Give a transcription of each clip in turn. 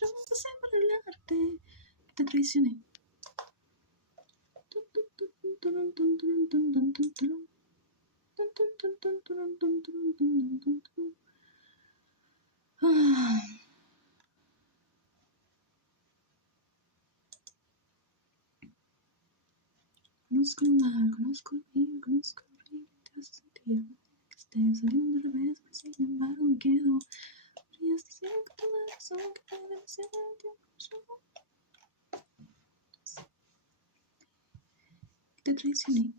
yo pasé por el arte que te traicioné. Conozco el mar, conozco el río, conozco el río que te hace sentir que estés saliendo al revés, pero sin embargo me quedo. Podrías decir que toda la razón que fue demasiado tiempo yo te traicioné.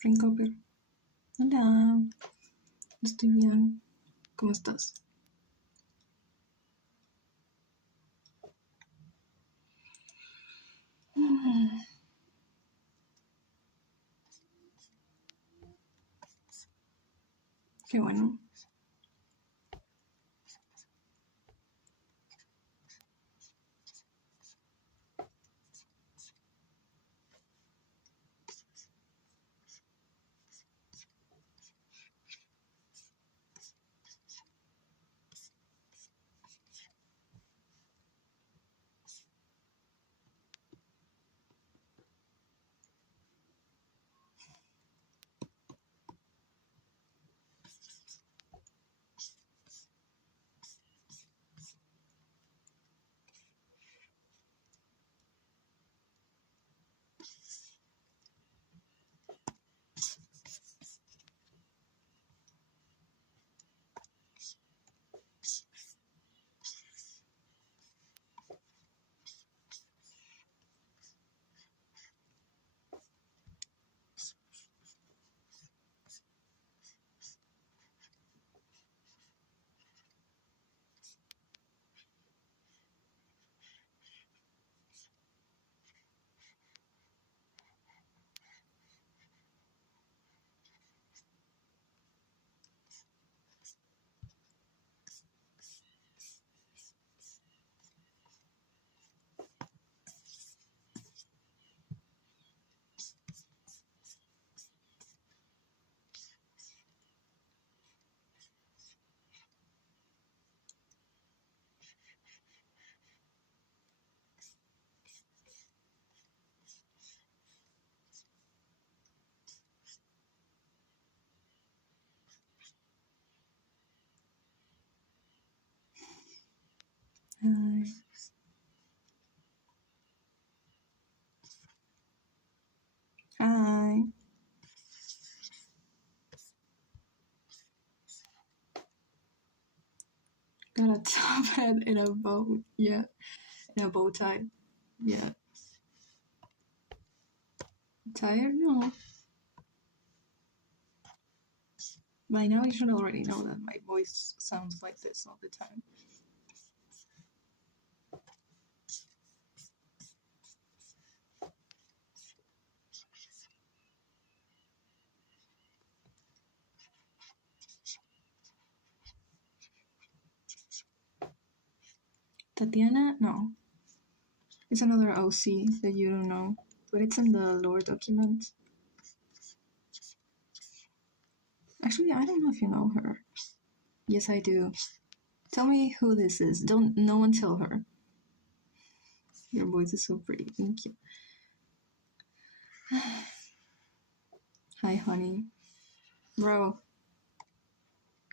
Frank Cooper. Hola. Estoy bien. ¿Cómo estás? Qué bueno. head in a bow. Yeah, in a bow tie. Yeah. Tired? No. By now you should already know that my voice sounds like this all the time. Tatiana? No. It's another OC that you don't know, but it's in the lore document. Actually, I don't know if you know her. Yes, I do. Tell me who this is. Don't no one tell her. Your voice is so pretty. Thank you. Hi, honey. Bro.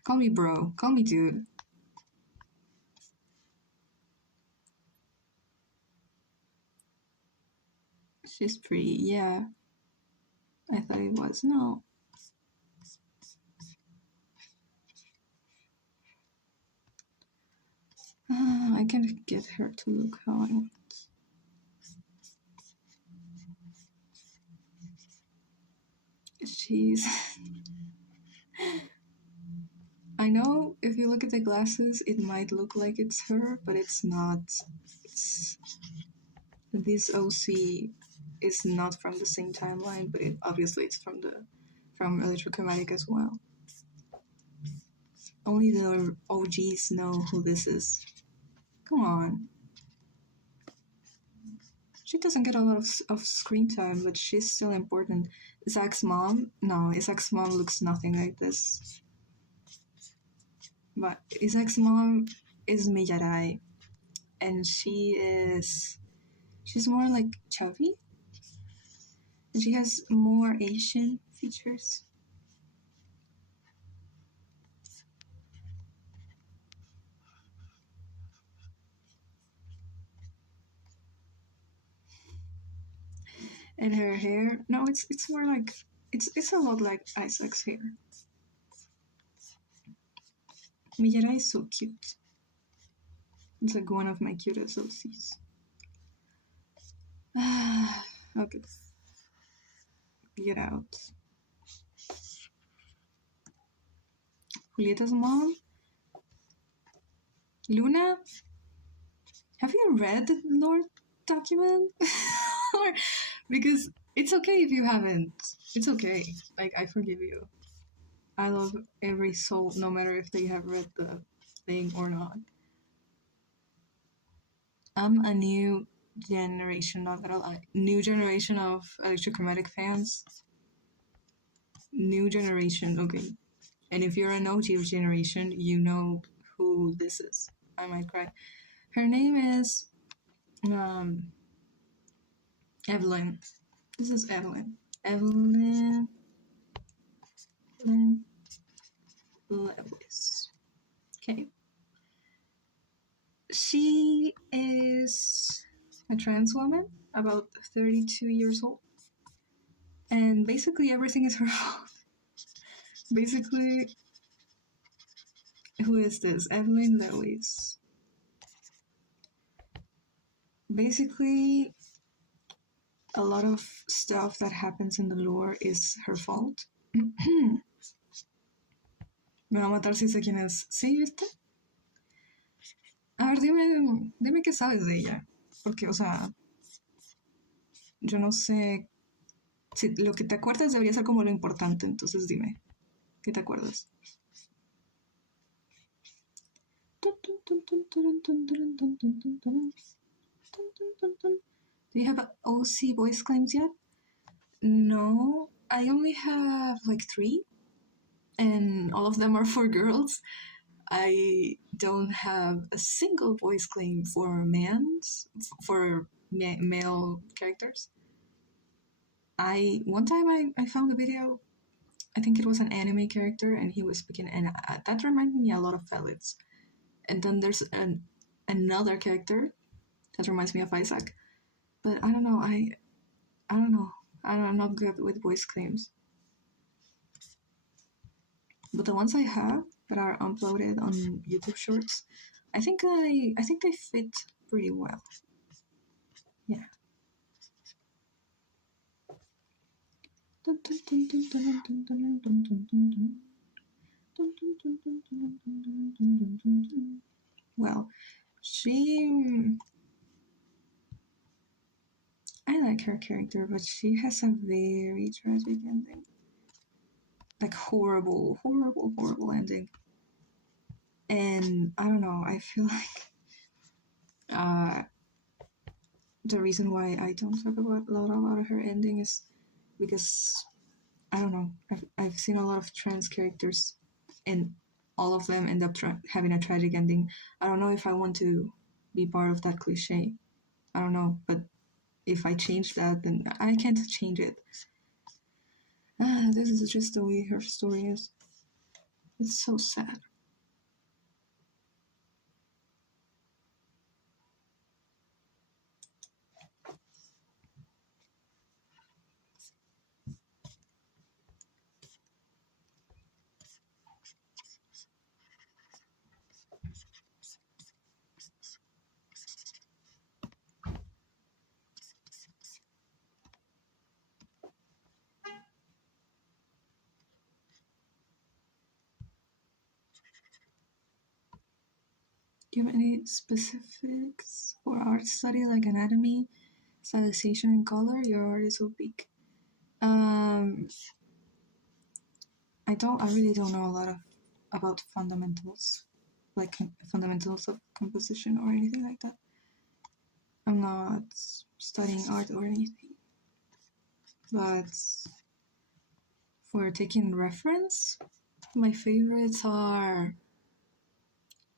Call me bro. Call me dude. She's pretty. Yeah. I thought it was. No. I can't get her to look how I want. She's... I know if you look at the glasses, it might look like it's her, but it's not. It's... This OC is not from the same timeline, but obviously it's from Electrochromatic as well. Only the OGs know who this is. Come on. She doesn't get a lot of screen time, but she's still important. Zach's mom? No, Isaac's mom looks nothing like this. But Isaac's mom is Miyarai, and she's more like chubby, and she has more Asian features. And her hair, no, it's more like it's a lot like Isaac's hair. Miyarai is so cute. It's like one of my cutest OCs. Okay. Get out. Julieta's mom? Luna? Have you read the lore document? Because it's okay if you haven't. It's okay. Like, I forgive you. I love every soul, no matter if they have read the thing or not. I'm a new generation, not gonna lie. New generation of Electrochromatic fans. New generation, okay. And if you're an OG generation, you know who this is. I might cry. Her name is Evelyn. This is Evelyn. Evelyn Lewis. Okay. She is a trans woman, about 32 years old. And basically everything is her fault. Basically, who is this? Evelyn Lewis. Basically, a lot of stuff that happens in the lore is her fault. Me va a matar si sé quién es. ¿Sí, viste? A ver, dime qué sabes de ella. Porque, o sea, yo no sé. Si lo que te acuerdas debería ser como lo importante, entonces dime. ¿Qué te acuerdas? Do you have OC voice claims yet? No, I only have like 3, and all of them are for girls. I don't have a single voice claim for male characters. One time I found a video. I think it was an anime character, and he was speaking, and that reminded me a lot of Felix. And then there's another character that reminds me of Isaac, but I don't know. I don't know. I'm not good with voice claims. But the ones I have that are uploaded on YouTube Shorts I think they fit pretty well. Yeah. Well, I like her character, but she has a very tragic ending. Like horrible, horrible, horrible ending. And I don't know, I feel like the reason why I don't talk about a lot about her ending is because I don't know. I've seen a lot of trans characters, and all of them end up having a tragic ending. I don't know if I want to be part of that cliche. I don't know, but if I change that, then I can't change it. This is just the way her story is. It's so sad. Do you have any specifics for art study, like anatomy, stylization, and color? Your art is so big. I really don't know a lot about fundamentals, like fundamentals of composition or anything like that. I'm not studying art or anything, but for taking reference, my favorites are,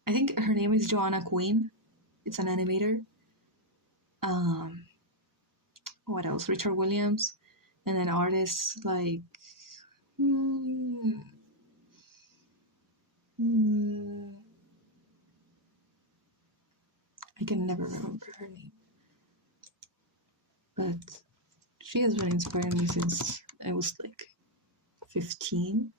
I think her name is Joanna Quinn. It's an animator. What else? Richard Williams, and then artists like I can never remember her name, but she has been inspiring me since I was like 15.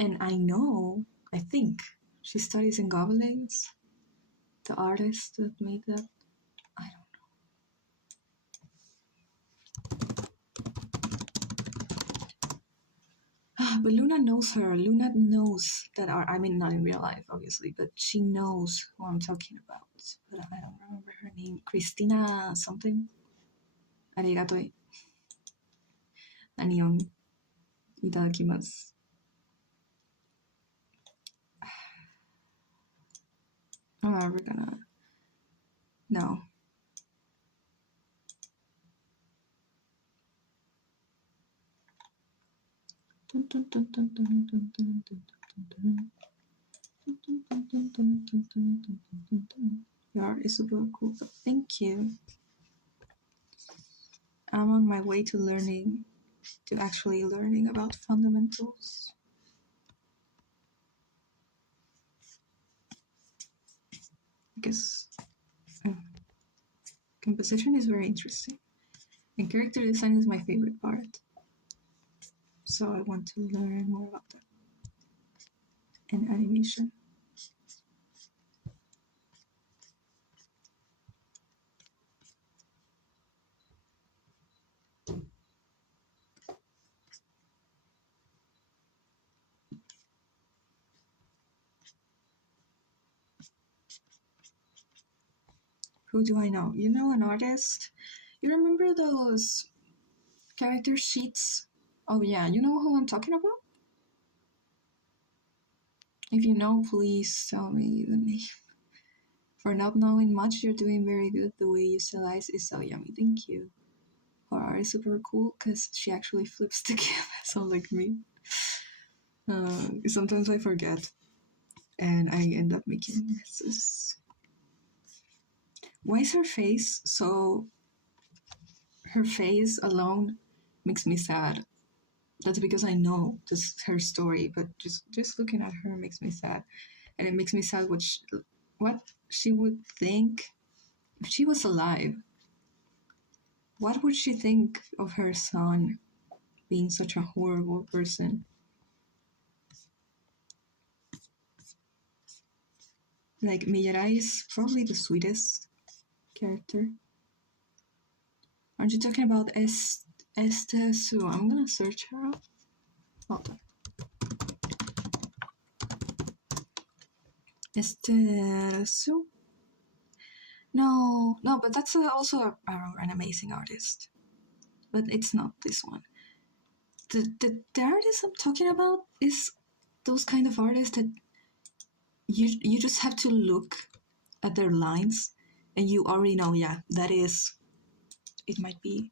And I think she studies in Gobelins, the artist that made that. I don't know. But Luna knows her. Luna knows that art. I mean, not in real life, obviously, but she knows who I'm talking about. But I don't remember her name. Christina something. Arigatoi. Nanion. Itadakimasu. I'm never gonna. No. Your art is super cool. Thank you. I'm on my way to actually learning about fundamentals. Because composition is very interesting. And character design is my favorite part. So I want to learn more about that. And animation. Who do I know? You know an artist? You remember those character sheets? Oh yeah, you know who I'm talking about? If you know, please tell me the name. For not knowing much, you're doing very good. The way you stylize is so yummy. Thank you. Her art is super cool because she actually flips the canvas, unlike me. Sometimes I forget and I end up making messes. Why is her face so... Her face alone makes me sad. That's because I know this is her story, but just looking at her makes me sad. And it makes me sad what she would think if she was alive. What would she think of her son being such a horrible person? Like, Miyarai is probably the sweetest character. Aren't you talking about Esther Su? I'm gonna search her up. Hold on. Esther Su? No, but that's also an amazing artist. But it's not this one. The artist I'm talking about is those kind of artists that you just have to look at their lines and you already know, yeah, that is, it might be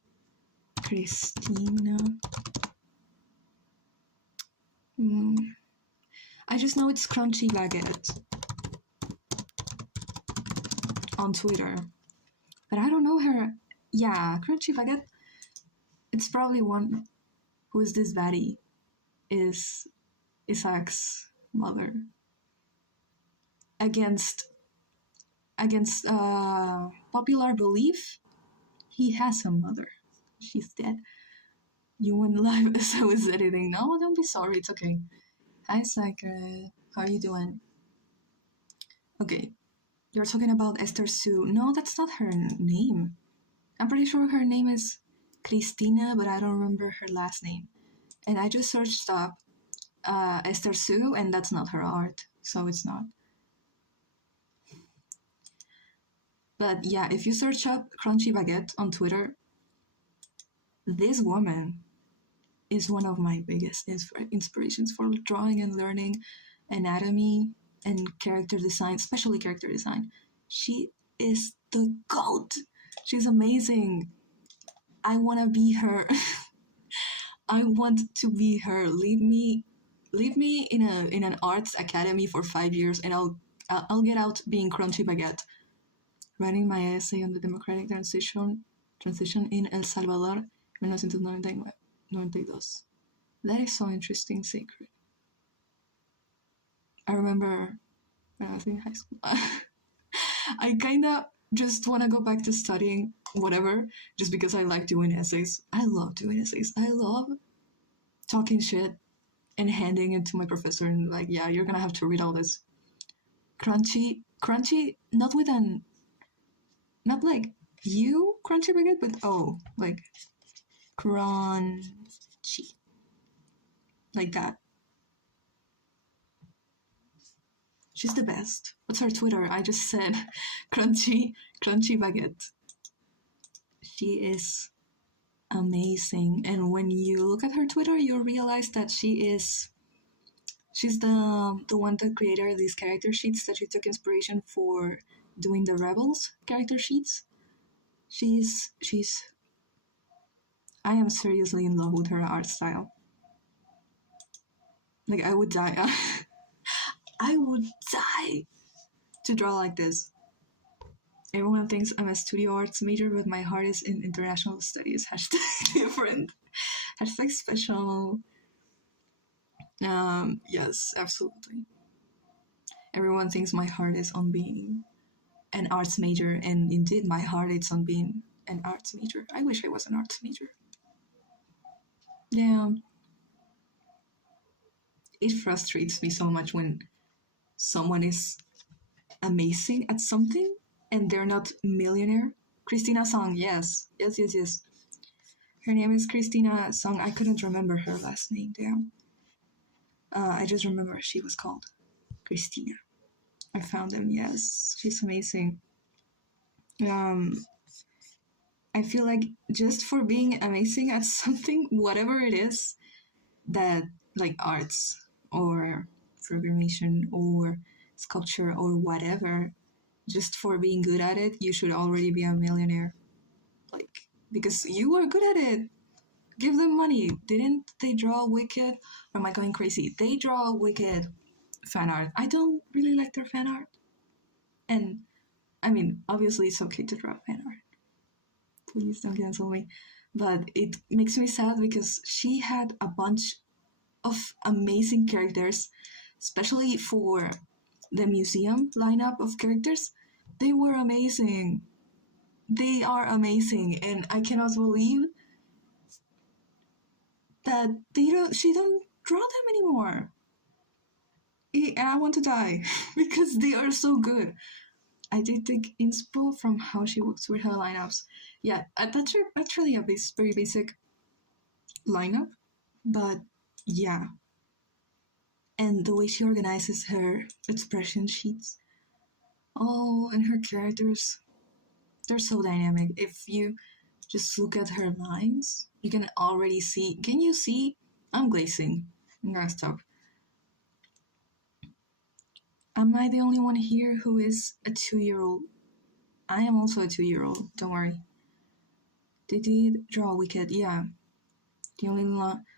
Christina. I just know it's Crunchy Baguette on Twitter, but I don't know her. Yeah, Crunchy Baguette. It's probably one who is this baddie, is Isaac's mother. Against popular belief, he has a mother. She's dead. You went live as I was editing. No, don't be sorry. It's okay. Hi, Sakura. How are you doing? Okay. You're talking about Esther Su. No, that's not her name. I'm pretty sure her name is Cristina, but I don't remember her last name. And I just searched up Esther Su, and that's not her art. So it's not. But yeah, if you search up Crunchy Baguette on Twitter, this woman is one of my biggest inspirations for drawing and learning anatomy and character design, especially character design. She is the GOAT. She's amazing. I want to be her. I want to be her. Leave me in an arts academy for 5 years, and I'll get out being Crunchy Baguette, writing my essay on the democratic transition in El Salvador, 1992. That is so interesting, Sacred. I remember when I was in high school. I kinda just want to go back to studying whatever, just because I like doing essays. I love doing essays. I love talking shit and handing it to my professor and like, yeah, you're gonna have to read all this. Crunchy, not with an, not like you, Crunchy Baguette, but like crunchy, like that. She's the best. What's her Twitter? I just said Crunchy Baguette. She is amazing. And when you look at her Twitter, you'll realize that she's the one that created these character sheets that she took inspiration for doing the Rebels character sheets. She's I am seriously in love with her art style. Like, I would die. I would die to draw like this. Everyone thinks I'm a studio arts major, but my heart is in international studies. Hashtag different. Hashtag special. Yes, absolutely. Everyone thinks my heart is on being an arts major, and indeed my heart is on being an arts major. I wish I was an arts major. Yeah. It frustrates me so much when someone is amazing at something and they're not millionaire. Christina Song, yes. Her name is Christina Song. I couldn't remember her last name, damn. I just remember she was called Christina. I found them, yes. She's amazing. I feel like just for being amazing at something, whatever it is, that like arts or programmation or sculpture or whatever, just for being good at it, you should already be a millionaire. Like, because you are good at it. Give them money. Didn't they draw Wicked? Or am I going crazy? They draw Wicked fan art. I don't really like their fan art. And, I mean, obviously it's okay to draw fan art. Please don't cancel me. But it makes me sad because she had a bunch of amazing characters, especially for the museum lineup of characters. They were amazing. They are amazing, and I cannot believe that she don't draw them anymore. and I want to die because they are so good. I did take inspo from how she works with her lineups. Yeah, that's actually a very basic lineup, but yeah, and the way she organizes her expression sheets, oh, and her characters, they're so dynamic. If you just look at her lines, you can already see. Can you see? I'm glazing. I'm gonna stop. Am I the only one here who is a 2-year-old? I am also a 2-year-old. Don't worry. They did draw Wicked, yeah. The only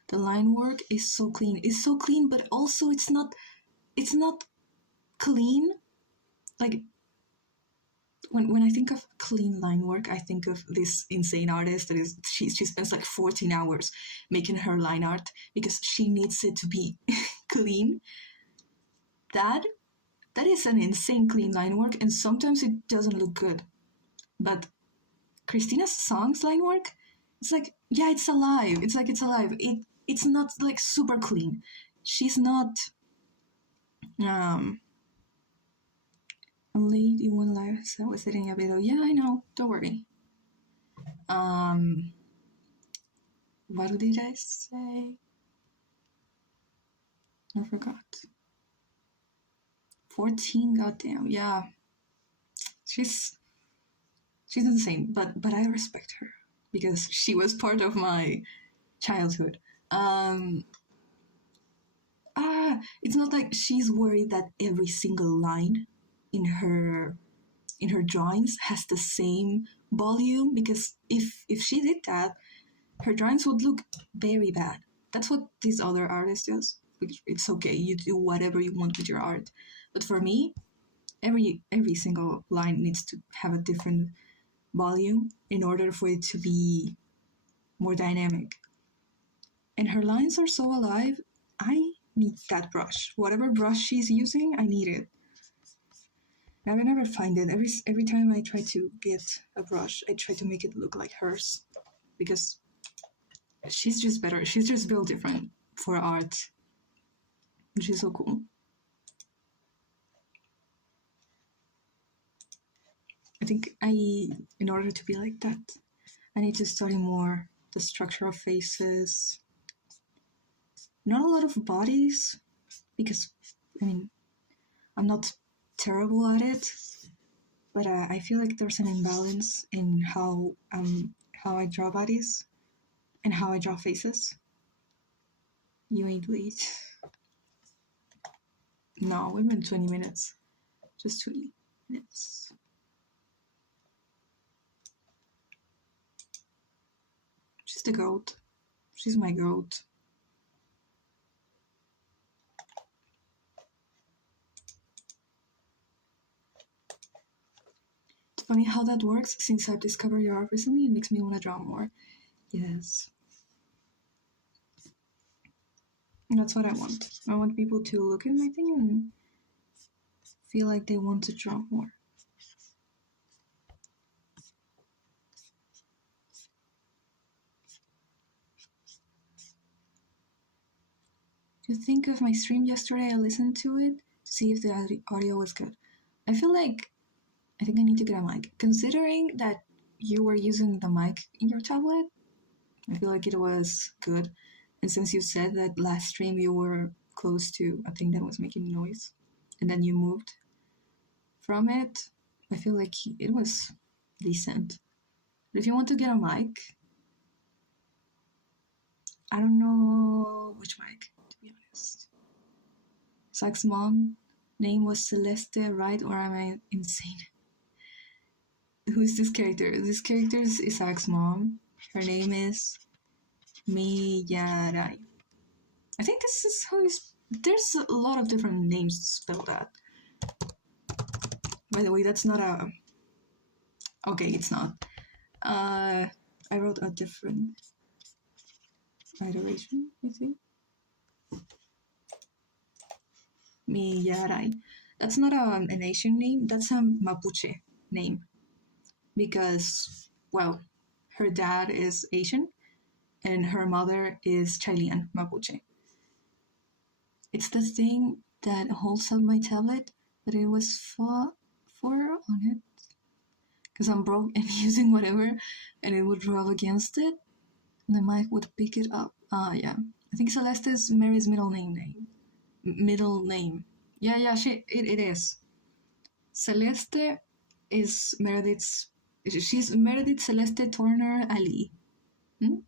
the line work is so clean. It's so clean, but also it's not. It's not clean. Like when I think of clean line work, I think of this insane artist that is she spends like 14 hours making her line art because she needs it to be clean. That is an insane clean line work, and sometimes it doesn't look good. But Christina's songs line work, it's like, yeah, it's alive. It's like it's alive. It's not like super clean. She's not I'm late, you won't lie, so I was editing a video. Yeah, I know, don't worry. What did I say? I forgot. 14, goddamn, yeah. She's insane, but I respect her because she was part of my childhood. It's not like she's worried that every single line in her drawings has the same volume, because if she did that, her drawings would look very bad. That's what this other artist does. It's okay, you do whatever you want with your art. But for me, every single line needs to have a different volume in order for it to be more dynamic. And her lines are so alive. I need that brush. Whatever brush she's using, I need it. I will never find it. Every time I try to get a brush, I try to make it look like hers, because she's just better. She's just built different for art. She's so cool. I think in order to be like that, I need to study more the structure of faces. Not a lot of bodies, because, I mean, I'm not terrible at it, but I feel like there's an imbalance in how I draw bodies and how I draw faces. You ain't late. No, we went 20 minutes. Just 20 minutes. She's the goat. She's my goat. It's funny how that works. Since I've discovered your art recently, it makes me want to draw more. Yes. And that's what I want. I want people to look at my thing and feel like they want to draw more. To think of my stream yesterday, I listened to it to see if the audio was good. I think I need to get a mic. Considering that you were using the mic in your tablet, I feel like it was good. And since you said that last stream you were close to a thing that was making noise, and then you moved from it, I feel like it was decent. But if you want to get a mic, I don't know which mic, to be honest. Zach's mom name was Celeste, right? Or am I insane? Who's this character? This character is Isaac's mom. Her name is Miyarai. I think this is how there's a lot of different names to spell that. By the way, that's not a... Okay, it's not. I wrote a different iteration, I think. Miyarai. That's not an Asian name, that's a Mapuche name. Because, well, her dad is Asian and her mother is Chilean Mapuche. It's the thing that holds up my tablet, but it was four on it because I'm broke and using whatever, and it would rub against it, and the mic would pick it up. Yeah. I think Celeste is Mary's middle name. Middle name. Yeah, it is. Celeste is Meredith's. She's Meredith Celeste Turner Ali. Hmm?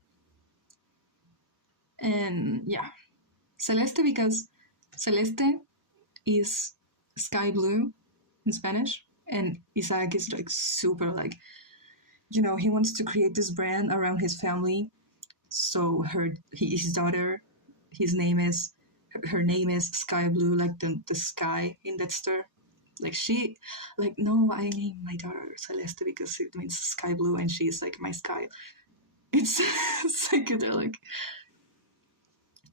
And yeah, Celeste because Celeste is sky blue in Spanish, and Isaac is like super like, he wants to create this brand around his family. So his daughter, her name is Sky Blue, like the sky in that store. Like no, I named my daughter Celeste because it means sky blue, and she's like my sky. It's psychedelic.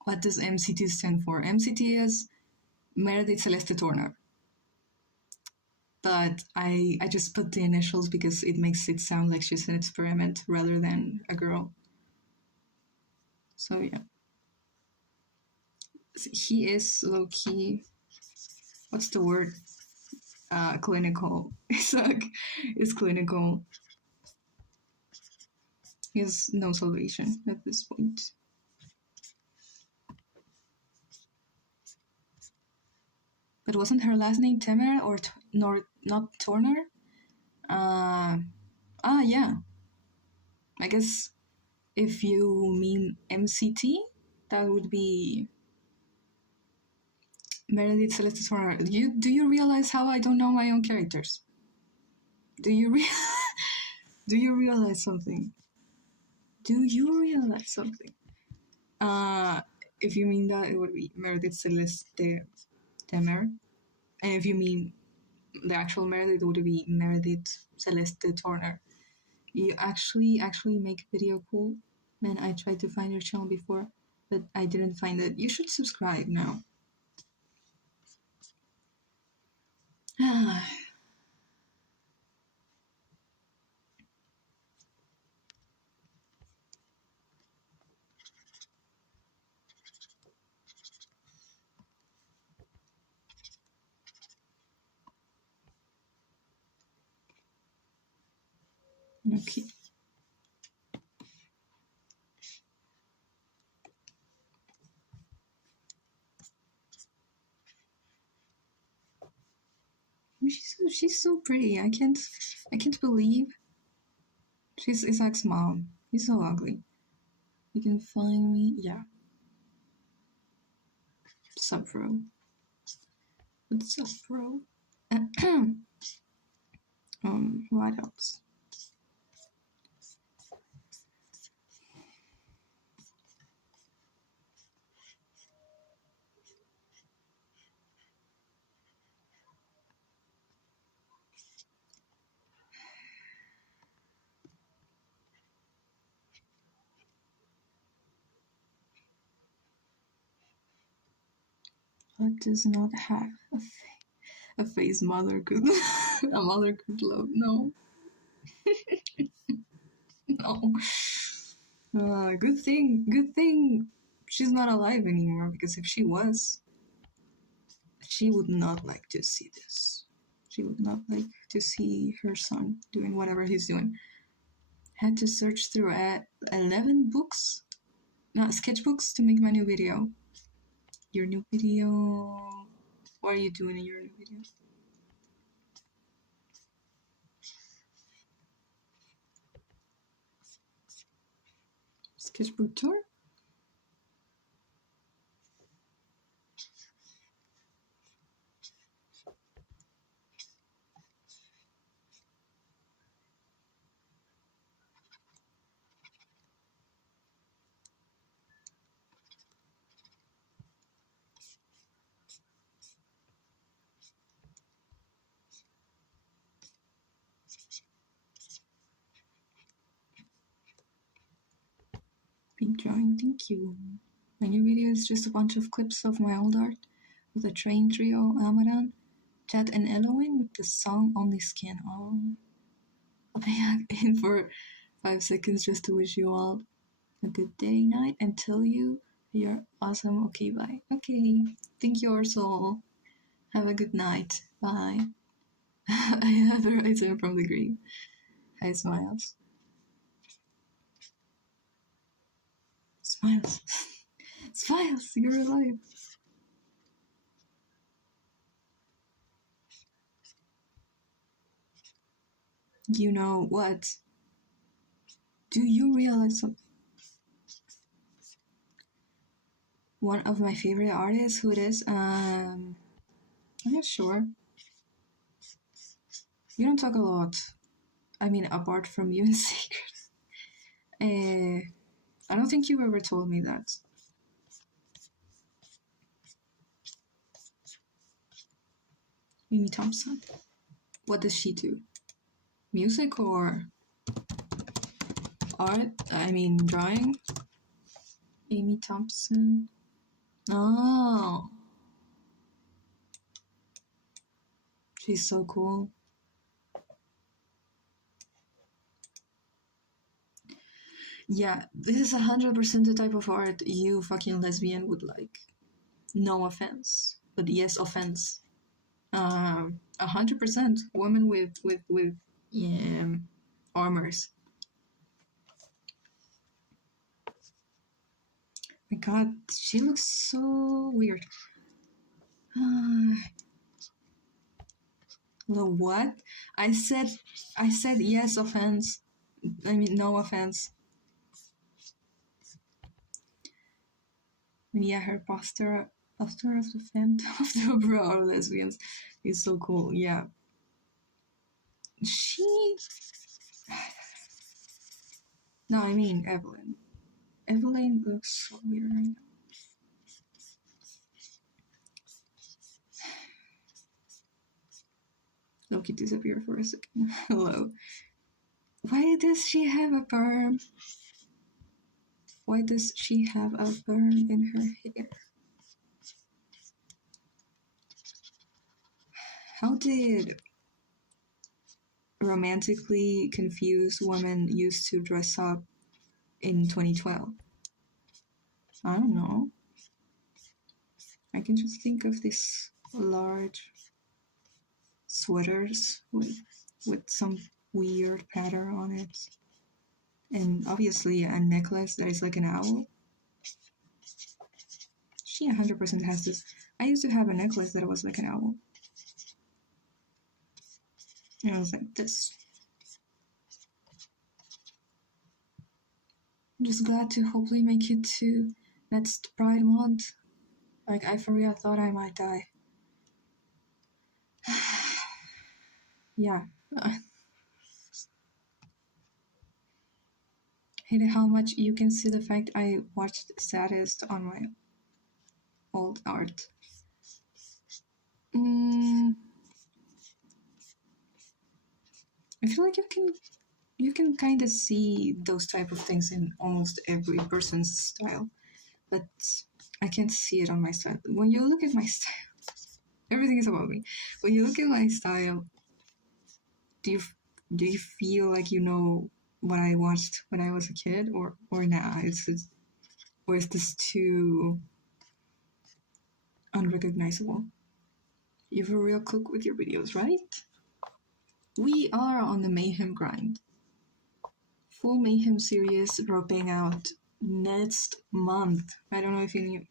What does MCT stand for? MCT is Meredith Celeste Turner. But I just put the initials because it makes it sound like she's an experiment rather than a girl. So yeah. He is low-key, what's the word? Clinical. Isaac is clinical. He has no salvation at this point. But wasn't her last name Temer or not Turner? Yeah. I guess if you mean MCT, that would be Meredith Celeste Turner. Do you realize how I don't know my own characters? Do you realize something? Do you realize something? If you mean that, it would be Meredith Celeste Temer. And if you mean the actual Meredith, it would be Meredith Celeste Turner. You actually make video cool. Man, I tried to find your channel before, but I didn't find it. You should subscribe now. Okay. She's so pretty. I can't believe she's Isaac's mom. He's so ugly. You can find me. Yeah. Sup, bro? What's up, bro? What else? What does not have a face mother could a mother could love? No. No. Good thing she's not alive anymore, because if she was, she would not like to see this. She would not like to see her son doing whatever he's doing. Had to search through 11 books, not sketchbooks, to make my new video. Your new video. What are you doing in your new video? Sketchbook tour? Big drawing, thank you. My new video is just a bunch of clips of my old art with the train trio, Amaran, Chad, and Eloin with the song Only Skin. Oh, I'll be in for 5 seconds just to wish you all a good day, night, and tell you you're awesome. Okay, bye. Okay, thank you, Orso. Have a good night. Bye. I have a horizon from the green. Hi, Smiles. Smiles. Smiles, you're alive. You know what? Do you realize something? One of my favorite artists, who it is, I'm not sure. You don't talk a lot. I mean, apart from you and Sacred. I don't think you ever told me that. Amy Thompson? What does she do? Music or art? I mean, drawing? Amy Thompson. Oh. She's so cool. Yeah, this is 100% the type of art you fucking lesbian would like. No offense, but yes, offense. 100% women with armors. My God, she looks so weird. Well, what? I said yes, offense. I mean, no offense. Yeah, her poster of the Phantom of the Opera are lesbians is so cool. Yeah. She. No, I mean Evelyn. Evelyn looks so weird right now. Loki disappeared for a second. Hello. Why does she have a perm? Why does she have a perm in her hair? How did romantically confused women used to dress up in 2012? I don't know. I can just think of these large sweaters with some weird pattern on it. And obviously a necklace that is like an owl. She 100% has this. I used to have a necklace that was like an owl. And I was like, this. I'm just glad to hopefully make it to next Pride Month. Like, I for real thought I might die. Yeah. Hate how much you can see the fact I watched Saddest on my old art. I feel like you can kind of see those type of things in almost every person's style, but I can't see it on my style. When you look at my style, everything is about me. When you look at my style, do you feel like you know what I watched when I was a kid, or nah? Or is this too unrecognizable? You're a real cook with your videos, right? We are on the Mayhem grind. Full Mayhem series dropping out next month. I don't know if you knew.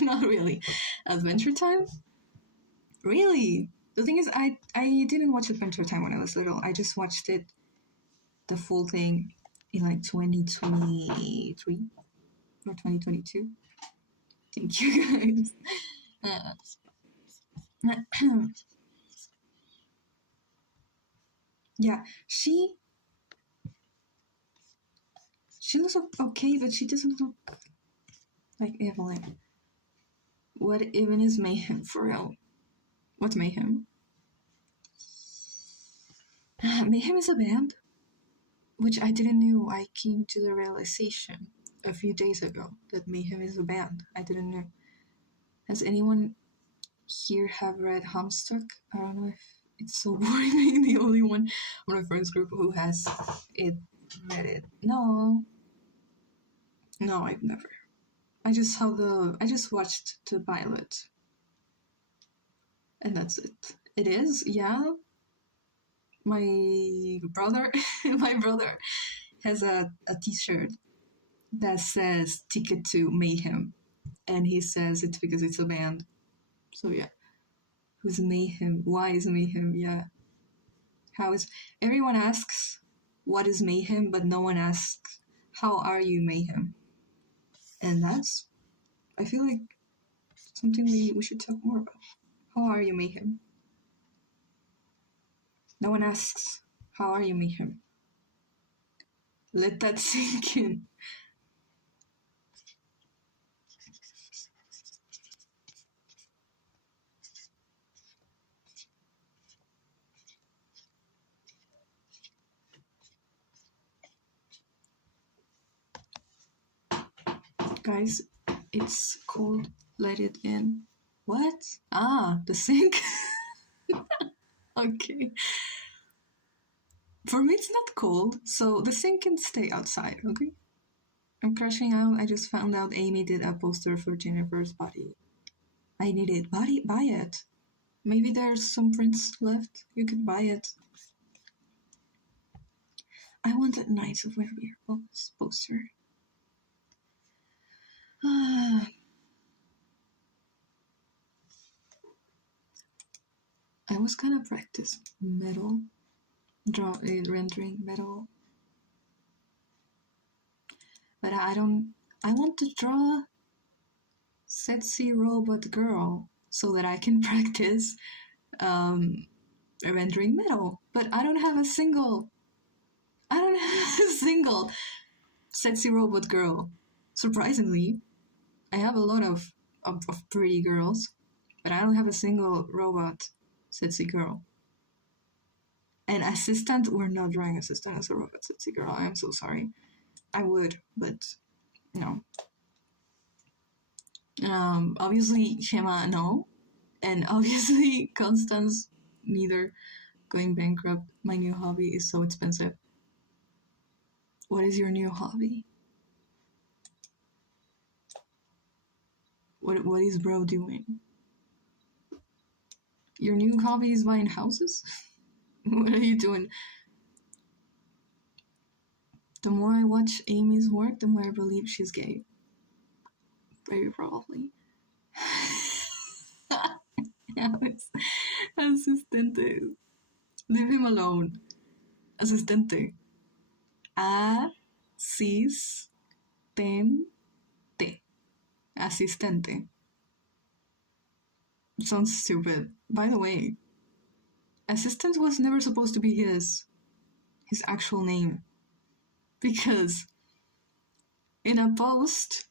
Not really. Adventure Time? Really? The thing is, I didn't watch Adventure Time when I was little. I just watched it, the full thing, in like 2023 or 2022. Thank you guys. Yeah, she looks okay, but she doesn't look like Evelyn. What even is Mayhem for real? What's Mayhem? Mayhem is a band, which I didn't know. I came to the realization a few days ago that Mayhem is a band. I didn't know. Has anyone here have read Homestuck? I don't know if it's so boring being the only one on my friends group who has read it. No, I've never. I just watched the pilot. And that's it. It is, yeah. My brother, my brother has a t-shirt that says Ticket to Mayhem. And he says it's because it's a band. So yeah. Who's Mayhem? Why is Mayhem? Yeah. How is... Everyone asks what is Mayhem, but no one asks how are you Mayhem? And that's, I feel like, something we should talk more about. How are you Mayhem? No one asks how are you Mayhem? Let that sink in. Guys, it's cold. Let it in. What? Ah, the sink. Okay. For me, it's not cold, so the sink can stay outside, okay? I'm crashing out. I just found out Amy did a poster for Jennifer's body. I need it. Buy it. Maybe there's some prints left. You could buy it. I want a Knights of Werewolves poster. I was gonna practice metal, rendering metal, but I don't. I want to draw sexy robot girl so that I can practice rendering metal. But I don't have a single sexy robot girl. Surprisingly, I have a lot of pretty girls, but I don't have a single robot sexy girl. And assistant, we're not drawing assistant as a robot sexy girl. I am so sorry. I would, but no. Obviously, Shema, no. And obviously, Constance, neither. Going bankrupt. My new hobby is so expensive. What is your new hobby? What is bro doing? Your new hobby is buying houses? What are you doing? The more I watch Amy's work, the more I believe she's gay. Very probably. Asistente. Leave him alone. Asistente. Asistente. Asistente. It sounds stupid. By the way, assistant was never supposed to be his actual name. Because in a post,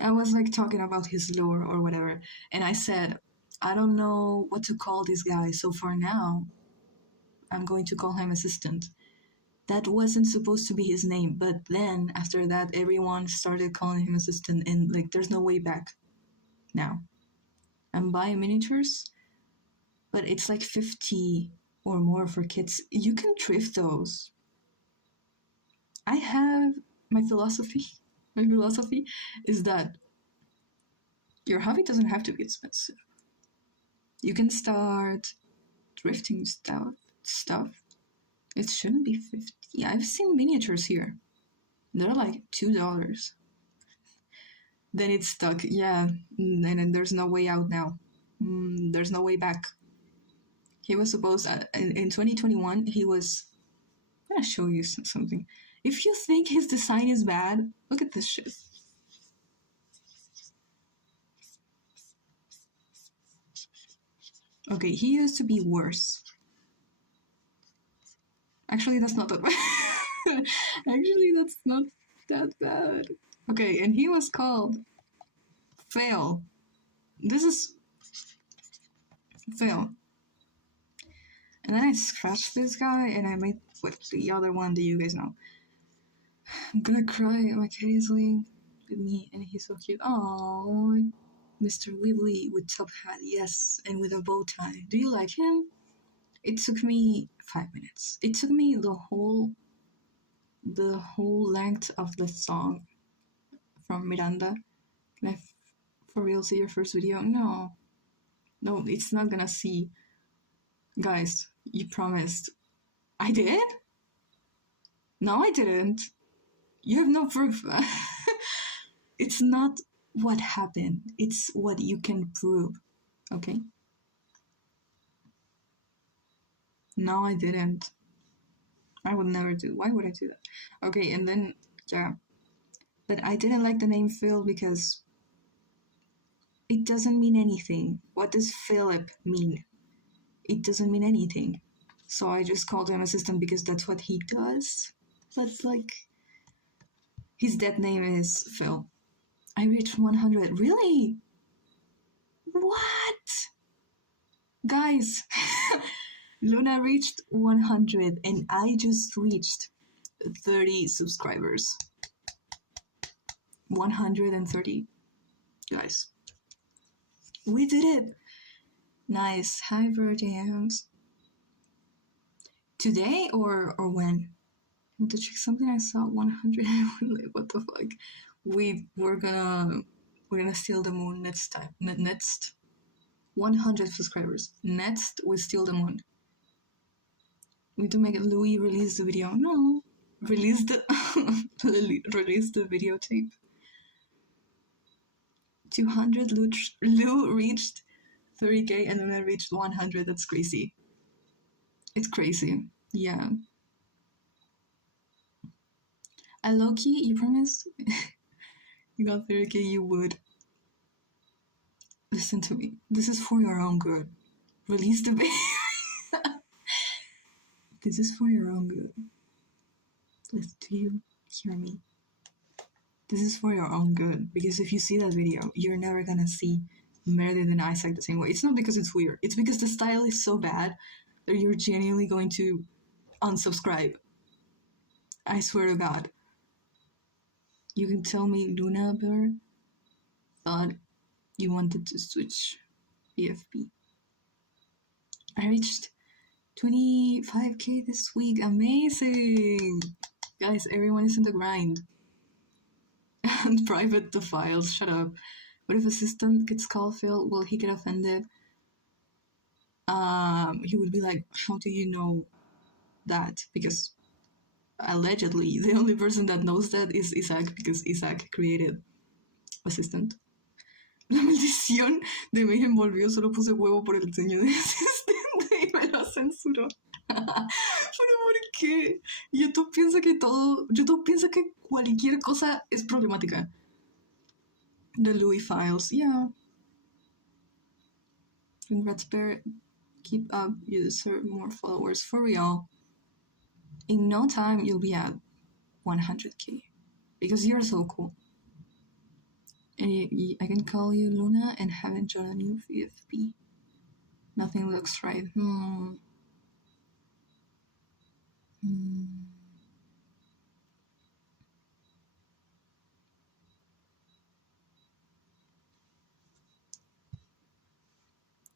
I was like talking about his lore or whatever, and I said, I don't know what to call this guy, so for now, I'm going to call him assistant. That wasn't supposed to be his name, but then after that, everyone started calling him assistant, and like, there's no way back now. I'm buying miniatures, but it's like 50 or more for kids. You can thrift those. I have my philosophy is that your hobby doesn't have to be expensive. You can start thrifting stuff. It shouldn't be 50. I've seen miniatures here. They're like $2. Then it's stuck. Yeah, and then there's no way out now. There's no way back. He was supposed in 2021. He was. I'm gonna show you something. If you think his design is bad, look at this shit. Okay, he used to be worse. Actually, that's not that bad. Actually, that's not that bad. Okay, and he was called Fail. This is Fail. And then I scratched this guy and I made with the other one that you guys know. I'm gonna cry. My cat is laying with me and he's so cute. Oh, Mr. Lively with top hat, yes, and with a bow tie. Do you like him? It took me 5 minutes. It took me the whole length of the song from Miranda. Can I for real see your first video? No. No, it's not gonna see. Guys, you promised. I did? No, I didn't. You have no proof. It's not what happened, it's what you can prove. Okay? No, I didn't. I would never do. Why would I do that? Okay, and then, yeah. But I didn't like the name Phil because it doesn't mean anything. What does Philip mean? It doesn't mean anything. So I just called him assistant because that's what he does. But like, his dead name is Phil. I reached 100. Really? What? Guys, Luna reached 100 and I just reached 30 subscribers. 130. Guys, we did it. Nice. Hi, Virgins. Today or when? I want to check something. I saw 100. What the fuck? We're gonna steal the moon next time. Next 100 subscribers. Next we steal the moon. We need to make Louis release the video. No, release the release the videotape. 200. Lou reached 30k and then I reached 100. That's crazy. It's crazy. Yeah. I low-key, you promised? You got 30k, you would. Listen to me. This is for your own good. Release the video. This is for your own good. Listen, do you hear me? This is for your own good. Because if you see that video, you're never gonna see Meredith and Isaac the same way. It's not because it's weird. It's because the style is so bad that you're genuinely going to unsubscribe. I swear to God. You can tell me Luna Bear thought you wanted to switch BFB. I reached 25k this week. Amazing! Guys, everyone is in the grind. And private the files. Shut up. What if assistant gets called Phil? Will he get offended? He would be like, how do you know that? Because allegedly the only person that knows that is Isaac, because Isaac created assistant. La maldición de me envolvió, solo puse huevo por el diseño de asistente y me lo censuró. Pero ¿por qué? YouTube piensa que cualquier cosa es problemática. The Louis files, yeah. Congrats, Bear. Keep up, you deserve more followers, for real. In no time, you'll be at 100k. Because you're so cool. I can call you Luna and haven't joined a new VFP. Nothing looks right.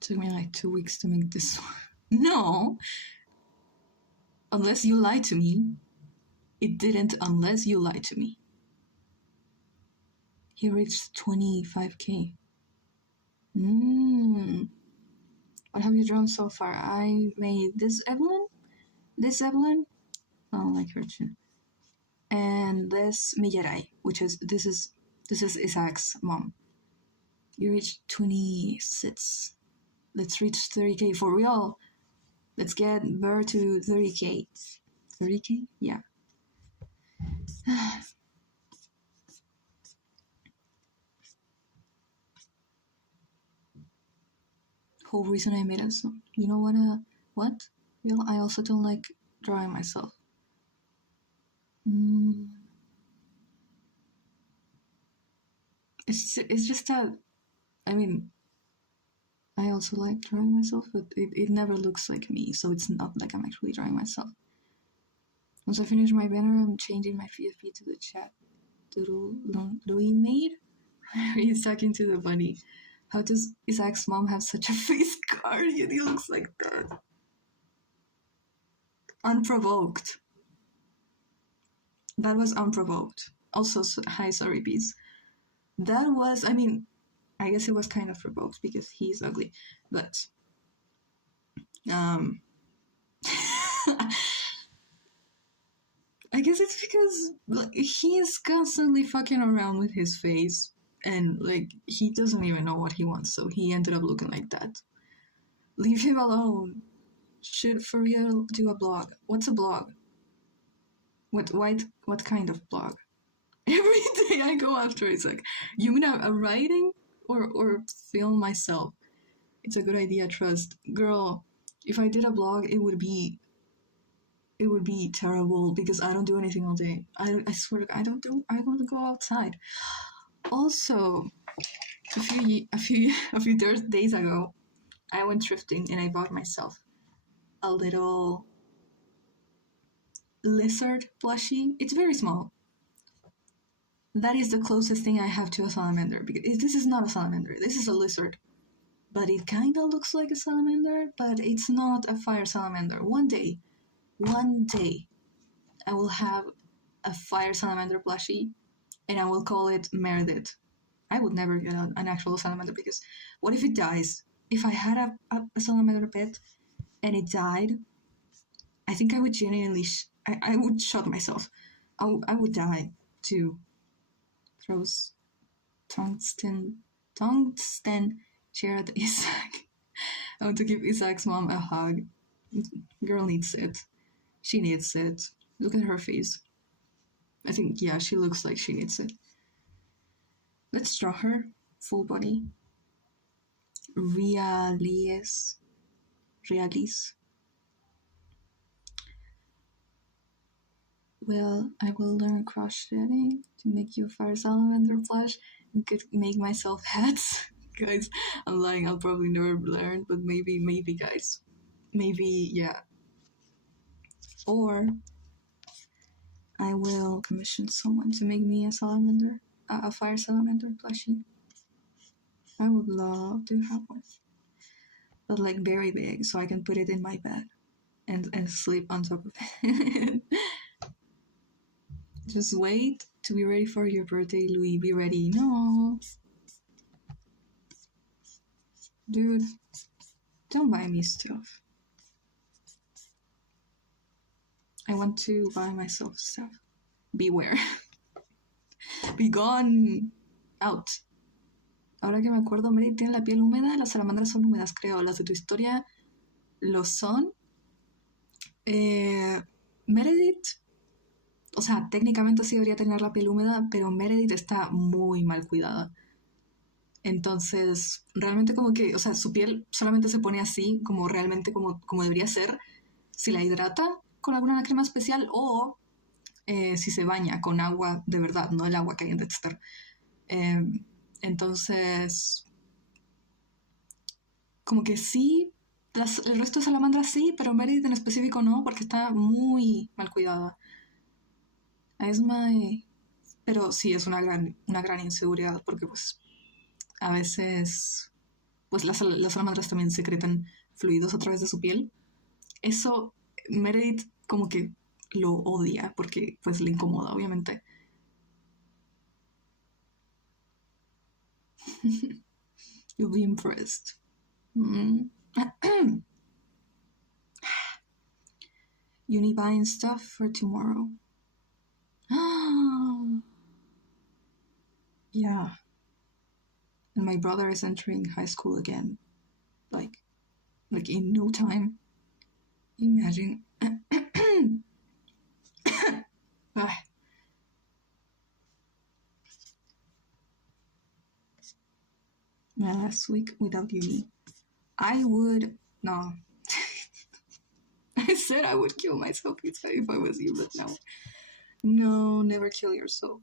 Took me like 2 weeks to make this one. No! Unless you lied to me. It didn't unless you lied to me. He reached 25k. What have you drawn so far? I made this Evelyn. I don't like her too. And this Miyarai, this is Isaac's mom. You reached 26. Let's reach 30k for real. Let's get Burr to 30k. 30k? Yeah. Whole reason I made it. So, you know what? Well, I also don't like drawing myself. It's just that, I mean, I also like drawing myself, but it never looks like me, so it's not like I'm actually drawing myself. Once I finish my banner, I'm changing my VFP to the chat doodle Louis made. He's talking to the bunny. How does Isaac's mom have such a face guardian? He looks like that. Unprovoked. That was unprovoked. Also, hi, sorry, bees. That was, I mean, I guess it was kind of for both because he's ugly. But I guess it's because like, he is constantly fucking around with his face, and like he doesn't even know what he wants, so he ended up looking like that. Leave him alone. Should for real do a blog. What's a blog? What kind of blog? Every day I go after it's like, you mean a writing or film myself? It's a good idea, trust. Girl, if I did a blog, it would be terrible because I don't do anything all day. I swear to God, I don't go outside. Also, a few days ago, I went thrifting and I bought myself a little lizard plushie. It's very small. That is the closest thing I have to a salamander because this is not a salamander. This is a lizard, but it kind of looks like a salamander, but it's not a fire salamander. One day, I will have a fire salamander plushie, and I will call it Meredith. I would never get an actual salamander because what if it dies? If I had a salamander pet and it died, I think I would genuinely, I would shot myself. I would die too. Throws tungsten chair at Isaac. I want to give Isaac's mom a hug. Girl needs it. She needs it. Look at her face. I think, yeah, she looks like she needs it. Let's draw her. Full body. Realis. Well, I will learn crocheting to make you a fire salamander plush and could make myself hats. Guys, I'm lying. I'll probably never learn, but maybe, guys. Maybe, yeah. Or I will commission someone to make me a salamander, a fire salamander plushie. I would love to have one, but like very big, so I can put it in my bed and sleep on top of it. Just wait to be ready for your birthday, Louis. Be ready. No, dude, don't buy me stuff. I want to buy myself stuff. Beware. Be gone. Out. Ahora que me acuerdo, Meredith tiene la piel húmeda. Las salamandras son húmedas, creo. Las de tu historia lo son. Meredith, o sea, técnicamente sí debería tener la piel húmeda, pero Meredith está muy mal cuidada. Entonces, realmente como que, o sea, su piel solamente se pone así, como realmente como debería ser, si la hidrata con alguna crema especial o si se baña con agua de verdad, no el agua que hay en Dexter. Entonces, como que sí, el resto de salamandras sí, pero Meredith en específico no, porque está muy mal cuidada. Pero sí, es una gran inseguridad, porque pues a veces pues las salamandras también secretan fluidos a través de su piel. Eso Meredith como que lo odia, porque pues le incomoda, obviamente. You'll be impressed. Uni buying stuff for tomorrow. Yeah. And my brother is entering high school again. Like in no time. Imagine. My last week without uni. I would... No. I said I would kill myself if I was you, but no. No, never kill yourself.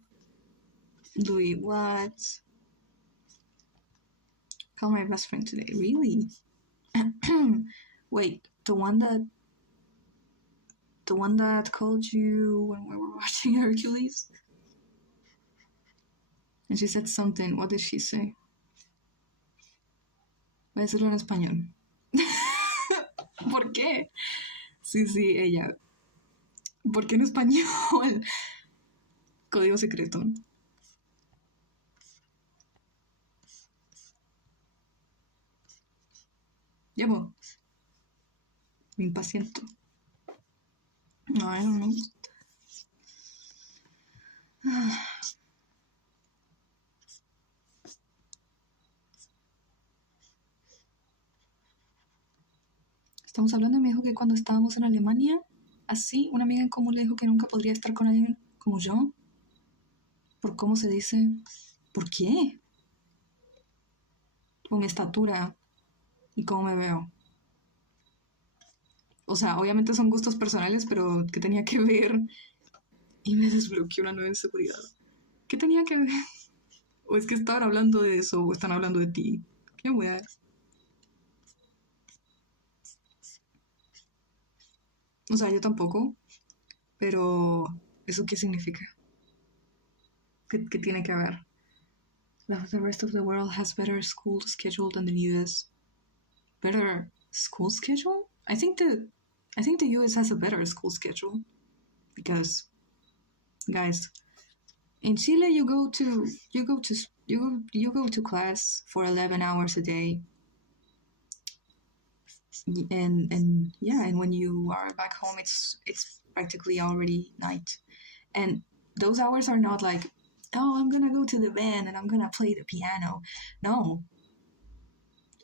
Louis, what? Call my best friend today. Really? Wait, the one that called you when we were watching Hercules? And she said something. What did she say? Voy a decirlo en español. ¿Por qué? Sí, ella. ¿Por qué en español? Código secreto. Ya, pues, me impaciento. Ay, no me gusta. Estamos hablando y me dijo que cuando estábamos en Alemania, así, una amiga en común le dijo que nunca podría estar con alguien como yo. Por cómo se dice. ¿Por qué? Por mi estatura y cómo me veo. O sea, obviamente son gustos personales, pero ¿qué tenía que ver? Y me desbloqueó una nueva inseguridad. ¿Qué tenía que ver? ¿O es que estaban hablando de eso o están hablando de ti? ¿Qué weá? O sea, yo tampoco, pero ¿eso qué significa? ¿Qué tiene que ver? The rest of the world has better school schedule than the US. Better school schedule? I think the US has a better school schedule because, guys, in Chile you go to class for 11 hours a day, and when you are back home, it's practically already night, and those hours are not like, oh, I'm gonna go to the band and I'm gonna play the piano. No,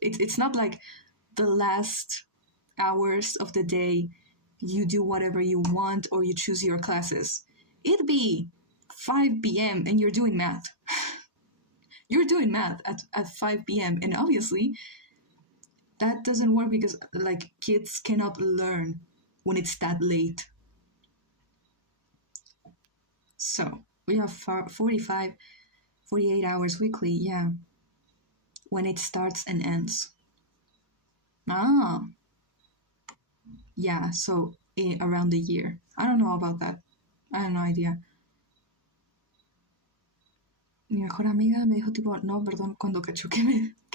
it's not like the last hours of the day you do whatever you want or you choose your classes. It'd be 5 p.m. and you're doing math. You're doing math at 5 p.m. and obviously that doesn't work because like kids cannot learn when it's that late. So we have 45, 48 hours weekly, yeah, when it starts and ends. Ah, yeah, so around the year. I don't know about that. I have no idea. Mi mejor amiga me dijo tipo, no, perdón, cuando cachó que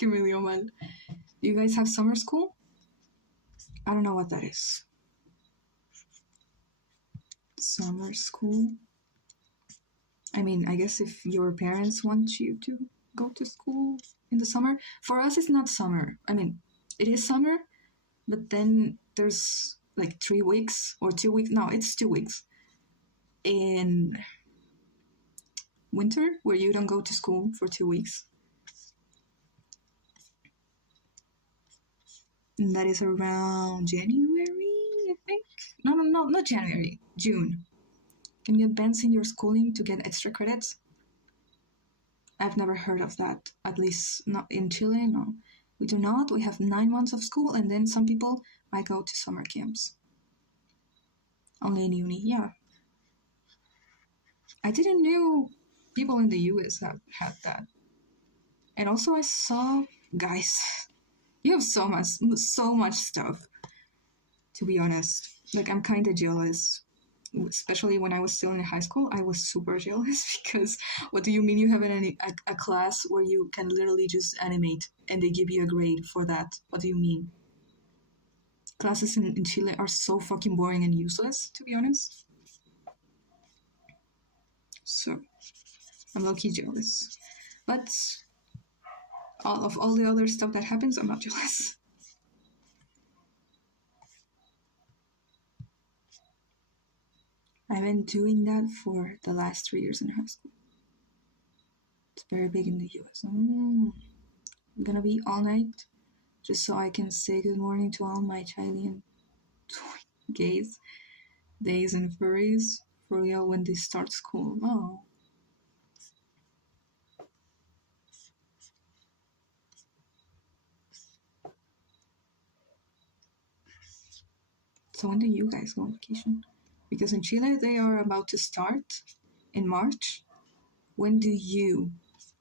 me dio mal. You guys have summer school? I don't know what that is. Summer school? I mean, I guess if your parents want you to go to school in the summer. For us, it's not summer. I mean, it is summer, but then there's like 3 weeks or 2 weeks. No, it's 2 weeks in winter where you don't go to school for 2 weeks. And that is around January, I think. No, not January. June. Can you advance in your schooling to get extra credits? I've never heard of that. At least not in Chile, no. We do not. We have 9 months of school, and then some people might go to summer camps. Only in uni, yeah. I didn't know people in the US have had that. And also I saw, guys, you have so much stuff, to be honest. Like, I'm kind of jealous. Especially when I was still in high school, I was super jealous because what do you mean you have a class where you can literally just animate and they give you a grade for that? What do you mean? Classes in Chile are so fucking boring and useless, to be honest. So, I'm low-key jealous. But all the other stuff that happens, I'm not jealous. I've been doing that for the last 3 years in high school. It's very big in the US. I'm gonna be all night just so I can say good morning to all my Chilean gays, days, and furries for real when they start school. Oh. So when do you guys go on vacation? Because in Chile they are about to start in March. When do you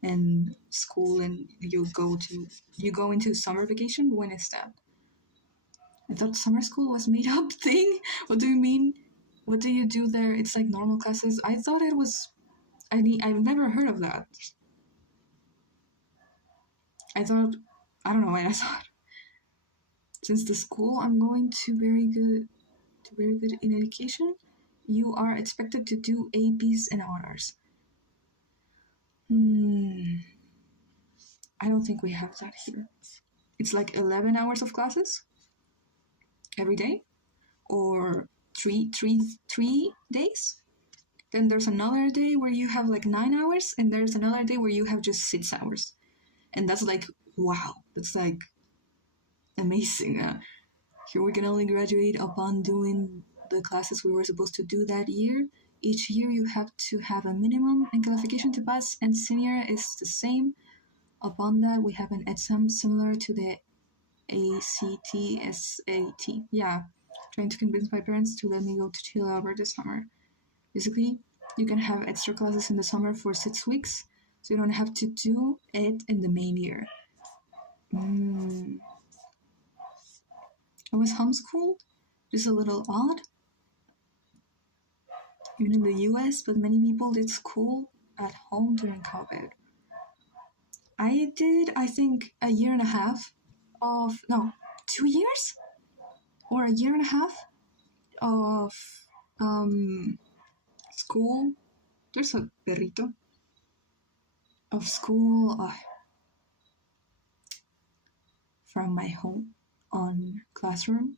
and school and you go into summer vacation? When is that? I thought summer school was made up thing. What do you mean? What do you do there? It's like normal classes. I thought it was. I've never heard of that. I thought. I don't know what I thought. Since the school I'm going to very good in education, you are expected to do APs and honors. I don't think we have that here. it's like 11 hours of classes every day, or three days. Then there's another day where you have like 9 hours, and there's another day where you have just 6 hours. And that's like, wow, that's like amazing. Here we can only graduate upon doing the classes we were supposed to do that year. Each year you have to have a minimum and qualification to pass, and senior is the same. Upon that, we have an exam similar to the ACT, SAT. Yeah, trying to convince my parents to let me go to Chile over the summer. Basically, you can have extra classes in the summer for 6 weeks, so you don't have to do it in the main year. I was homeschooled, just a little odd, even in the US, but many people did school at home during COVID. I did, I think, a year and a half of, no, 2 years? Or a year and a half of school. There's a perrito. Of school from my home on classroom.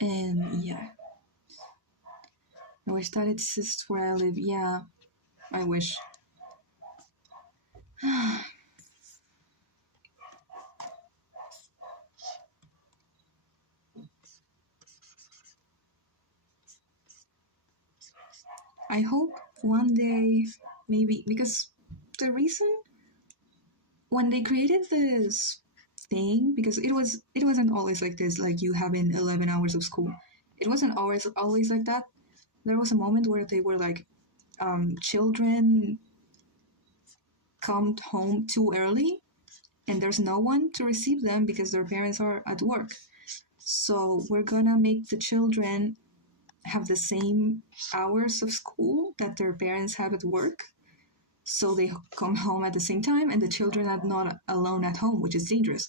And yeah, I wish that exists where I live. Yeah, I wish. I hope one day, maybe, because the reason when they created this thing, because it wasn't always like this, like you having 11 hours of school. It wasn't always like that. There was a moment where they were like, children come home too early and there's no one to receive them because their parents are at work. So we're gonna make the children have the same hours of school that their parents have at work. So they come home at the same time and the children are not alone at home, which is dangerous.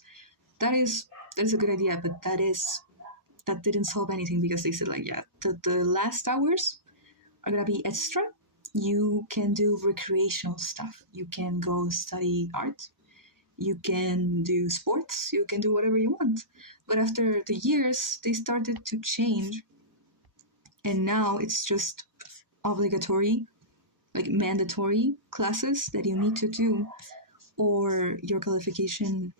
That is a good idea, but that didn't solve anything because they said like, yeah, the last hours are gonna be extra. You can do recreational stuff. You can go study art. You can do sports. You can do whatever you want. But after the years, they started to change. And now it's just obligatory, like mandatory classes that you need to do, or your qualification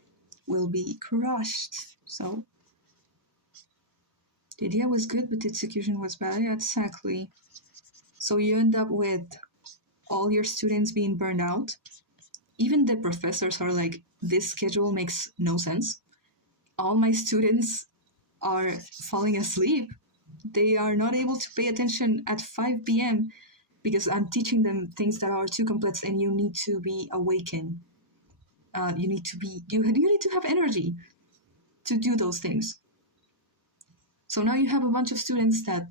will be crushed. So the idea was good, but the execution was bad. Yeah, exactly. So you end up with all your students being burned out. Even the professors are like, this schedule makes no sense. All my students are falling asleep. They are not able to pay attention at 5 p.m. because I'm teaching them things that are too complex and you need to be awakened. You need to have energy to do those things. So now you have a bunch of students that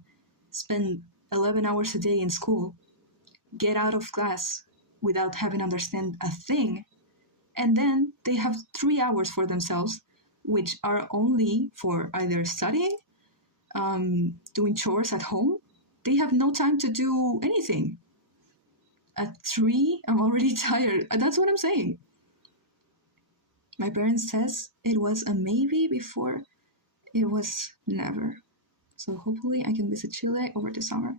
spend 11 hours a day in school, get out of class without having understand a thing, and then they have 3 hours for themselves, which are only for either studying, doing chores at home. They have no time to do anything. At 3, I'm already tired. That's what I'm saying. My parents says it was a maybe before it was never. So hopefully I can visit Chile over the summer.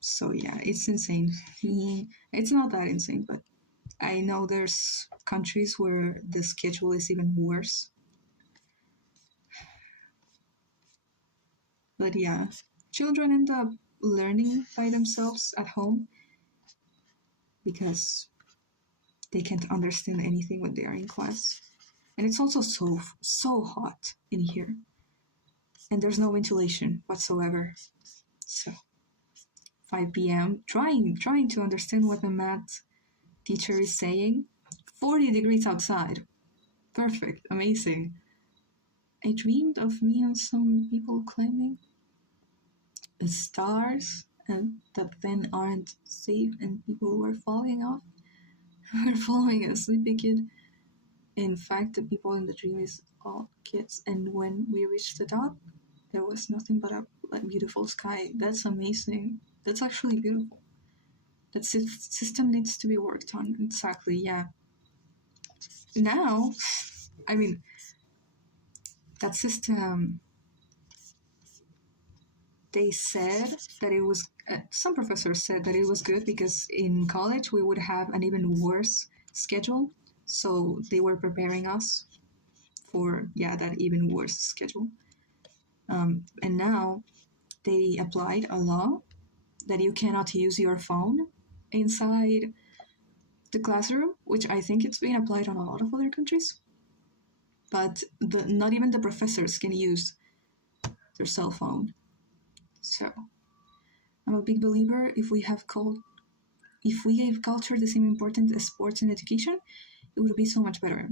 So yeah, it's insane. It's not that insane, but I know there's countries where the schedule is even worse. But yeah, children end up learning by themselves at home because they can't understand anything when they are in class. And it's also so hot in here. And there's no ventilation whatsoever. So 5 p.m. trying to understand what the math teacher is saying. 40 degrees outside. Perfect, amazing. I dreamed of me and some people climbing the stars and that then aren't safe and people were falling off. We're following a sleepy kid. In fact, the people in the dream is all kids, and when we reached the top, there was nothing but a beautiful sky. That's amazing. That's actually beautiful. That system needs to be worked on. Exactly, yeah. Now, I mean, that system, they said that it was, some professors said that it was good because in college we would have an even worse schedule. So they were preparing us for, yeah, that even worse schedule. And now they applied a law that you cannot use your phone inside the classroom, which I think it's being applied on a lot of other countries. But not even the professors can use their cell phone. So I'm a big believer if we gave culture the same importance as sports and education, it would be so much better.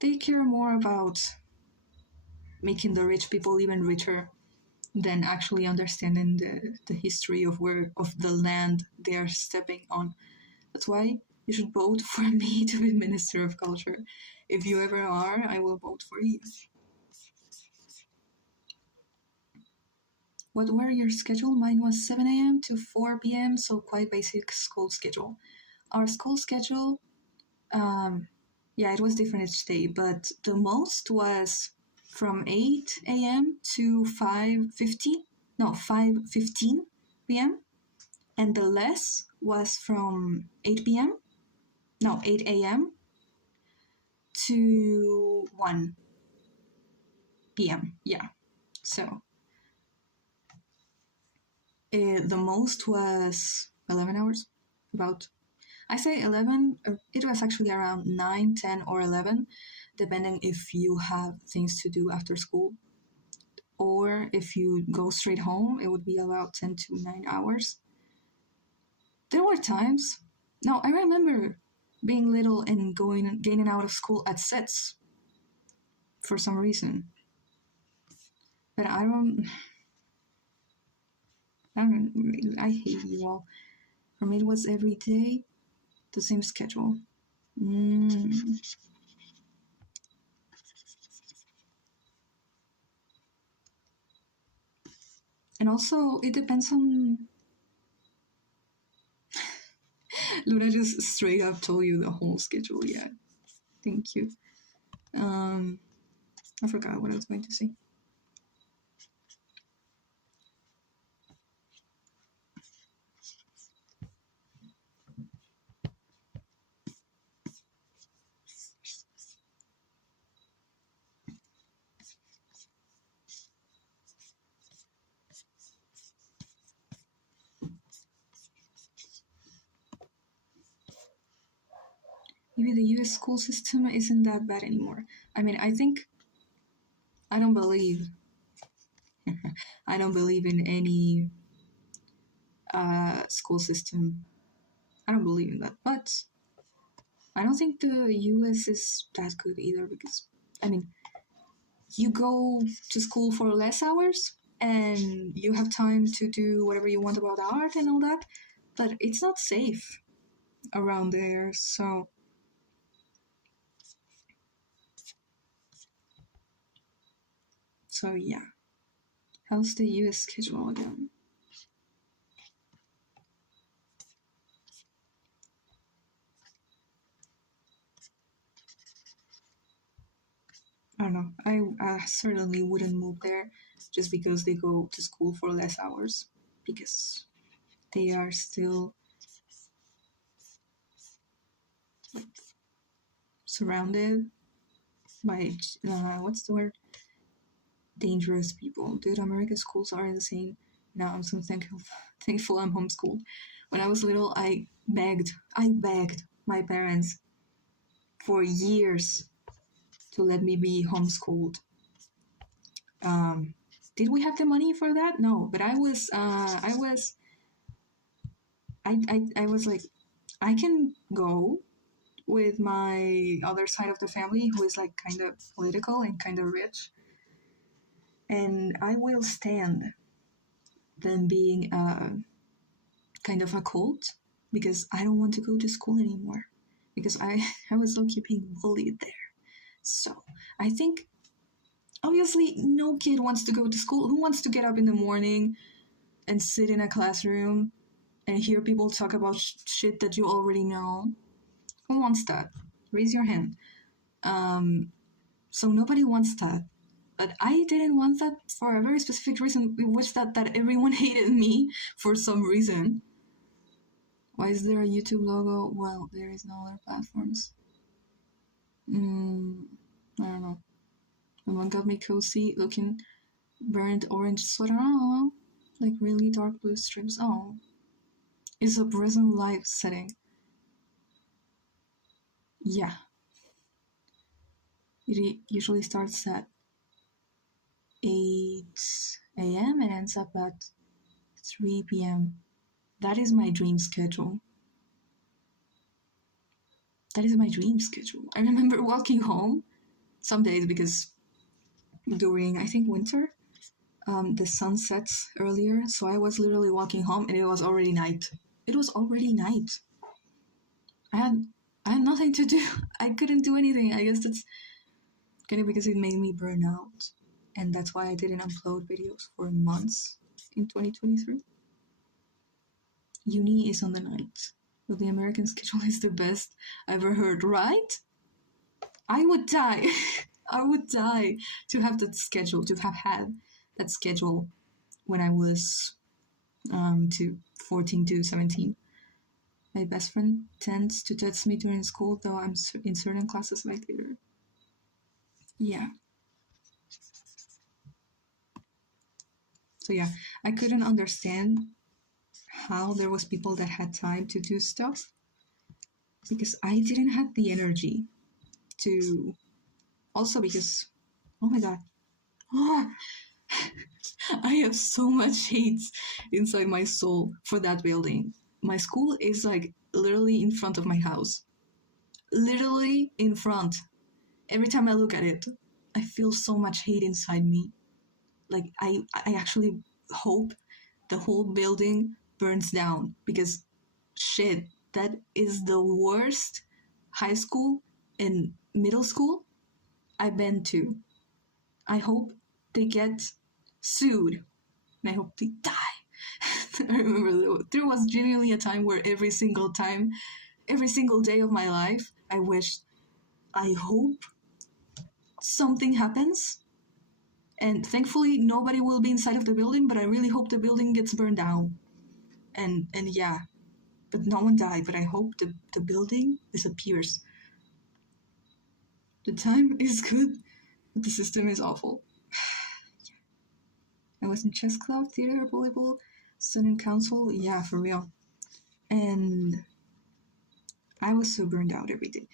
They care more about making the rich people even richer than actually understanding the history of the land they are stepping on. That's why you should vote for me to be Minister of Culture. If you ever are, I will vote for you. What were your schedule? Mine was 7 a.m. to 4 p.m., so quite basic school schedule. Our school schedule, yeah, it was different each day, but the most was from 8 a.m. to 5:15 p.m. And the less was from 8 a.m. to 1 p.m. Yeah. So the most was 11 hours, about. I say 11, it was actually around 9, 10, or 11, depending if you have things to do after school. Or if you go straight home, it would be about 10 to 9 hours. There were times. No, I remember being little and gaining out of school at 6 for some reason. But I hate you all. For me, it was every day, the same schedule. And also, it depends on. Luna just straight up told you the whole schedule. Yeah, thank you. I forgot what I was going to say. Maybe the US school system isn't that bad anymore. I mean, I don't believe in any school system. I don't believe in that. But I don't think the US is that good either because, I mean, you go to school for less hours and you have time to do whatever you want about art and all that, but it's not safe around there. So yeah. How's the US schedule again? I don't know. I certainly wouldn't move there just because they go to school for less hours because they are still surrounded by what's the word? Dangerous people. Dude, American schools are insane. Now I'm so thankful I'm homeschooled. When I was little, I begged my parents for years to let me be homeschooled. Did we have the money for that? No, but I was like, I can go with my other side of the family who is like kind of political and kind of rich, and I will stand them being kind of a cult because I don't want to go to school anymore because I was lucky being bullied there. So I think obviously no kid wants to go to school. Who wants to get up in the morning and sit in a classroom and hear people talk about shit that you already know. Who wants that? Raise your hand. So nobody wants that. But I didn't want that for a very specific reason, which that everyone hated me for some reason. Why is there a YouTube logo? Well, there is no other platforms. I don't know. The one got me cozy looking burnt orange sweater. Oh, like really dark blue strips. Oh, it's a present life setting. Yeah. It usually starts at 8 a.m. and ends up at 3 p.m. That is my dream schedule. That is my dream schedule. I remember walking home some days because during, I think, winter, the sun sets earlier. So I was literally walking home and it was already night. It was already night. I had nothing to do. I couldn't do anything. I guess that's kind of because it made me burn out. And that's why I didn't upload videos for months in 2023. Uni is on the night. But the American schedule is the best I ever heard, right? I would die. I would die to have that schedule, to have had that schedule when I was 14 to 17. My best friend tends to text me during school, though I'm in certain classes like later. Yeah. So yeah, I couldn't understand how there was people that had time to do stuff because I didn't have the energy to. Also because, oh my god, I have so much hate inside my soul for that building. My school is like literally in front of my house. Literally in front. Every time I look at it, I feel so much hate inside me. Like I actually hope the whole building burns down because shit, that is the worst high school and middle school I've been to. I hope they get sued and I hope they die. I remember there was genuinely a time where every single day of my life, I hope something happens. And thankfully, nobody will be inside of the building, but I really hope the building gets burned down. And yeah, but no one died, but I hope the building disappears. The time is good, but the system is awful. I was in chess club, theater, volleyball, student council, yeah, for real. And I was so burned out every day.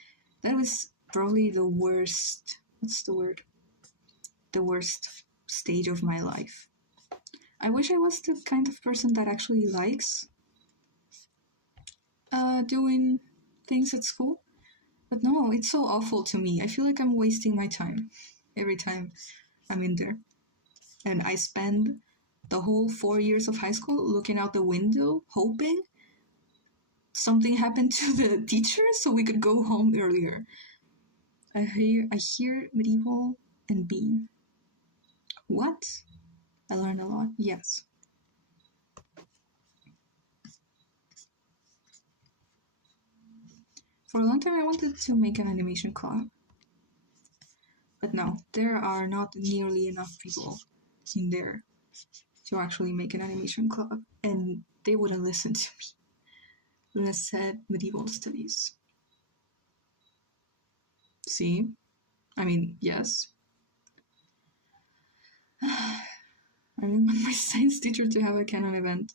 That was probably the worst, what's the word? The worst stage of my life. I wish I was the kind of person that actually likes doing things at school. But no, it's so awful to me. I feel like I'm wasting my time every time I'm in there. And I spend the whole 4 years of high school looking out the window, hoping something happened to the teacher so we could go home earlier. I hear medieval and beam. What? I learned a lot. Yes. For a long time I wanted to make an animation club. But no, there are not nearly enough people in there to actually make an animation club. And they wouldn't listen to me. Luna said medieval studies. See? I mean, yes. I really want my science teacher to have a canon event.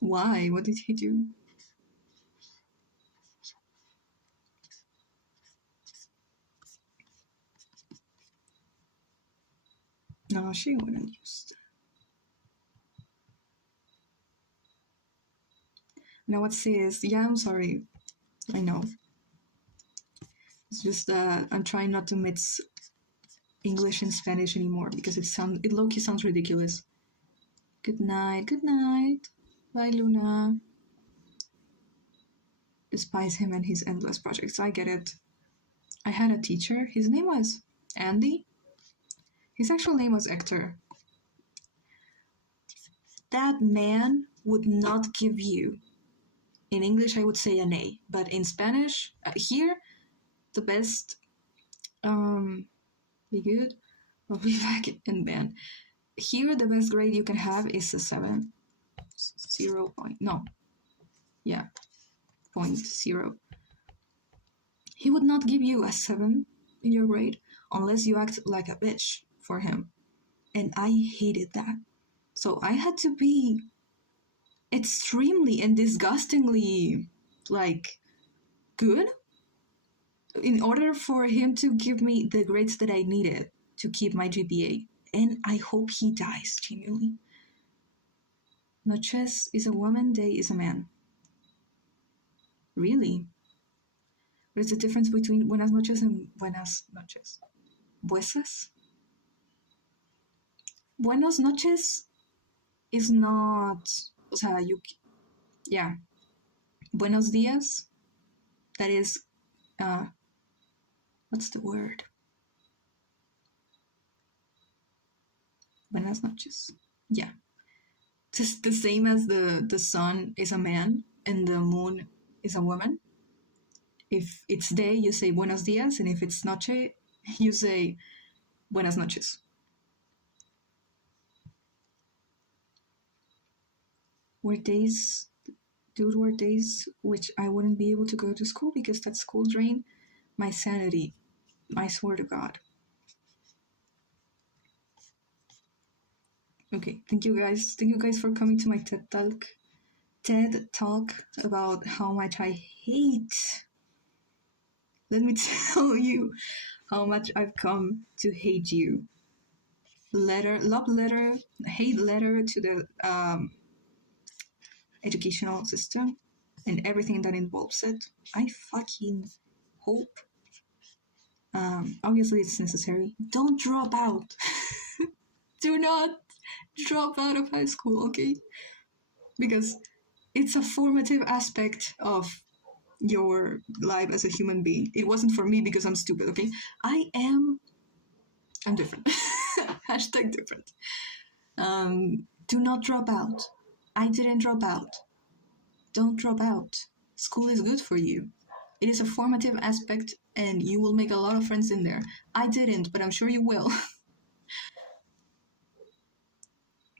Why? What did he do? No, she wouldn't use that. Now what says? Yeah, I'm sorry. I know. It's just that I'm trying not to mix English and Spanish anymore because it low-key sounds ridiculous. Good night. Good night. Bye, Luna. Despise him and his endless projects. I get it. I had a teacher. His name was Andy. His actual name was Hector. That man would not give you, in English I would say an A, but in Spanish, here, the best, be good, I'll be back in band. Here, the best grade you can have is a 7. 0 point, no, yeah, 0.0. He would not give you a 7 in your grade unless you act like a bitch for him. And I hated that. So I had to be extremely and disgustingly, like, good in order for him to give me the grades that I needed to keep my GPA. And I hope he dies, genuinely. Noches is a woman, day is a man. Really? What is the difference between buenas noches and buenas noches? Buesas? Buenos noches is not, o sea, yeah. Buenos días, that is, what's the word? Buenas noches. Yeah. Just the same as the sun is a man and the moon is a woman. If it's day, you say buenos días, and if it's noche, you say buenas noches. Were days which I wouldn't be able to go to school because that school drained my sanity. I swear to God. Okay, thank you guys. Thank you guys for coming to my TED Talk about how much I hate. Let me tell you how much I've come to hate you. Love letter, hate letter to the educational system and everything that involves it. I fucking hope. Obviously, it's necessary. Don't drop out. Do not drop out of high school, okay? Because it's a formative aspect of your life as a human being. It wasn't for me because I'm stupid, okay? I'm different. Hashtag different. Do not drop out. I didn't drop out. Don't drop out. School is good for you. It is a formative aspect and you will make a lot of friends in there. I didn't, but I'm sure you will.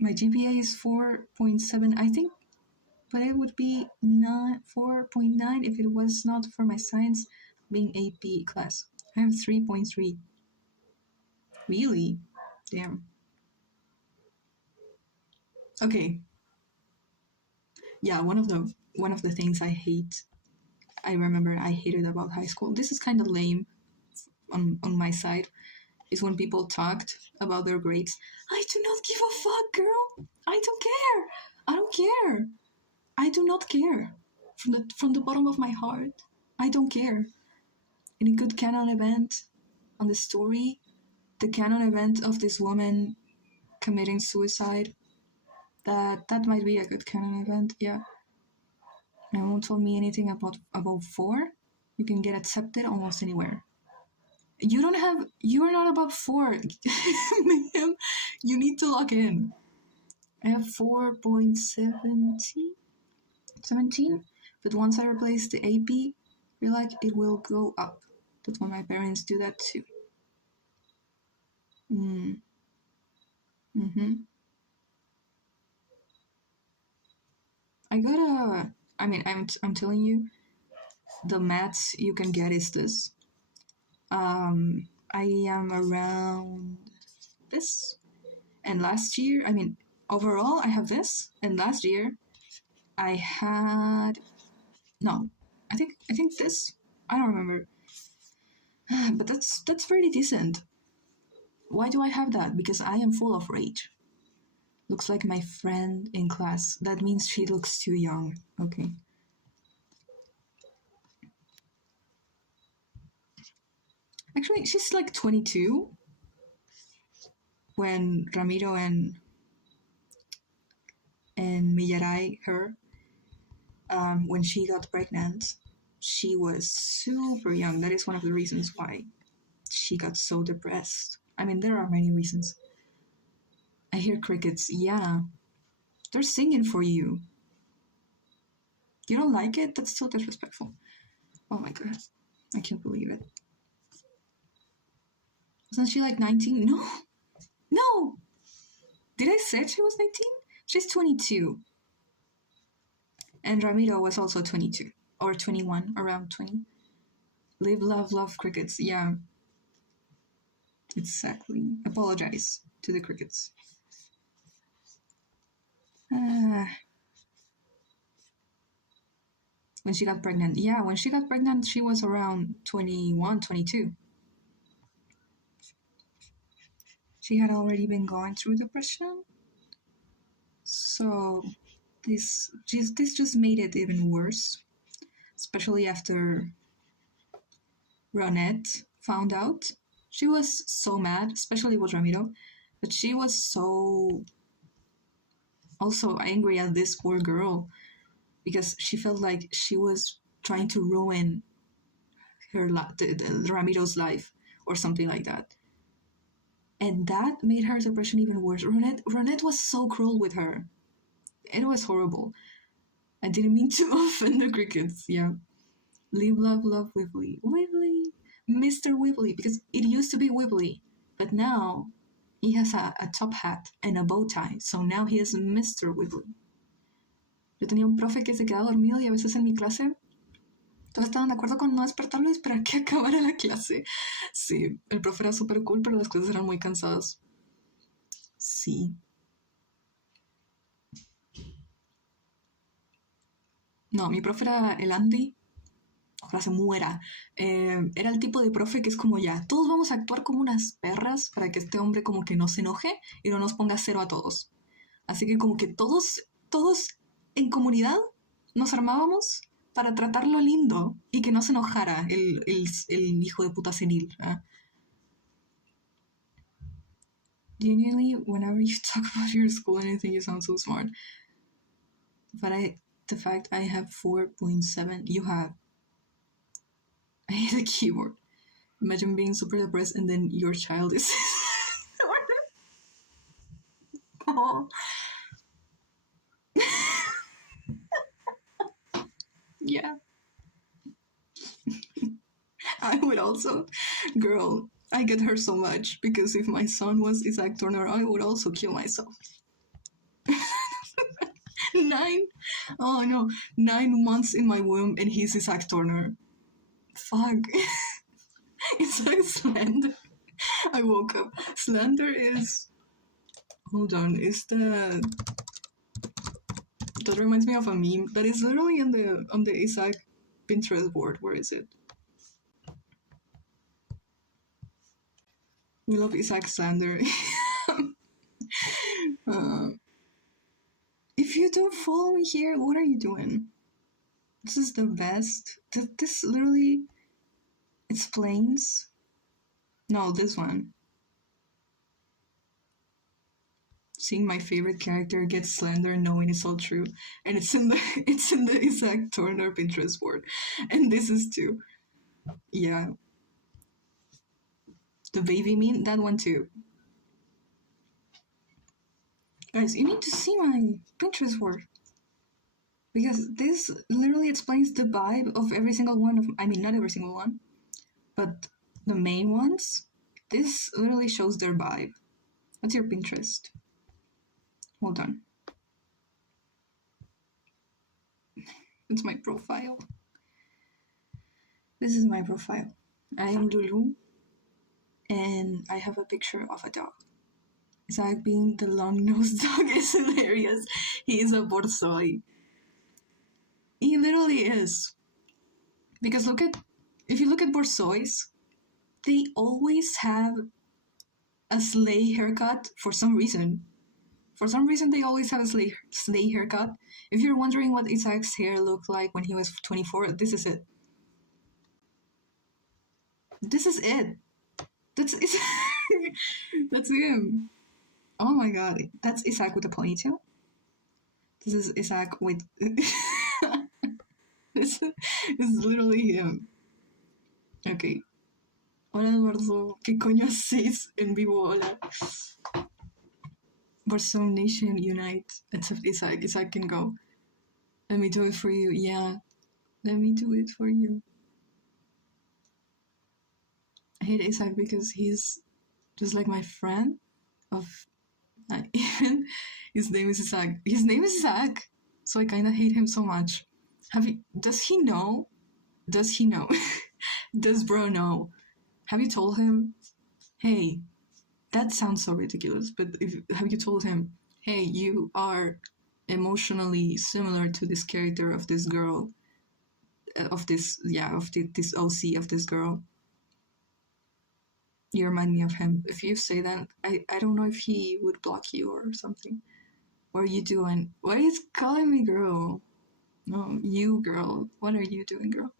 My GPA is 4.7, I think, but it would be 4.9 if it was not for my science being AP class. I have 3.3. Really? Damn. Okay. Yeah, one of the things I remember I hated about high school. This is kind of lame on my side. Is when people talked about their grades. I do not give a fuck, girl. I don't care. I don't care. I do not care. From the bottom of my heart, I don't care. In a good canon event on the story, the canon event of this woman committing suicide, that might be a good canon event, yeah. No one told me anything about 4. You can get accepted almost anywhere. You are not above 4. Ma'am, you need to log in. I have 4.17, but once I replace the AP, I feel like it will go up. That's why my parents do that too. I'm telling you, the maths you can get is this. I am around this, and last year, overall I have this, and last year I had, no, I think this, I don't remember, but that's pretty decent. Why do I have that? Because I am full of rage. Looks like my friend in class. That means she looks too young. Okay. Actually, she's like 22 when Ramiro and Millaray, when she got pregnant, she was super young. That is one of the reasons why she got so depressed. There are many reasons. I hear crickets. Yeah, they're singing for you. You don't like it? That's so disrespectful. Oh my god. I can't believe it. Wasn't she like 19? No! No! Did I say she was 19? She's 22. And Ramiro was also 22. Or 21, around 20. Live, love, love crickets. Yeah. Exactly. Apologize to the crickets. When she got pregnant. Yeah, when she got pregnant, she was around 21, 22. She had already been going through depression. So this just made it even worse. Especially after Ronette found out. She was so mad, especially with Ramiro, but she was so also angry at this poor girl because she felt like she was trying to ruin her Ramiro's life or something like that. And that made her depression even worse. Ronette was so cruel with her. It was horrible. I didn't mean to offend the crickets, yeah. Live, love, love, Wibbly. Wibbly! Mr. Wibbly, because it used to be Wibbly, but now he has a top hat and a bow tie, so now he is Mr. Wibbly. Yo tenía un profe que se quedaba dormido y a veces en mi clase todos estaban de acuerdo con no despertarlo y esperar que acabara la clase. Sí, el profe era súper cool, pero las clases eran muy cansadas. Sí. No, mi profe era el Andy. Ojalá se muera. Era el tipo de profe que es como ya, todos vamos a actuar como unas perras para que este hombre como que no se enoje y no nos ponga cero a todos. Así que como que todos en comunidad nos armábamos para tratarlo lindo y que no se enojara el hijo de puta senil. Genuinely, whenever you talk about your school and anything, you sound so smart. The fact I have 4.7, you have. I hate the keyboard. Imagine being super depressed and then your child is. Oh. Yeah. I would also. Girl, I get her so much because if my son was Isaac Turner, I would also kill myself. 9 months in my womb and he's Isaac Turner. Fuck. It's like Slender. I woke up. Slender is. Hold on, is the. That reminds me of a meme that is literally on the Isaac Pinterest board. Where is it? We love Isaac Slender. If you don't follow me here, what are you doing? This is the best. This literally explains. No, this one. Seeing my favorite character get slender, knowing it's all true, and it's in the Isaac Turner Pinterest board, and this is too. Yeah. The baby meme, that one too. Guys, you need to see my Pinterest board. Because this literally explains the vibe of every single one of, I mean, not every single one, but the main ones. This literally shows their vibe. What's your Pinterest? Hold on. It's my profile. This is my profile. I am Lulu, and I have a picture of a dog. Isaac being the long-nosed dog is hilarious. He is a borzoi. He literally is. Because if you look at borzois, they always have a sleigh haircut for some reason. For some reason, they always have a sleigh haircut. If you're wondering what Isaac's hair looked like when he was 24, this is it. This is it. That's him. Oh my god, that's Isaac with a ponytail. This is Isaac with. This is literally him. Okay. Hola Eduardo, ¿qué coño haces en vivo? Hola. Barcelona Nation unite, except Isaac. Isaac can go. Let me do it for you. Yeah, let me do it for you. I hate Isaac because he's just like my friend of his name is Isaac. His name is Isaac, so I kind of hate him so much. Does he know? Does he know? Does bro know? Have you told him, hey, that sounds so ridiculous, but have you told him, hey, you are emotionally similar to this character of this girl, of this OC of this girl? You remind me of him. If you say that, I don't know if he would block you or something. What are you doing? Why are you calling me girl? No, you girl. What are you doing, girl?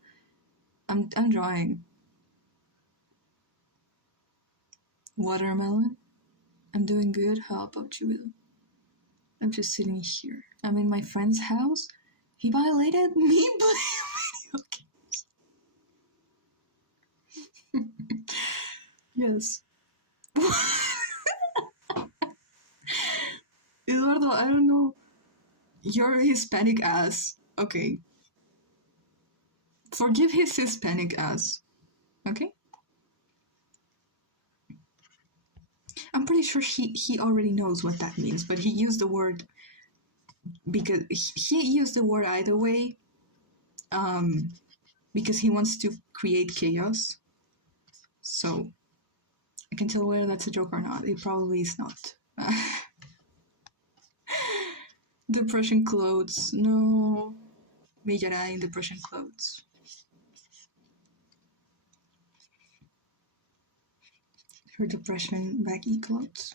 I'm drawing. Watermelon. I'm doing good. How about you? I'm just sitting here. I'm in my friend's house. He violated me playing video games. Yes. Eduardo, I don't know. You're Hispanic ass. Okay. Forgive his Hispanic ass. Okay? I'm pretty sure he already knows what that means, but he used the word because he used the word either way, because he wants to create chaos. So I can tell whether that's a joke or not. It probably is not. Depression clothes. No. Miyarai in depression clothes. Her depression baggy clothes.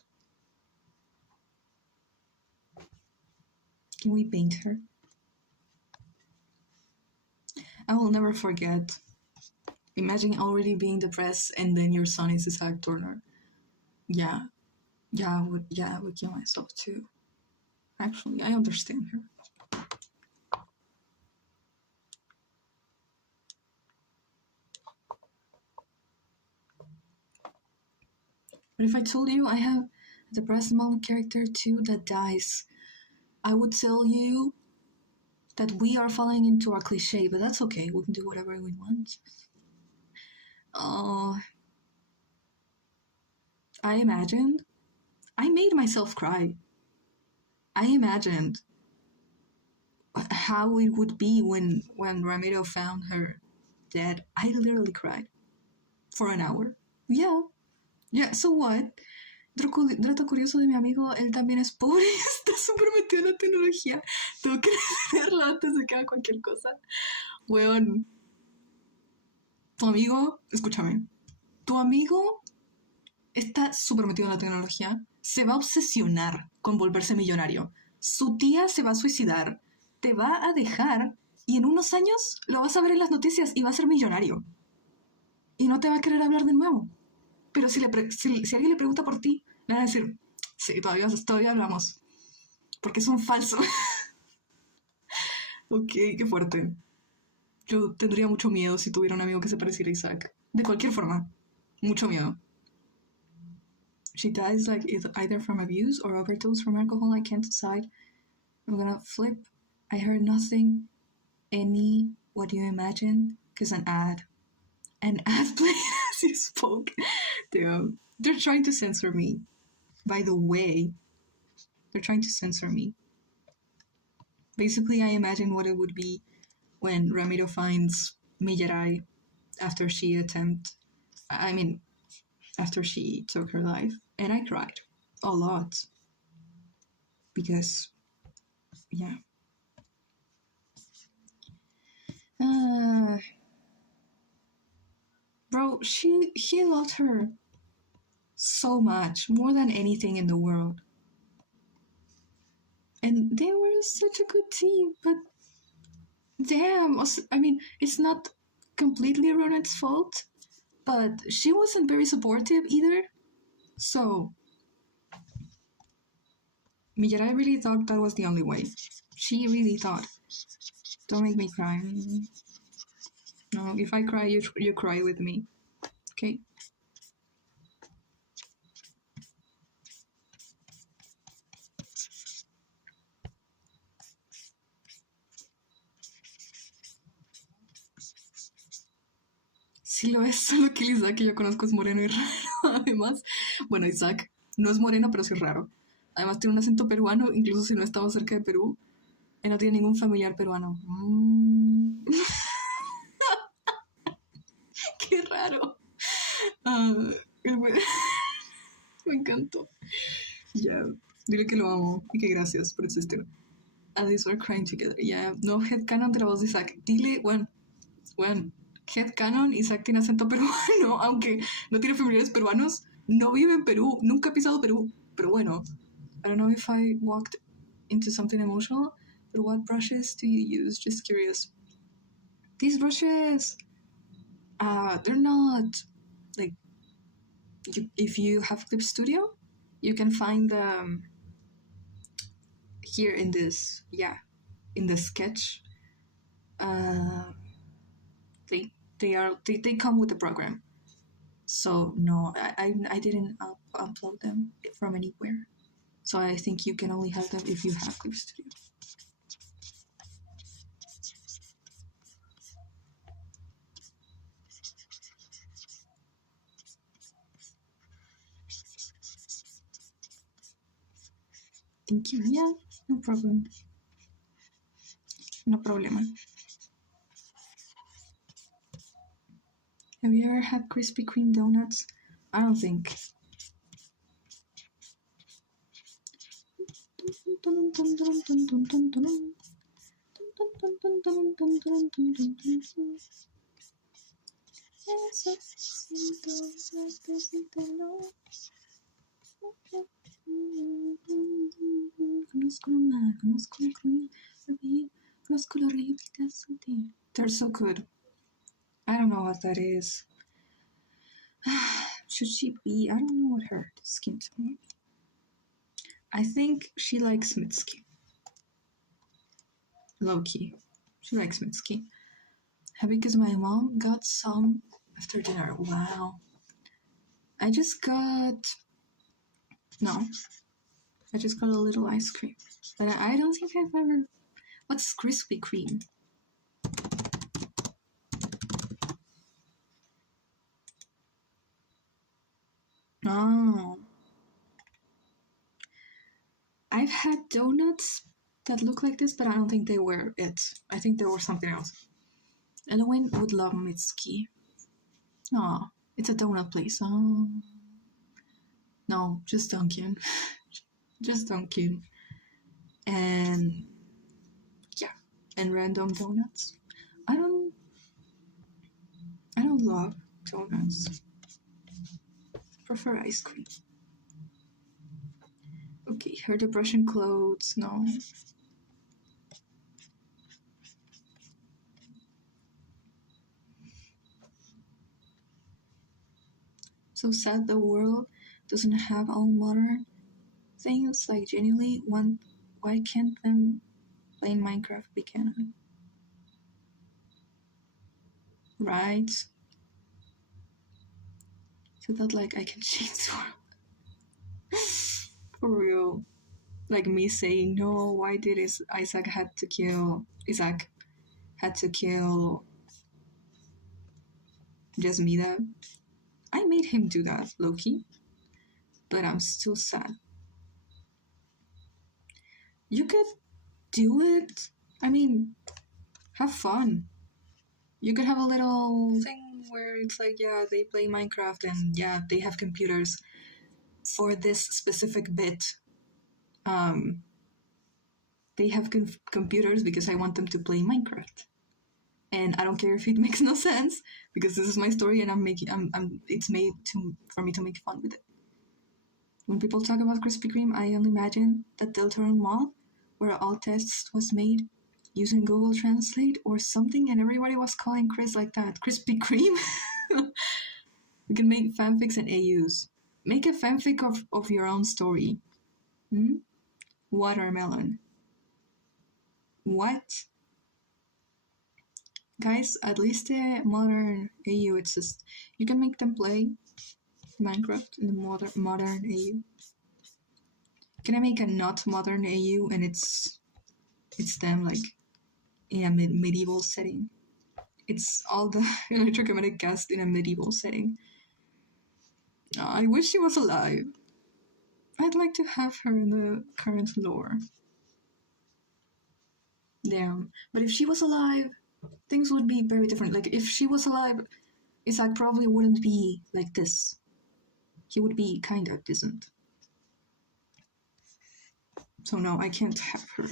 Can we paint her? I will never forget. Imagine already being depressed and then your son is Isaac Turner. Yeah. I would kill myself too. Actually, I understand her. But if I told you I have a depressed mom character too that dies, I would tell you that we are falling into our cliche, but that's okay. We can do whatever we want. I made myself cry. I imagined how it would be when Ramiro found her dead. I literally cried for an hour. Yeah, so what? Dato curioso de mi amigo, él también es pobre y está súper metido en la tecnología. Tengo que decirlo antes de que haga cualquier cosa. Weón. Tu amigo, escúchame. Tu amigo está súper metido en la tecnología. Se va a obsesionar con volverse millonario. Su tía se va a suicidar. Te va a dejar y en unos años lo vas a ver en las noticias y va a ser millonario. Y no te va a querer hablar de nuevo. Pero si alguien le pregunta por ti, le van a decir, sí, todavía hablamos. Porque es un falso. Ok, qué fuerte. Yo tendría mucho miedo si tuviera un amigo que se pareciera a Isaac. De cualquier forma. Mucho miedo. She dies like either from abuse or overdose from alcohol. I can't decide. I'm gonna flip. I heard nothing. Any. What do you imagine? Because an ad played as you spoke. They're trying to censor me. By the way, they're trying to censor me. Basically, I imagine what it would be when Ramiro finds Miyarai after she took her life. And I cried a lot. Because, yeah. Bro, he loved her so much, more than anything in the world. And they were such a good team, but damn, I mean, it's not completely Ronet's fault, but she wasn't very supportive either. So, Miyarai really thought that was the only way. She really thought. Don't make me cry. No, if I cry, you cry with me. Okay? Sí lo es, solo que el Isaac que yo conozco es moreno y raro. Además, bueno, Isaac no es moreno, pero sí es raro. Además tiene un acento peruano, incluso si no estaba cerca de Perú. Él no tiene ningún familiar peruano. Qué raro. Ah, me, me encantó. Ya, dile que lo amo y que gracias por existir. At least we're crying together. Ya, no headcanon de la voz de Isaac. Dile, bueno, headcanon, Isaac tiene acento peruano, aunque no tiene familiares peruanos, no vive en Perú, nunca ha pisado Perú. Pero bueno, I don't know if I walked into something emotional, but what brushes do you use? Just curious. These brushes, they're not like if you have Clip Studio, you can find them here in this, in the sketch. They come with the program. So no, I didn't upload them from anywhere. So I think you can only have them if you have Clip Studio. Thank you. Yeah, no problem. No problema. Have you ever had Krispy Kreme donuts? I don't think. They're so good. I don't know what that is. Should she be? I don't know what her skin tone. I think she likes Mitski. Low key. She likes Mitski. Because my mom got some after dinner. Wow. I just got a little ice cream. But I don't think I've ever... What's Krispy Kreme? Oh. I've had donuts that look like this, but I don't think they were it. I think they were something else. Elowen would love Mitski. Oh, it's a donut place. Oh. No, just Dunkin'. Just Dunkin'. And yeah, and random donuts. I don't love donuts. Prefer ice cream. Okay, her depression clothes, no. So sad the world doesn't have all modern things, like genuinely why can't them playing Minecraft be canon? Right? So that like I can change the world. For real. Like me saying no, why did Isaac had to kill Jasmida? I made him do that, Loki. But I'm still sad. You could do it. I mean, have fun. You could have a little thing where it's like, yeah, they play Minecraft and yeah, they have computers for this specific bit. They have computers because I want them to play Minecraft. And I don't care if it makes no sense because this is my story and it's made for me to make fun with it. When people talk about Krispy Kreme, I only imagine that Deltarune Mall, where all tests was made using Google Translate or something, and everybody was calling Chris like that. Krispy Kreme? We can make fanfics and AUs. Make a fanfic of your own story. Watermelon. What? Guys, at least the modern AU, it's just... You can make them play Minecraft in the modern AU. Can I make a not modern AU and it's them like in a medieval setting? It's all the electromagnetic cast in a medieval setting. I wish she was alive. I'd like to have her in the current lore. Damn. But if she was alive, things would be very different. Like, if she was alive, Isaac probably wouldn't be like this. He would be kinda distant. So no, I can't have her.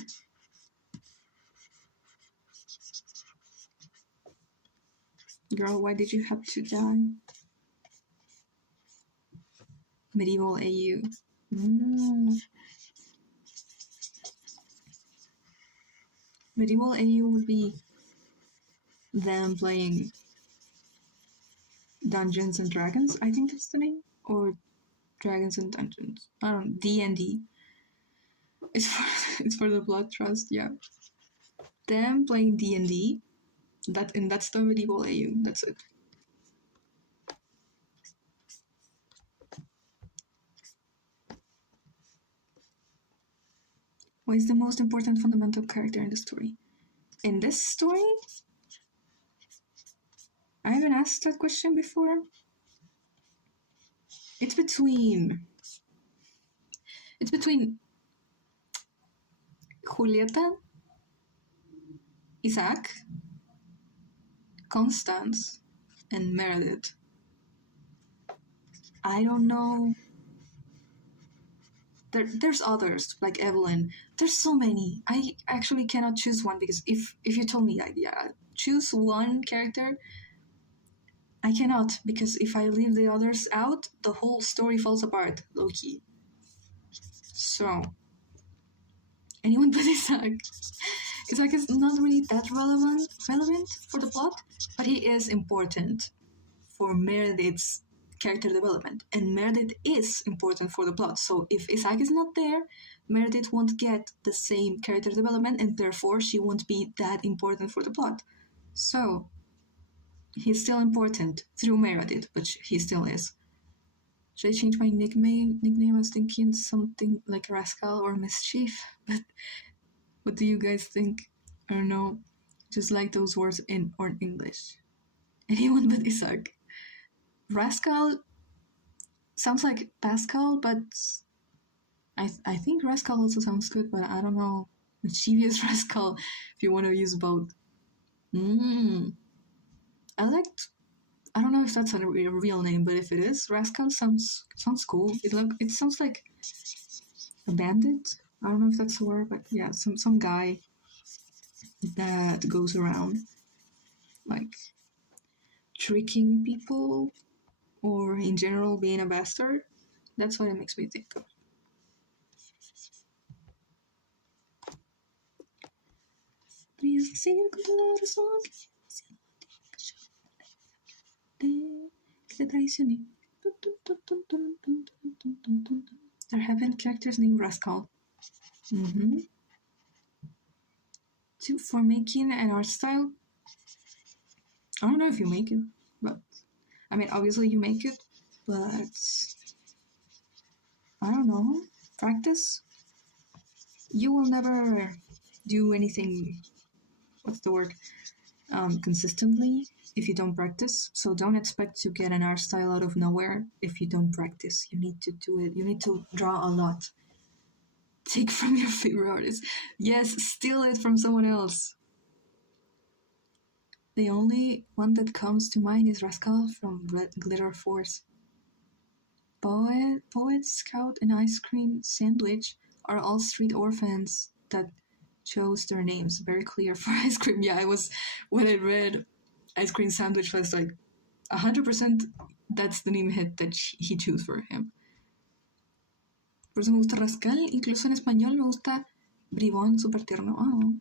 Girl, why did you have to die? Medieval AU. Medieval AU would be them playing Dungeons and Dragons, I think that's the name, or Dragons and Dungeons. I don't know, D&D. It's for the Blood Trust, yeah. Them playing D&D, that's the medieval AU. That's it. What is the most important fundamental character in the story? In this story? I haven't asked that question before. It's between Julieta, Isaac, Constance, and Meredith. I don't know. There's others, like Evelyn. There's so many. I actually cannot choose one because if you told me, like, yeah, choose one character, I cannot, because if I leave the others out, the whole story falls apart, low-key. So, anyone but Isaac. Isaac is not really that relevant for the plot, but he is important for Meredith's character development, and Meredith is important for the plot. So if Isaac is not there, Meredith won't get the same character development, and therefore she won't be that important for the plot. So he's still important through Meredith, but he still is. Should I change my nickname? I was thinking something like Rascal or Mischief, but what do you guys think? I don't know. Just like those words in English. Anyone but Isaac. Rascal sounds like Pascal, but I think Rascal also sounds good, but I don't know. Mischievous Rascal, if you want to use both. I don't know if that's a real name, but if it is, Rascal sounds cool. It sounds like a bandit. I don't know if that's a word, but yeah, some guy that goes around like tricking people, or in general being a bastard. That's what it makes me think of. There have been characters named Rascal. For making an art style, I don't know if you make it, but I mean, obviously you make it, but I don't know, practice. You will never do anything, what's the word, consistently if you don't practice. So don't expect to get an art style out of nowhere if you don't practice. You need to do it. You need to draw a lot. Take from your favorite artist. Yes, steal it from someone else. The only one that comes to mind is Rascal from Red Glitter Force. Poet, Scout, and Ice Cream Sandwich are all street orphans that chose their names. Very clear for Ice Cream. Yeah, when I read Ice Cream Sandwich, I was like, 100% that's the name that he chose for him. Por eso me gusta Rascal, incluso en español me gusta Bribón, súper tierno. Oh.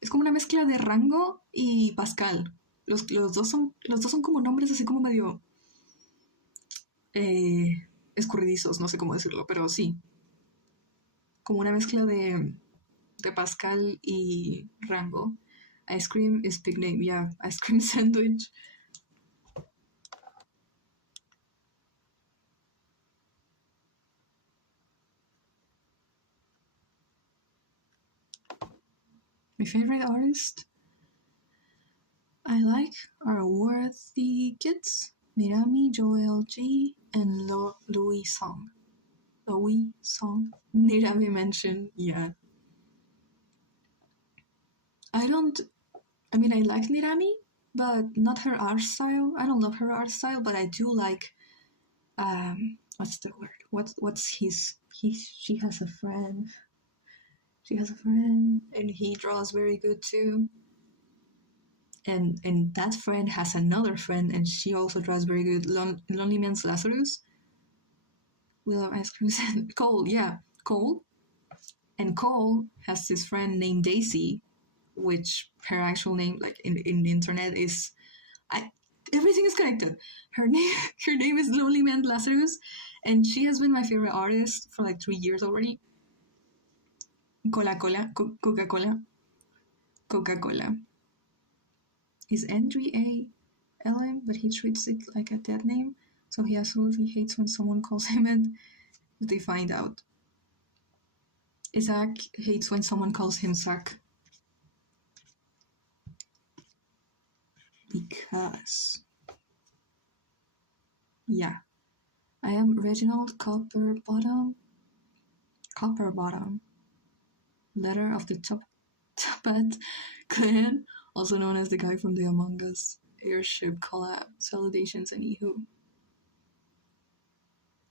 Es como una mezcla de Rango y Pascal. Los dos son como nombres así como medio escurridizos, no sé cómo decirlo, pero sí. Como una mezcla de Pascal y Rango. Ice Cream is big name, yeah. Ice Cream Sandwich. My favorite artist I like are Worthy Kids, Mirami, Joel G, and Louis Song. Louis Song. Nirami mentioned, yeah. I like Nirami, but not her art style. I don't love her art style, but I do like, what's the word? What's his, she has a friend. She has a friend, and he draws very good too. And that friend has another friend, and she also draws very good. Lonely Man's Lazarus. We love ice cream. Cole, yeah, Cole. And Cole has this friend named Daisy, which her actual name, like in the internet, is everything is connected. Her name is Lonely Man Lazarus, and she has been my favorite artist for like 3 years already. Coca-Cola is Andre Ellen, but he treats it like a dead name, so he absolutely hates when someone calls him it if they find out. Isaac hates when someone calls him Zach. Because, yeah, I am Reginald Copperbottom, leader of the Toppat clan, also known as the guy from the Among Us airship collab. Salutations, anywho.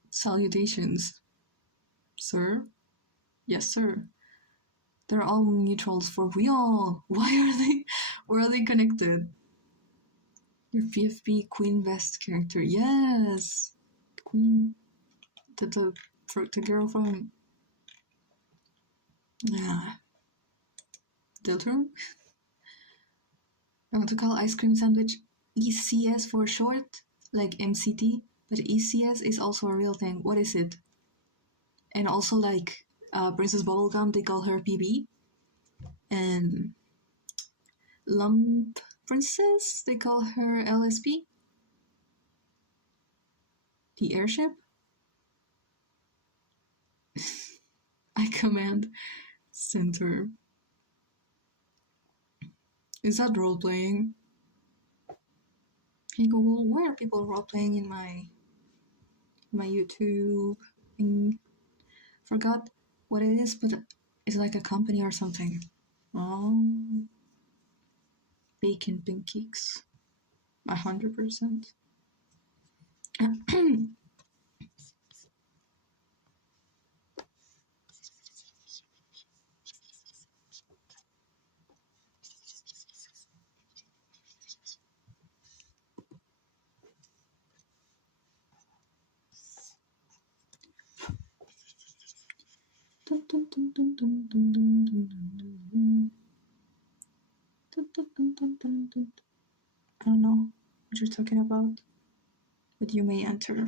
Salutations, sir. Yes, sir. They're all neutrals for real. Where are they connected? Your PFP Queen Vest character. Yes. Queen. The girl from. Deltron? I want to call ice cream sandwich ECS for short, like MCT, but ECS is also a real thing. What is it? And also, like, Princess Bubblegum, they call her PB. And Lump Princess, they call her LSP. The airship? I command center. Is that role playing? Hey Google, why are people role playing in my YouTube thing? Forgot what it is, but it's like a company or something. Oh, bacon pancakes, 100%. I don't know what you're talking about, but you may enter.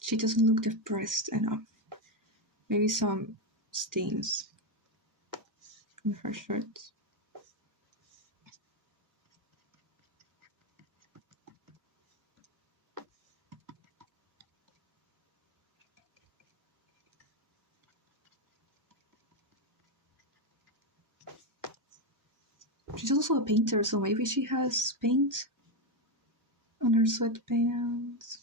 She doesn't look depressed enough. Maybe some stains on her shirt. She's also a painter, so maybe she has paint on her sweatpants.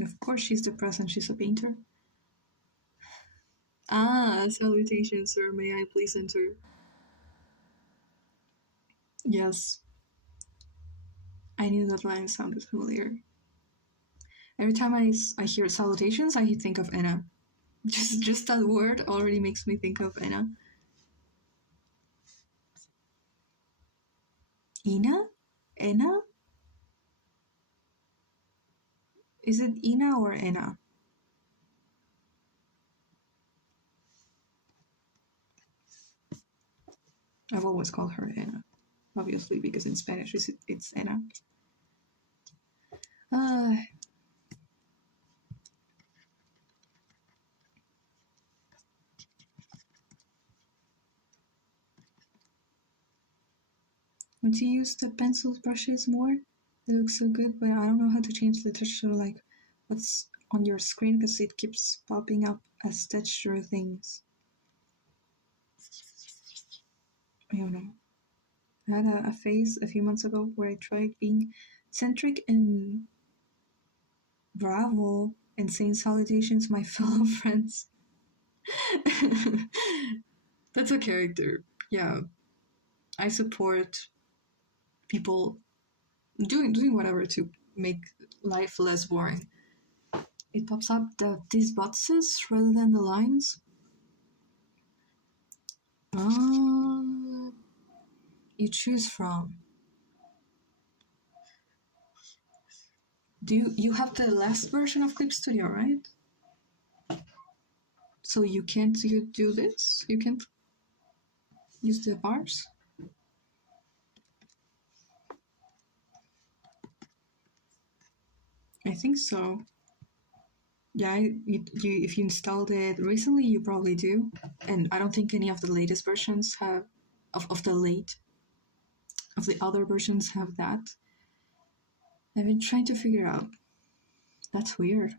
Of course she's depressed and she's a painter. Salutations, sir. May I please enter? Yes. I knew that line sounded familiar. Every time I hear salutations, I think of Anna. Just that word already makes me think of Anna. Ina? Anna? Is it Ina or Anna? I've always called her Anna, obviously, because in Spanish it's Anna. Once you use the pencil brushes more, it looks so good, but I don't know how to change the texture, like what's on your screen, because it keeps popping up as texture things. I don't know. I had a phase a few months ago where I tried being centric and bravo and saying salutations to my fellow friends. That's a character. Yeah. I support people doing whatever to make life less boring. It pops up these boxes rather than the lines. You choose from. You have the last version of Clip Studio, right? So you can't do this? You can't use the bars? I think so. Yeah, if you installed it recently, you probably do. And I don't think any of the latest versions have, of the other versions have that. I've been trying to figure out. That's weird.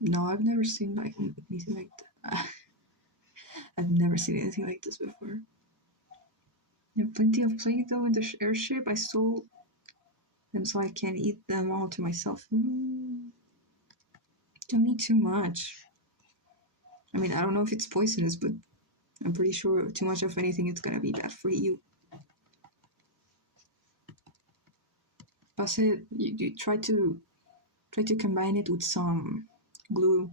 No, I've never seen like anything like that. I've never seen anything like this before. You have plenty of Play-Doh in the airship. I stole them so I can eat them all to myself. Don't eat too much. I mean, I don't know if it's poisonous, but I'm pretty sure too much of anything is gonna be bad for you. Plus, you try to combine it with some glue,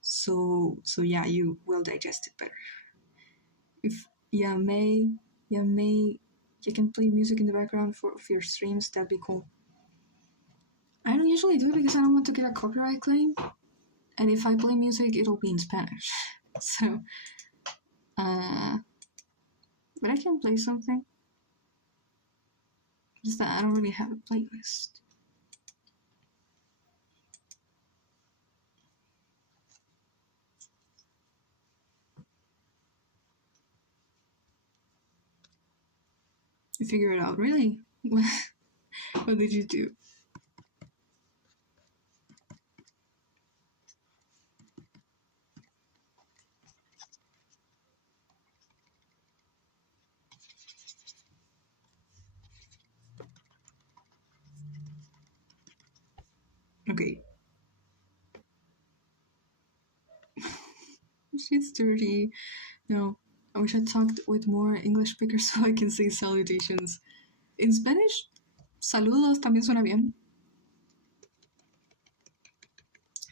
so yeah, you will digest it better. If you can play music in the background for your streams, that'd be cool. I don't usually do it because I don't want to get a copyright claim, and if I play music, it'll be in Spanish. So, but I can play something. Just that I don't really have a playlist. You figure it out, really? What did you do? Okay. She's dirty. No, I wish I talked with more English speakers so I can say salutations. In Spanish, saludos también suena bien.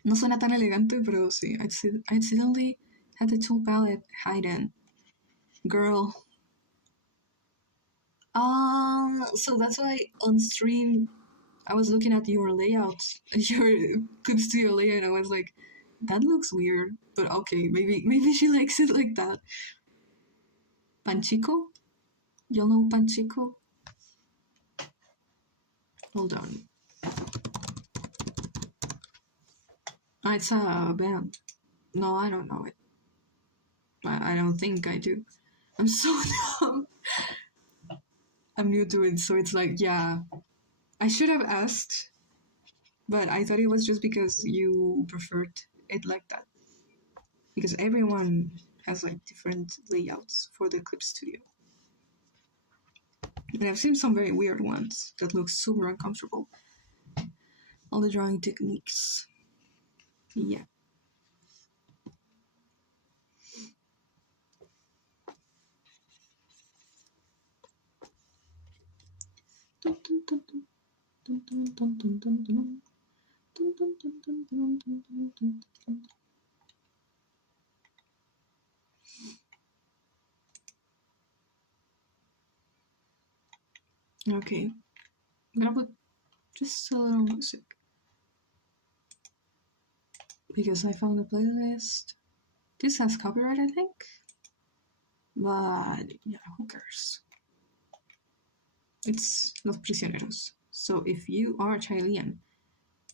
No suena tan elegante, pero sí. I accidentally had the tool palette hidden. Girl. So that's why on stream I was looking at your layout, your Clip Studio layout, and I was like, that looks weird, but okay, maybe she likes it like that. Panchico? Y'all know Panchico? Hold on. It's a band. No, I don't know it. I don't think I do. I'm so dumb. I'm new to it, so it's like, yeah. I should have asked, but I thought it was just because you preferred it like that. Because everyone has like different layouts for the Clip Studio. And I've seen some very weird ones that look super uncomfortable. All the drawing techniques. Yeah. Okay. I'm gonna put just a little music. Because I found a playlist. This has copyright, I think. But yeah, who cares? It's Los Prisioneros. So if you are Chilean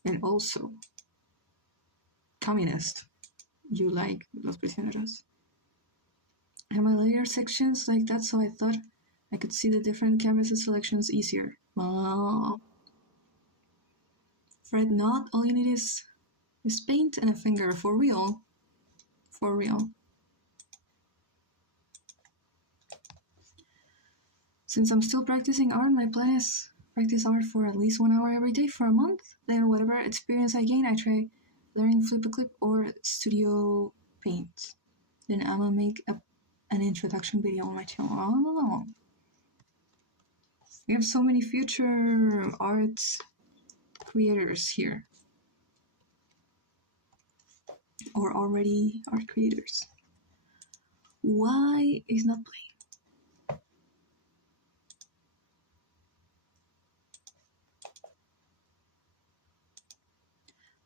and also communist, you like Los Prisioneros. And my layer sections like that, so I thought I could see the different canvas selections easier. Fret not, all you need is paint and a finger, for real. For real. Since I'm still practicing art, my plan is practice art for at least 1 hour every day for a month. Then whatever experience I gain, I try learning Flip a Clip or Studio Paint. Then I'm gonna make an introduction video on my channel. Oh. We have so many future art creators here. Or already art creators. Why is not playing?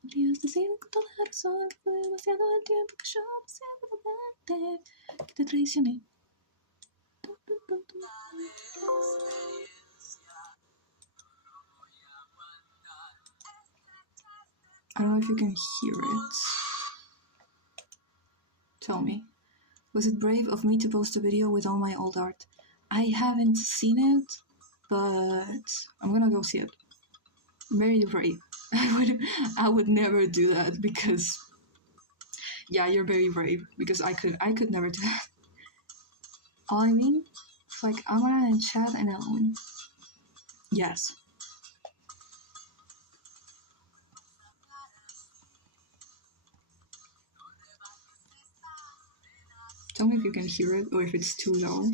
Podrías decir con toda la razón que fue demasiado el tiempo que yo pasé por delante, que te traicioné. I don't know if you can hear it. Tell me. Was it brave of me to post a video with all my old art? I haven't seen it, but I'm gonna go see it. Very brave. I would never do that because yeah, you're very brave because I could never do that. All I mean, it's like Amara and Chad and Ellen. Yes. Tell me if you can hear it or if it's too low.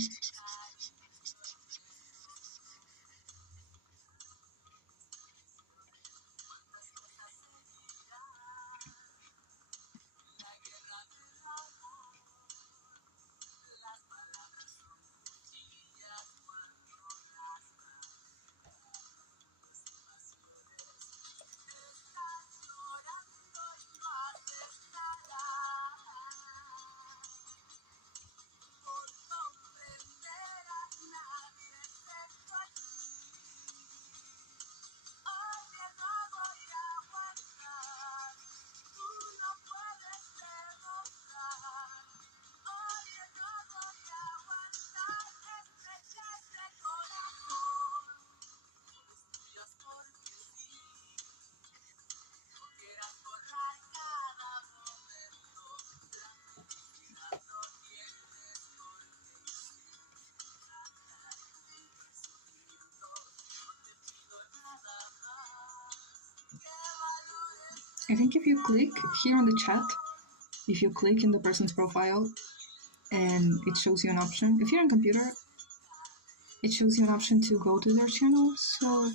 I think if you click here on the chat, if you click in the person's profile and it shows you an option, if you're on computer, it shows you an option to go to their channel, so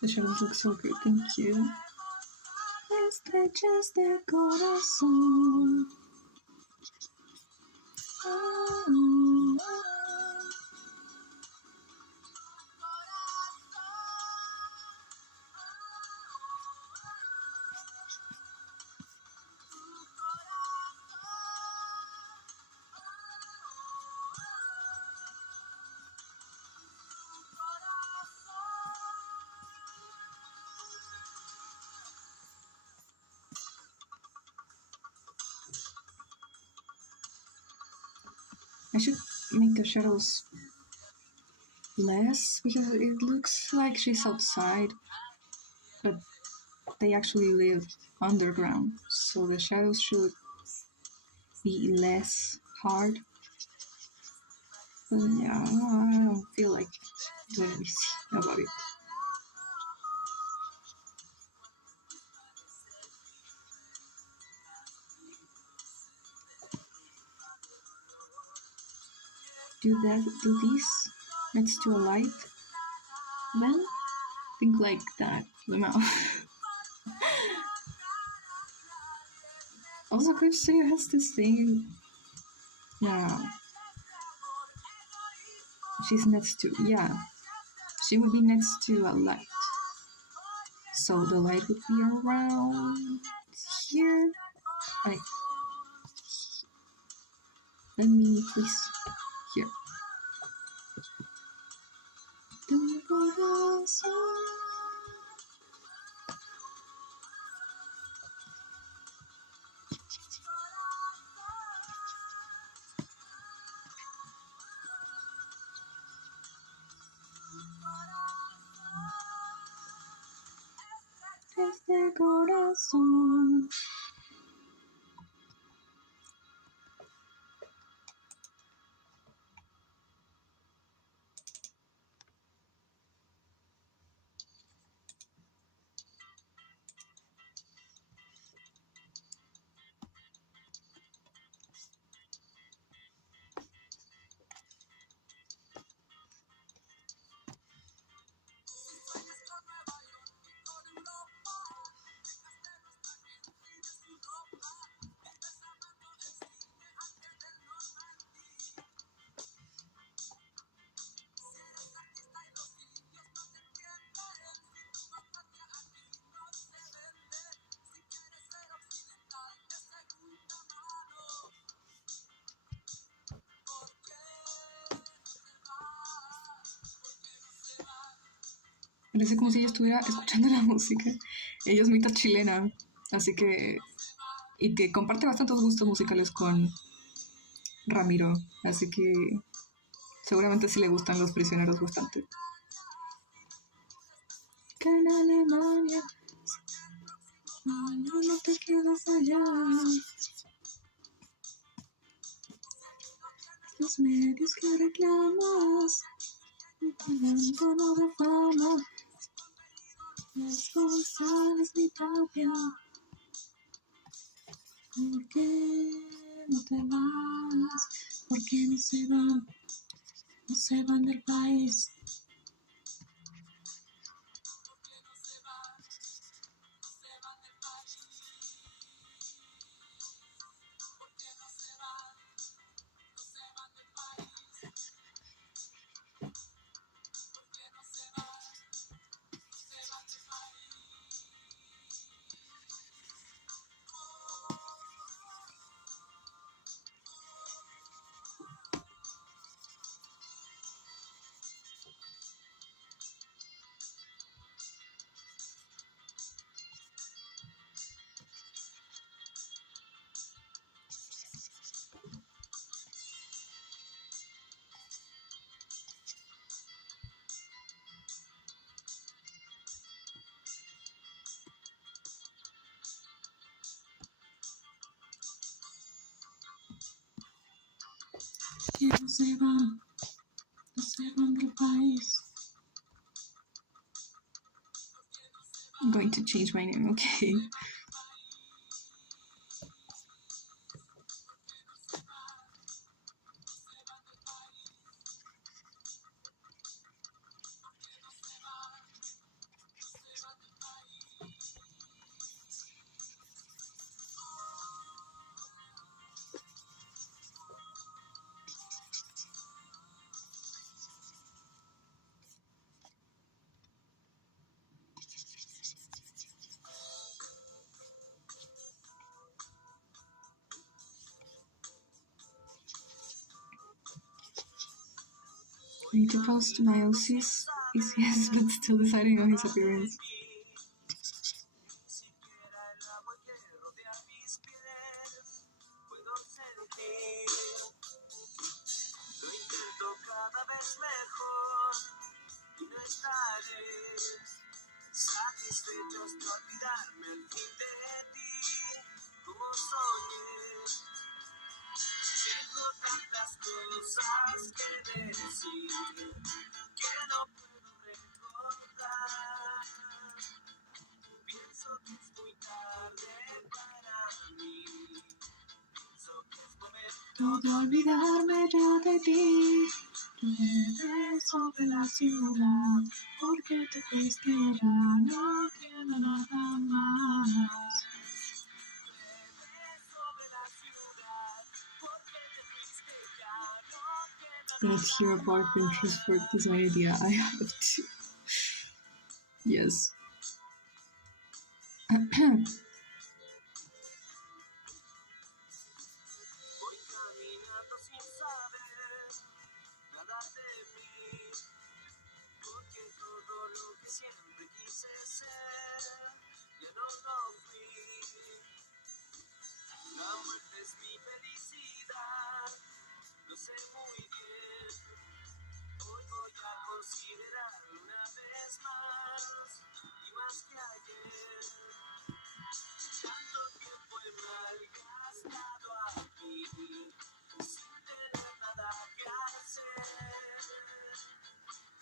the shadows look so good, thank you. Estrechas de corazón. I should make the shadows less because it looks like she's outside, but they actually live underground, so the shadows should be less hard. But yeah, I don't feel like doing anything about it. Do these next to a light, then think like that, the mouth. Also, Cliff Studio has this thing. Yeah, she's next to, yeah, she would be next to a light, so the light would be around here, like Let me please here. Tu corazón. Este corazón. Parece como si ella estuviera escuchando la música. Ella es mitad chilena, así que... Y que comparte bastantes gustos musicales con Ramiro, así que seguramente sí le gustan Los Prisioneros bastante. Que en Alemania no te quedas allá. Los medios que reclamas, un tono de fama. Las cosas mi propia. ¿Por qué no te vas? ¿Por qué no se van? No se van del país. Que no se van del país. I'm going to change my name, okay? I need to post my OC's ECS, but still deciding on his appearance. Satisfechos de olvidarme al fin de ti, como soñé. Tengo tantas cosas que decir que no puedo recordar. Pienso que es muy tarde para mí. Pienso que es momento de olvidarme ya de ti. Llueve sobre la ciudad, porque te fuiste ya, no quiero nada más. Let's hear about Pinterest for this idea. I have to. Yes. Voy caminando sin La muerte es mi felicidad, lo sé muy bien. Hoy voy a considerar una vez más, y más que ayer. Tanto tiempo he malgastado aquí, sin tener nada que hacer.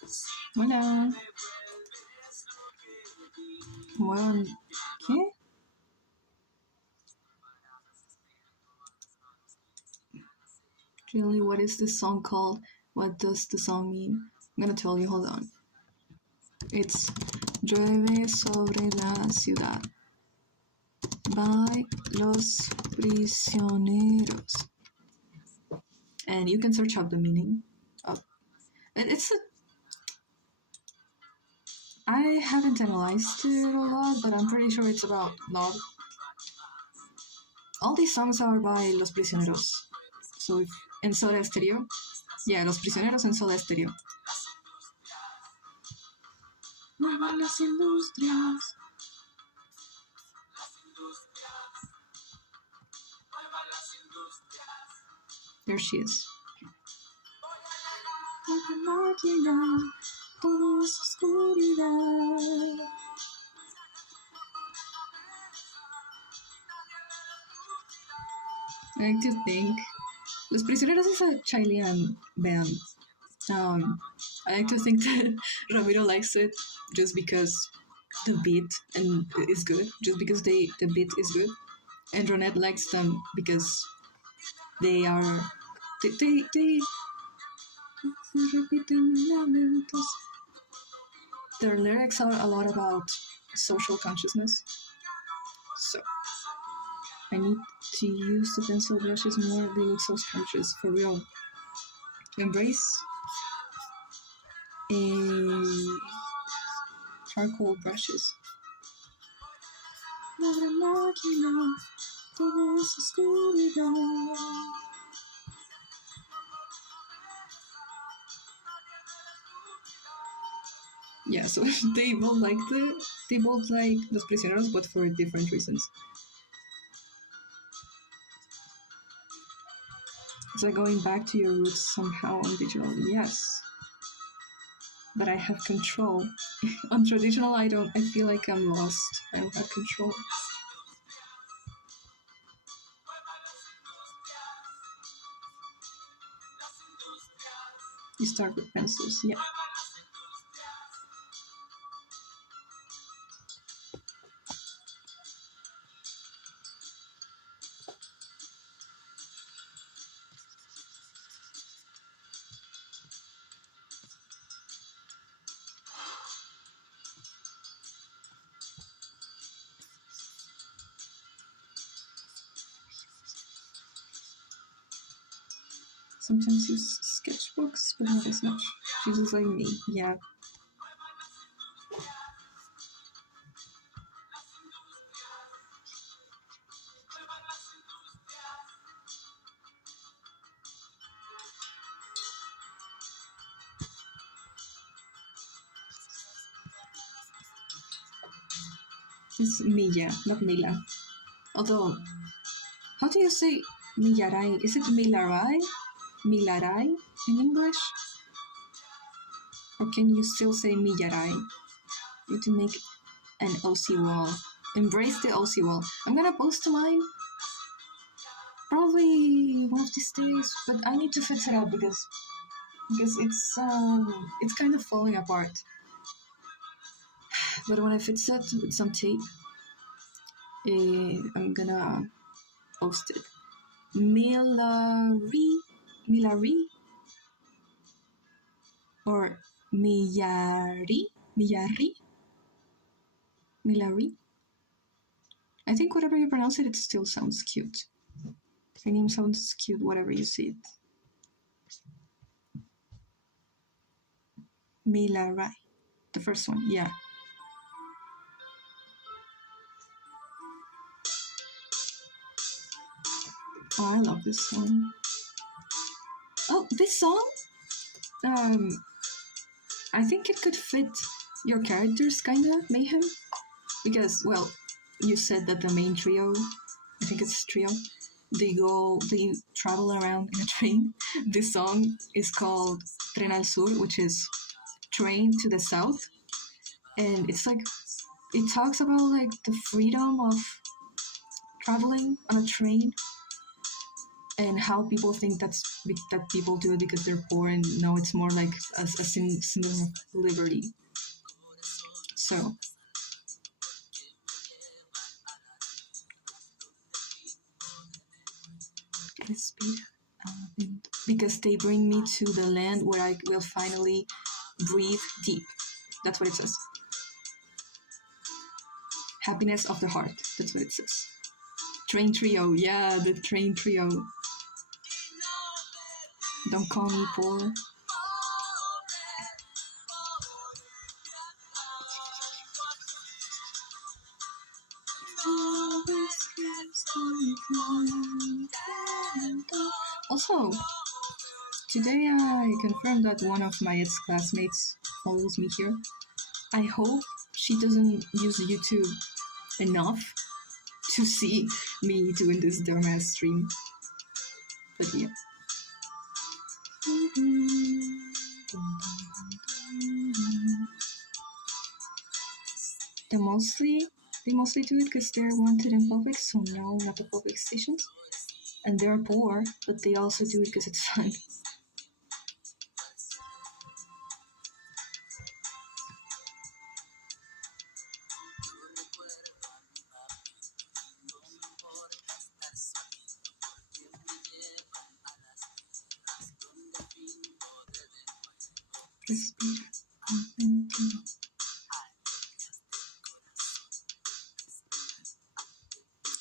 Si tú Hola. me devuelves lo que di, Bueno, ¿qué? Really, what is this song called? What does the song mean? I'm gonna tell you, hold on. It's Llueve sobre la ciudad by Los Prisioneros. And you can search up the meaning of it. I haven't analyzed it a lot, but I'm pretty sure it's about love. All these songs are by Los Prisioneros. So if en Soda Stereo. Yeah, Los Prisioneros en Soda Stereo. Muevan las industrias. There she is. La máquina, todo es oscuridad. I like to think Los Prisioneros is a Chilean band. I like to think that Ramiro likes it just because the beat and is good, just because the beat is good, and Ronette likes them because they are they their lyrics are a lot about social consciousness. So I need to use the pencil brushes more. They look so scrumptious, for real. Embrace a charcoal brushes. Yeah, so they both like Los Prisioneros, but for different reasons. It's like going back to your roots somehow on digital. Yes, but I have control. On traditional, I don't. I feel like I'm lost. I don't have control. You start with pencils, yeah. Sometimes use sketchbooks, but not as much. She's just like me, yeah. It's Milla, not Mila. Although, how do you say Millaray? Is it Milaray? Milaray in English? Or can you still say Millaray? You need to make an OC wall. Embrace the OC wall. I'm gonna post mine probably one of these days, but I need to fix it up because it's kind of falling apart. But when I fix it with some tape, I'm gonna post it. Milari or Millari. I think whatever you pronounce it, it still sounds cute. Her name sounds cute, whatever you say it. Milaray, the first one, yeah. Oh, I love this song. Oh, this song? I think it could fit your characters, kinda, Mayhem. Because, well, you said that the main trio, I think it's trio, they travel around in a train. This song is called Tren al Sur, which is Train to the South, and it's like it talks about like the freedom of traveling on a train and how people think that people do it because they're poor, and no, it's more like a symbol of liberty. So because they bring me to the land where I will finally breathe deep. That's what it says. Happiness of the heart. That's what it says. Train trio. Yeah, the train trio. Don't call me poor. Also, today I confirmed that one of my ex-classmates follows me here. I hope she doesn't use YouTube enough to see me doing this dumbass stream. But yeah. They mostly do it because they're wanted in public, so no, not the public stations. And they're poor, but they also do it because it's fun.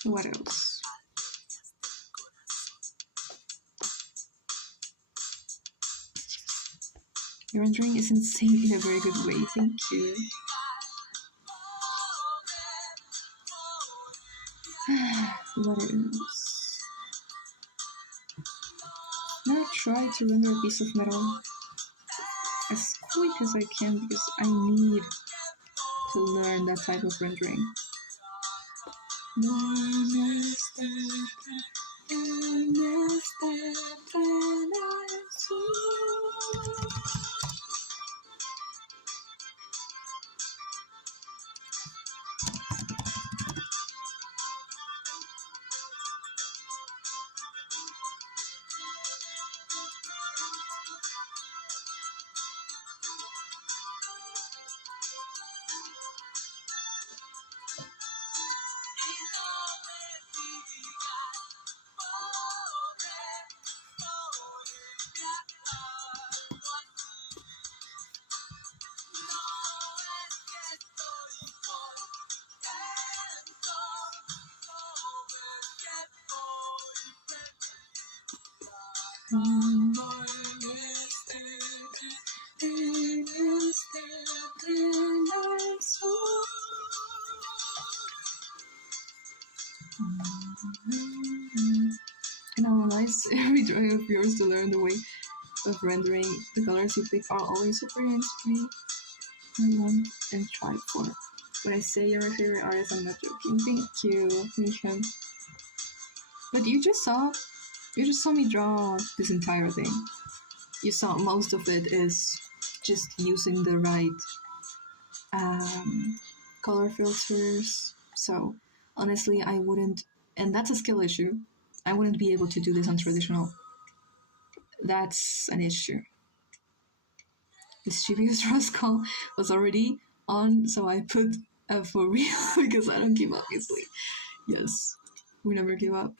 What else? Your rendering is insane in a very good way, thank you. What else? Now I try to render a piece of metal as quick as I can because I need to learn that type of rendering. And analyze every drawing of yours to learn the way of rendering. The colors you pick are always super inspiring. I want and try for. When I say you're my favorite artist, I'm not joking. Thank you, Misha. But you just saw me draw this entire thing. You saw most of it is just using the right color filters. So honestly, I wouldn't, and that's a skill issue. I wouldn't be able to do this on traditional. That's an issue. This GPU's Rust call was already on, so I put for real because I don't give up easily. Yes, we never give up.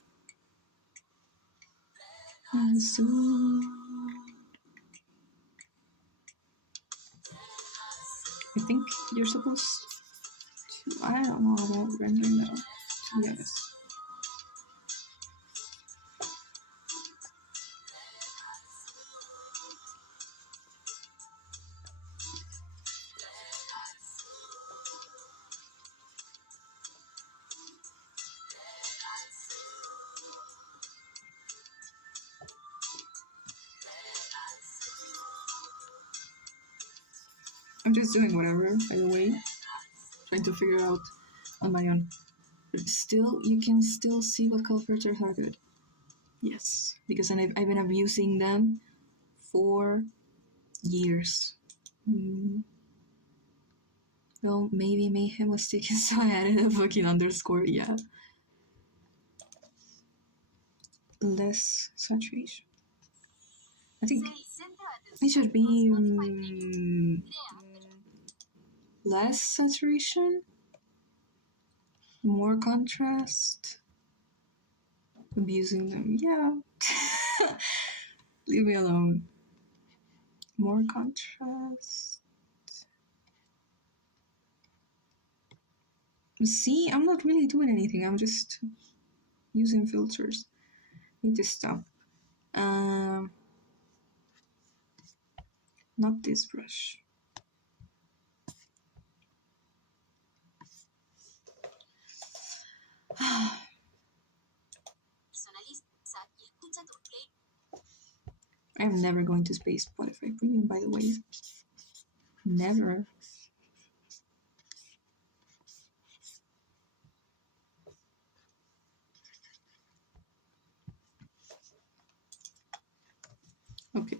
So I think you're supposed to. I don't know about rendering though, to be honest. I'm just doing whatever, by the way, trying to figure out on my own. But still, you can still see what color filters are good. Yes, because I've been abusing them for years. Well, maybe Mayhem was taken, so I added a fucking underscore. Yeah. Less saturation. I think it should be less saturation, more contrast. Abusing them, yeah. Leave me alone. More contrast. See, I'm not really doing anything. I'm just using filters. Need to stop. Not this brush. I'm never going to pay Spotify Premium, by the way. Never. Okay.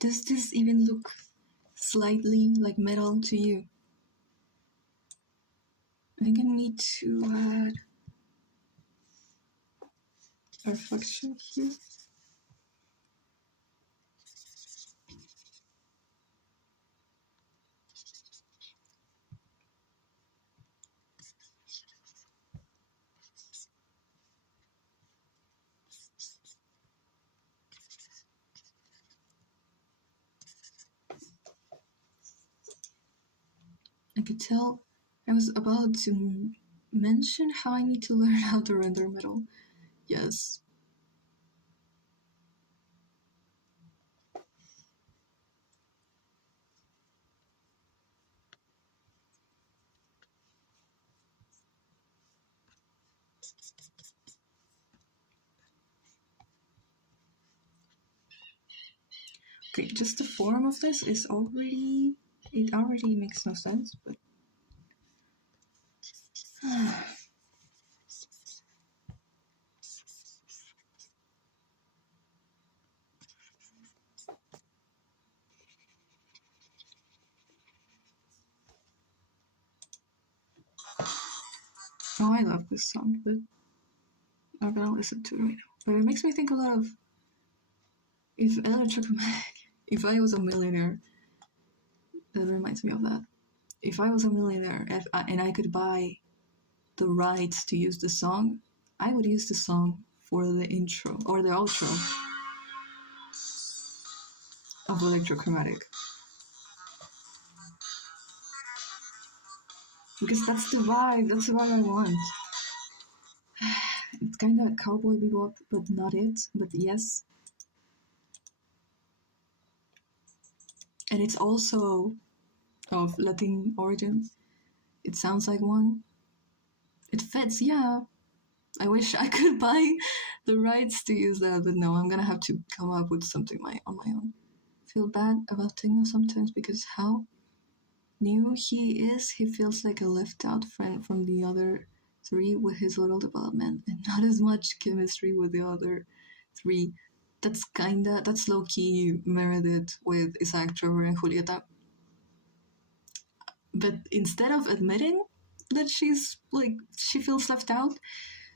Does this even look slightly like metal to you? I think I need to add a reflection here. I could tell I was about to mention how I need to learn how to render metal. Yes. Okay, just the form of this is already... It already makes no sense, but... Oh, I love this song, but I'm gonna listen to it right now. But it makes me think a lot of... If electrochromatic... If I was a millionaire... That reminds me of that. If I was a millionaire and I could buy the rights to use the song, I would use the song for the intro or the outro of Electrochromatic. Because that's the vibe I want. It's kind of Cowboy Bebop, but not it, but yes. And it's also of Latin origin. It sounds like one. It fits, yeah. I wish I could buy the rights to use that, but no, I'm gonna have to come up with something on my own. Feel bad about Techno sometimes because how new he is, he feels like a left out friend from the other three with his little development and not as much chemistry with the other three. That's low key Meredith with Isaac, Trevor, and Julieta. But instead of admitting that she feels left out,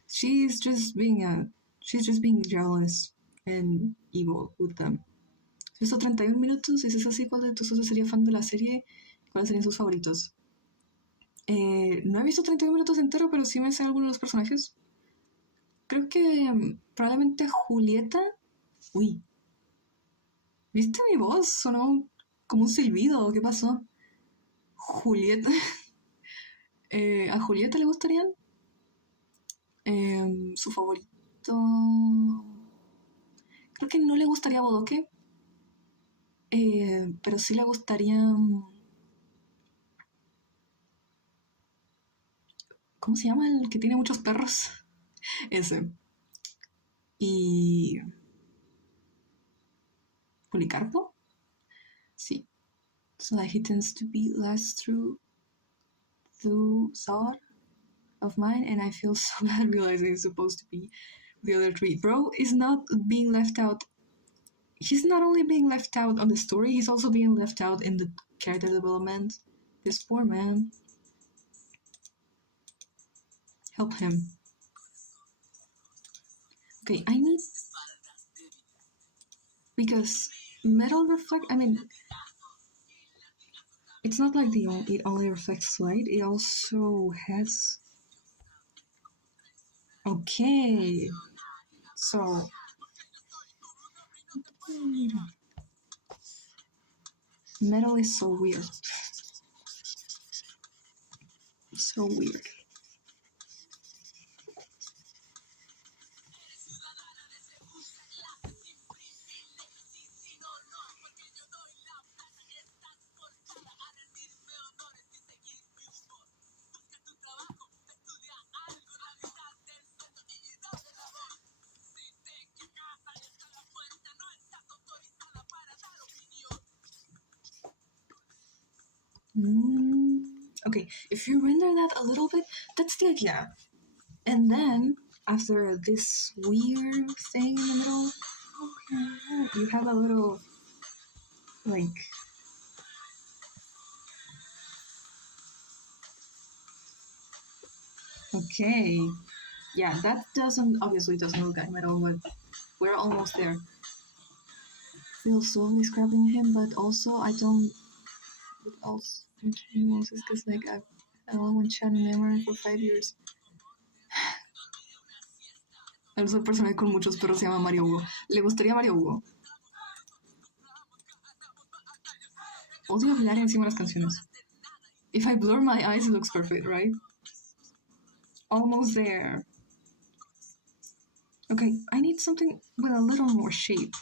she's just being jealous and evil with them. Visto 31 minutos, y si es así, ¿cuál de tus socios sería fan de la serie? ¿Cuáles serían sus favoritos? No he visto 31 minutos entero, pero sí me sé algunos de los personajes. Creo que probablemente Julieta. Uy. ¿Viste mi voz? Sonó como un silbido. ¿Qué pasó? Julieta. ¿A Julieta le gustarían? Su favorito... Creo que no le gustaría Bodoque. Pero sí le gustaría... ¿Cómo se llama el que tiene muchos perros? Ese. Y... Policarpo? Sí. So like he tends to be less true thought of mine, and I feel so bad realizing he's supposed to be the other three. Bro is not being left out. He's not only being left out on the story, he's also being left out in the character development. This poor man. Help him. Okay, I need... Because metal reflect... I mean... It's not like it only reflects light, it also has... Okay. So... Metal is so weird. So weird. Okay, if you render that a little bit, that's the idea. And then, after this weird thing in the middle, okay, you have a little, like... Okay. Yeah, that obviously doesn't look like metal, but we're almost there. Feel slowly scrubbing him, but also I don't... But also, because like I only went chat in memory for 5 years. El personaje con muchos perros se llama Mario Hugo. ¿Le gustaría Mario Hugo? Odio hablar encima de las canciones. If I blur my eyes, it looks perfect, right? Almost there. Okay, I need something with a little more shape.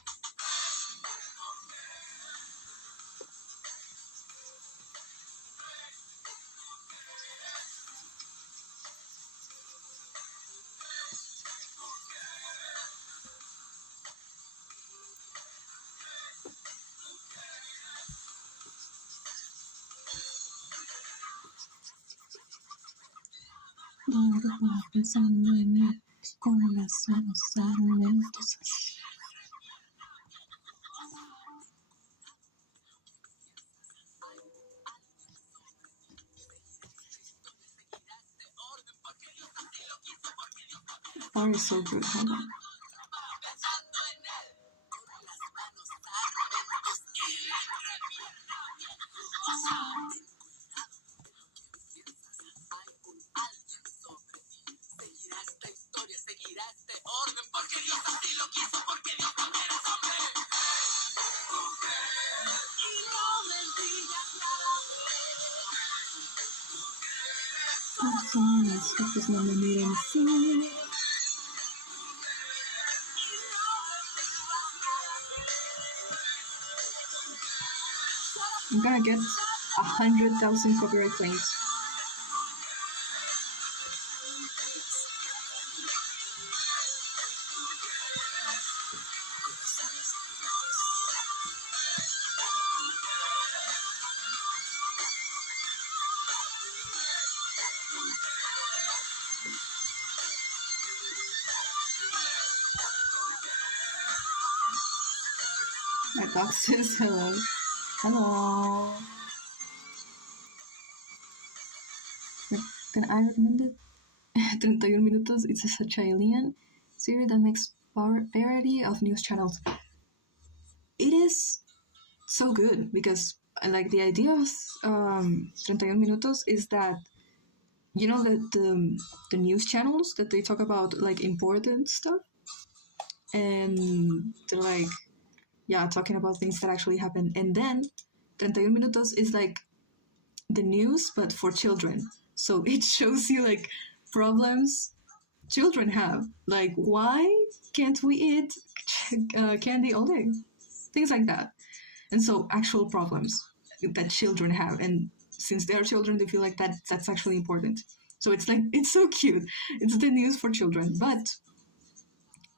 Pensando en mí con las manos lentos. Bar is so good. Hold on. I'm gonna get 100,000 copyright claims. My dog says hello. Hello. Then I recommended 31 Minutos. It's a satirical series that makes parody of news channels. It is so good because like the idea of 31 Minutos is that you know that the news channels that they talk about like important stuff and they're like talking about things that actually happen, and then 31 Minutos is like the news but for children, so it shows you like problems children have, like why can't we eat candy all day, things like that. And so actual problems that children have, and since they're children they feel like that's actually important. So it's like, it's so cute. It's the news for children. But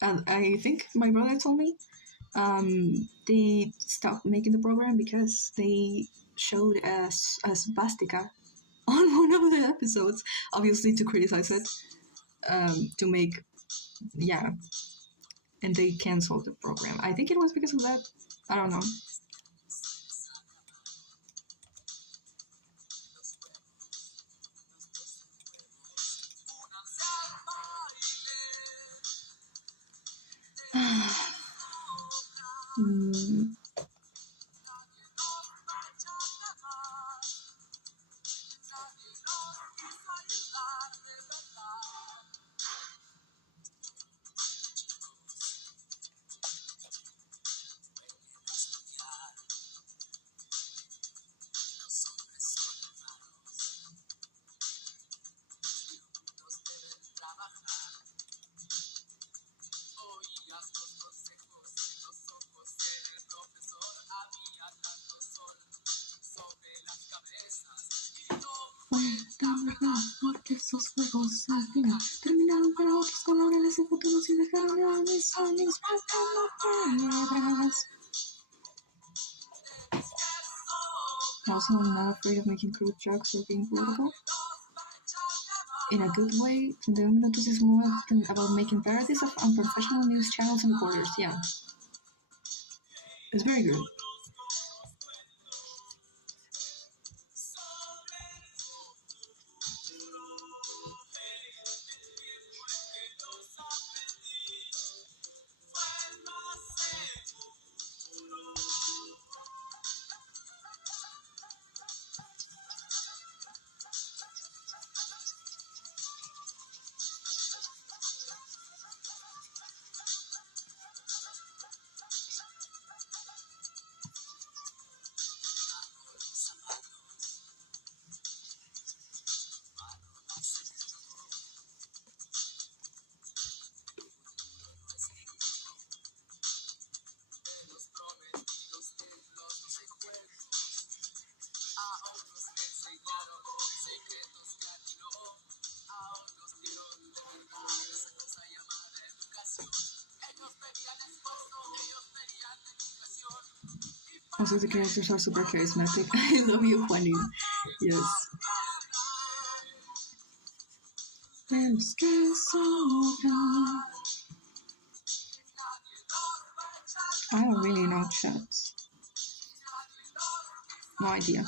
I think my brother told me they stopped making the program because they showed us a swastika on one of the episodes, obviously to criticize it, to make, yeah, and they canceled the program. I think it was because of that. I don't know. Mm, porque estos juegos al final terminaron para otros colores en ese futuro sin dejar de dar mis sueños matando palabras. Also, I'm not afraid of making crude jokes or being political. In a good way, 31 Minutos is more about making parodies of unprofessional news channels and reporters, yeah. It's very good. Also, the characters are super charismatic. I love you, Juanin. Yes. I don't really know chats. No idea.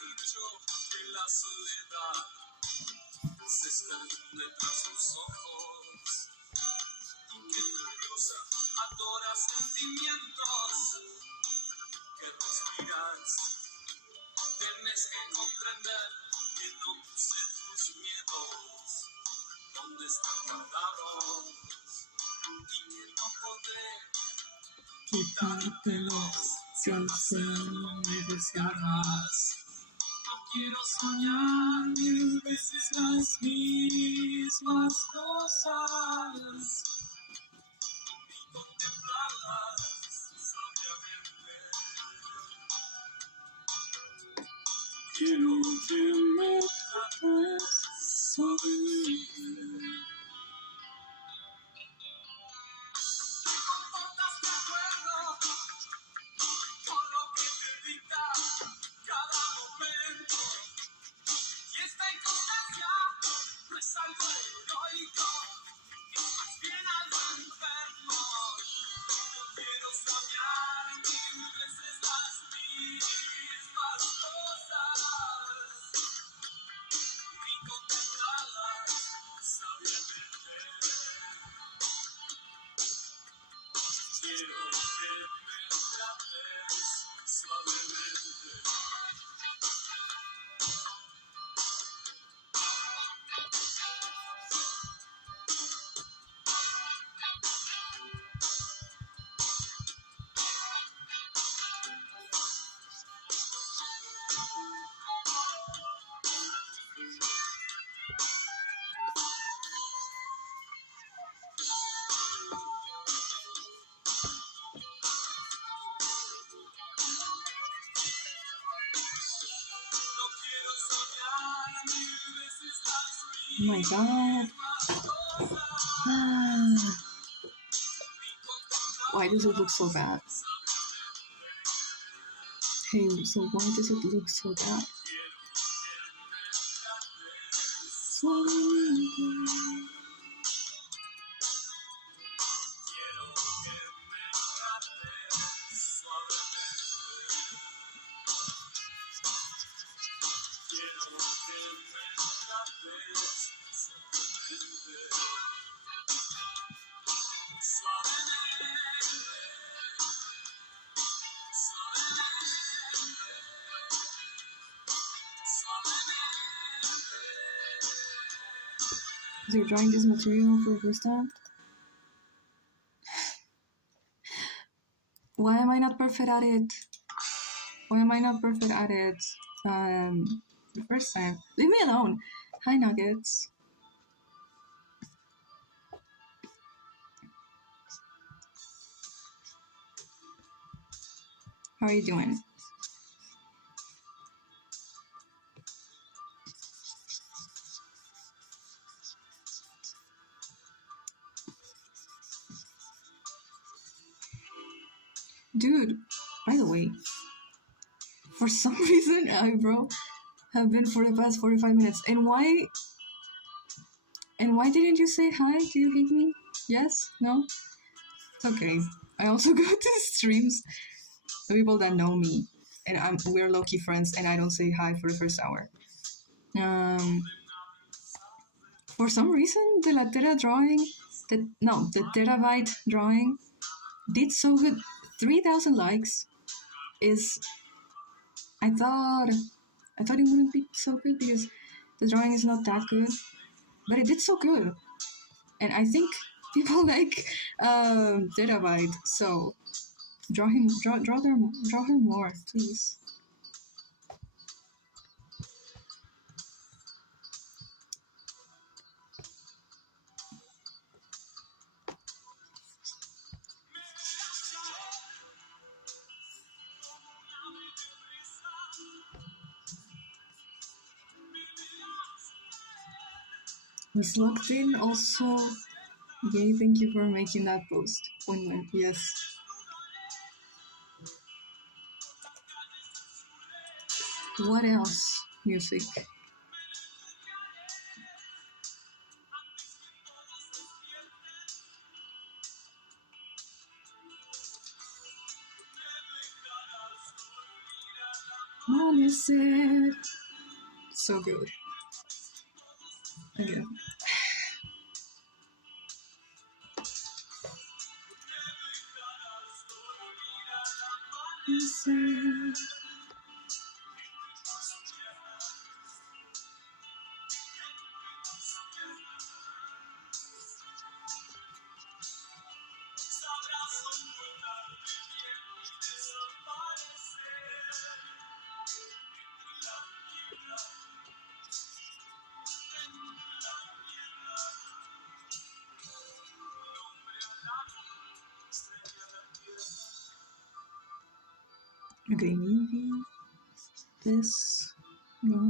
dicho que la soledad se esconde tras sus ojos y que tu blusa adora sentimientos que respiras. Tienes que comprender que no sé tus miedos, dónde están guardados y que no podré quitártelos si aún me desgarras. No quiero soñar 1000 veces las mismas cosas y contemplarlas sabiamente. Quiero que me trates suavemente. Te comportas de acuerdo con lo que te dicta cada momento. Y esta inconstancia no es algo heroico, es más bien algo enfermo. No quiero soñar 1000 veces las mismas cosas ni contemplarlas sabiamente. Quiero que me trates suavemente. No quiero soñar 1000 veces las Oh my god. Why does it look so bad? Hey, so why does it look so bad? Is you're drawing this material for the first time? Why am I not perfect at it? Why am I not perfect at it? The first time. Leave me alone. Hi, Nuggets. How are you doing? Dude, by the way, for some reason, eyebrow have been for the past 45 minutes. And why didn't you say hi? Do you hate me? Yes? No? It's okay. I also go to streams, the people that know me, and we're low-key friends, and I don't say hi for the first hour. For some reason, the Latera drawing, the Terabyte drawing did so good. 3,000 likes is... I thought it wouldn't be so good because the drawing is not that good, but it did so good. And I think people like Terabyte, so draw her more, please. Miss Locked In also, yay, thank you for making that post. Win-win, yes. What else? Music. amanecer. So good. Again. Amanecer. Okay, maybe this. No.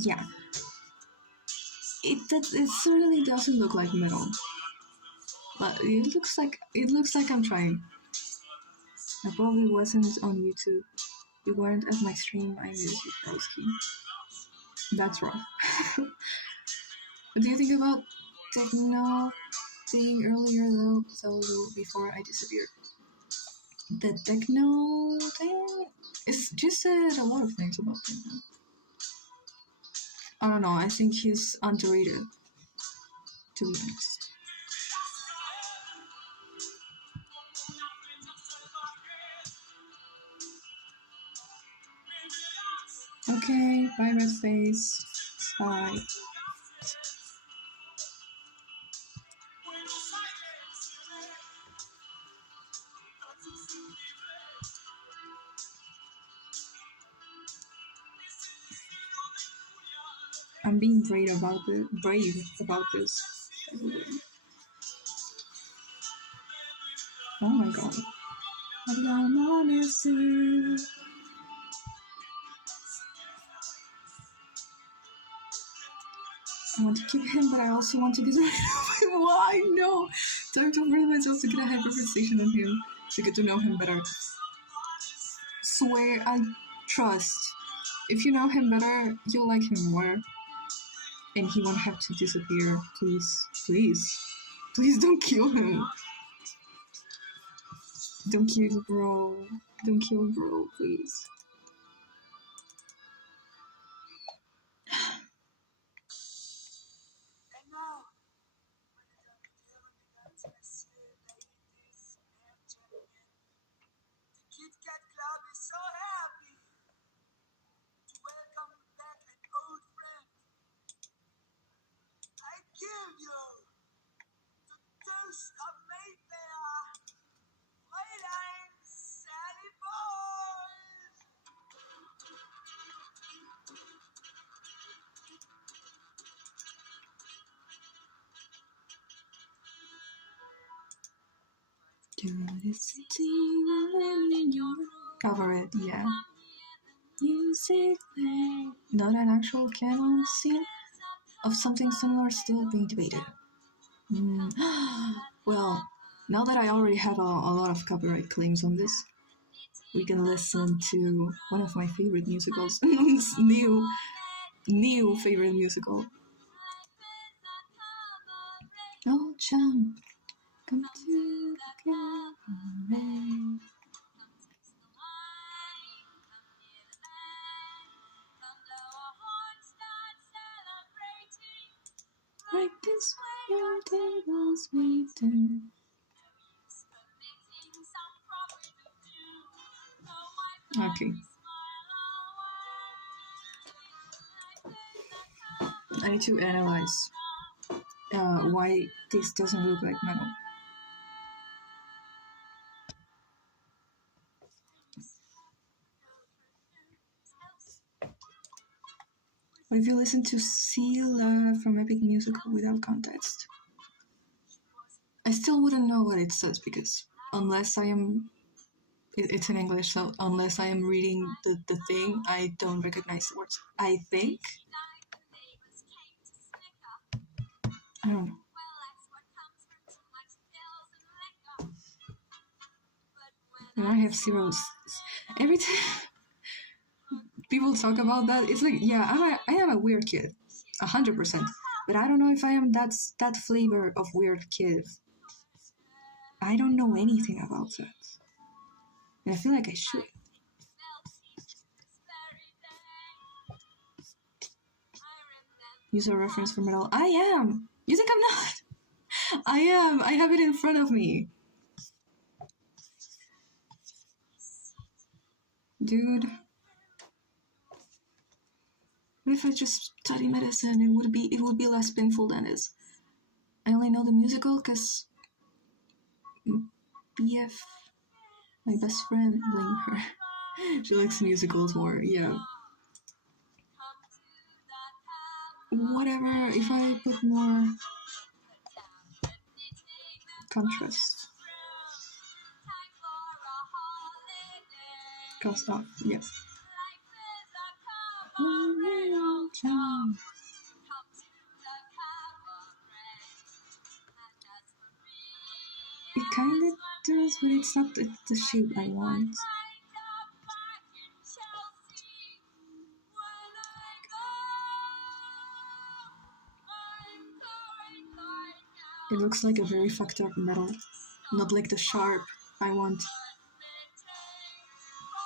Yeah. It certainly doesn't look like metal. But it looks like I'm trying. I probably wasn't on YouTube. You weren't at my stream. I miss you, Broski. That's rough. What do you think about techno being earlier though? So before I disappeared, the techno thing is just said a lot of things about techno. I don't know. I think he's underrated, to be honest. Okay, bye Red Face. Bye. I'm being brave about this. Oh my god. I want to keep him, but I also want to get rid of him. Why? No! Time to bring myself to get a hyperfixation on him, to get to know him better. Swear, I trust. If you know him better, you'll like him more. And he won't have to disappear. Please. Please. Please don't kill him. Don't kill bro. Don't kill bro, please. KitKat Club is so happy to welcome back an old friend. I give you the toast of Mayfair, Fräulein Sally Boys. Cover it, yeah. Music play. Not an actual canon scene of something similar still being debated. Well, now that I already have a lot of copyright claims on this, we can listen to one of my favorite musicals. new favorite musical. Oh, chum, come to the cabaret. Right this way, your table's waiting. Okay. I need to analyze why this doesn't look like metal. But if you listen to Sila from Epic Musical without context, I still wouldn't know what it says because unless I am, it's in English, so unless I am reading the thing, I don't recognize the words. I think. I don't know. And I have zeros. Every time people talk about that, it's like, yeah, I am a weird kid. 100%. But I don't know if I am that flavor of weird kid. I don't know anything about that. And I feel like I should. Use a reference for metal. I am! You think I'm not? I am! I have it in front of me. Dude. What if I just study medicine? It would be less painful than this. I only know the musical because BF, my best friend, blame her. She likes musicals more, yeah. Whatever, if I put more contrast. Cost off, yeah. It kind of does, but it's not the shape I want. It looks like a very fucked up metal, not like the sharp I want.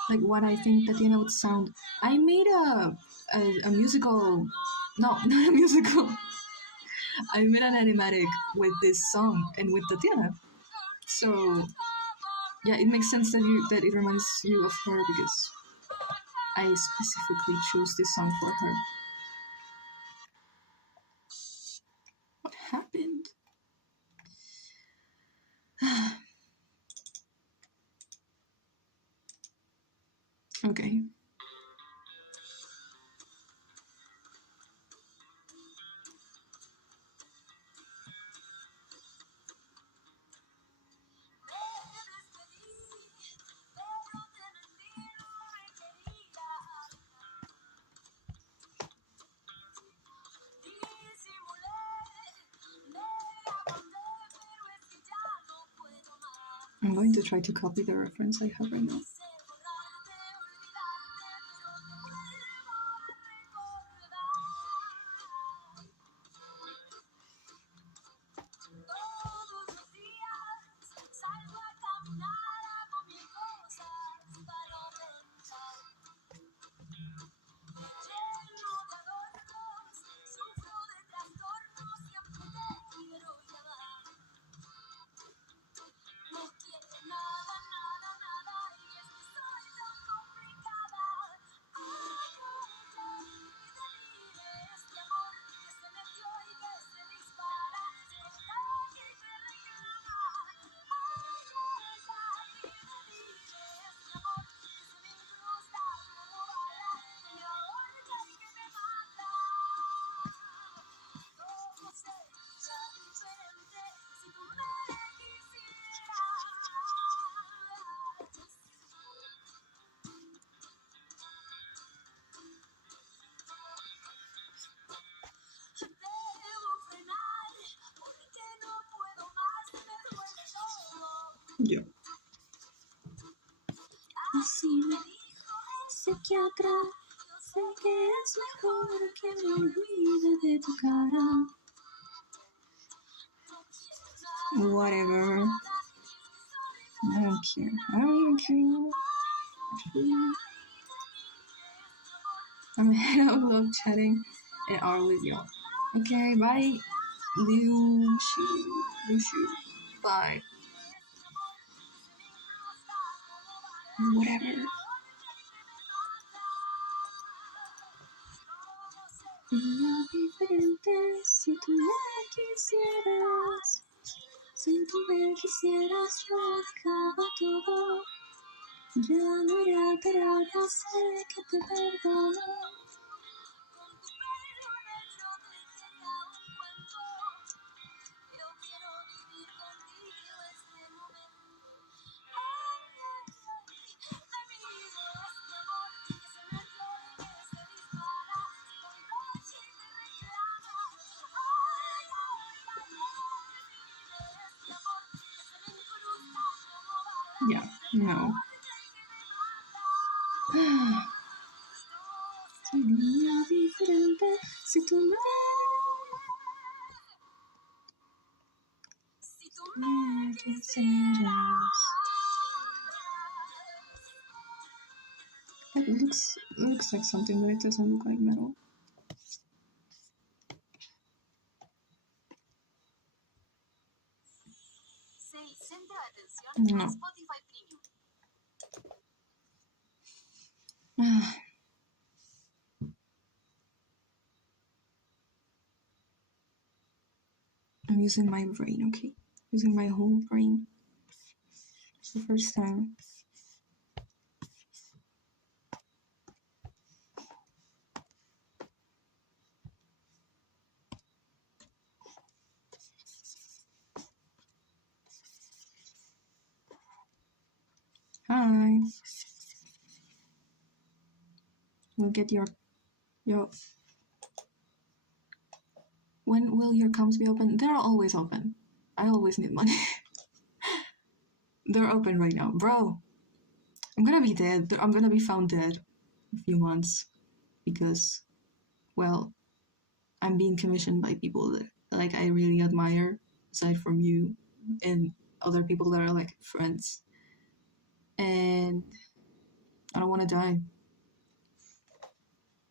Like what I think Tatiana would sound. I made a musical, no, not a musical. I made an animatic with this song and with Tatiana. So yeah, it makes sense that it reminds you of her because I specifically chose this song for her. What happened? Okay. I'm going to try to copy the reference I have right now. Yeah. Psiquiatra, sé que es mejor que me olvide de tu cara. Whatever. I don't care. I don't even care. Actually, I love chatting an hour with y'all. Okay, bye. Liu Shu. Bye. Whatever. Sería diferente si tú me quisieras. Si tú me quisieras, yo acaba todo. Ya no iré a terapia, sé que te perdono. Yeah, no. sería diferente si tú me quisieras. It looks like something, but it doesn't look like metal. Centra atención No. a Spotify Premium. I'm using my brain, okay? Using my whole brain. It's the first time. Hi. We'll get your... When will your accounts be open? They're always open. I always need money. They're open right now. Bro, I'm gonna be dead. I'm gonna be found dead in a few months. Because, well, I'm being commissioned by people that, like, I really admire, aside from you and other people that are, like, friends. And I don't want to die.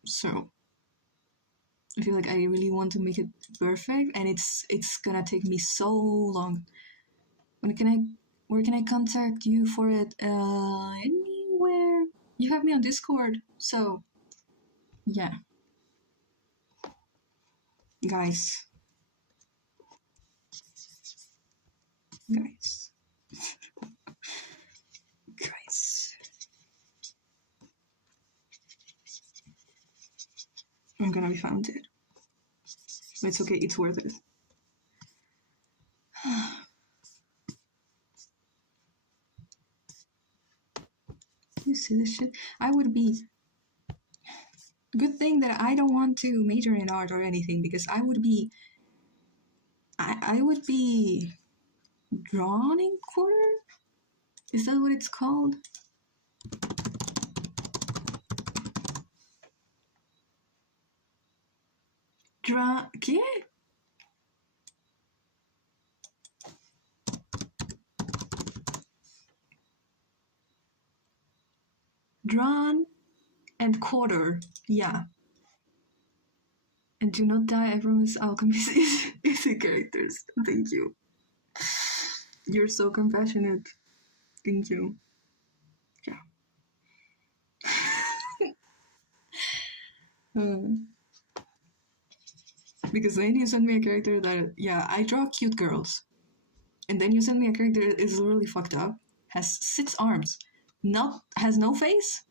So I feel like I really want to make it perfect, and it's gonna take me so long. Where can I contact you for it? Anywhere. You have me on Discord, so yeah. Guys. I'm gonna be found dead. But it's okay, it's worth it. You see this shit? I would be... Good thing that I don't want to major in art or anything, because I would be... I would be... drawn in quarter? Is that what it's called? ¿Qué? Drawn and quarter, yeah. And do not die, everyone's alchemist is the characters. Thank you. You're so compassionate. Thank you. Yeah. Because then you send me a character that, yeah, I draw cute girls. And then you send me a character that is really fucked up, has 6 arms, has no face,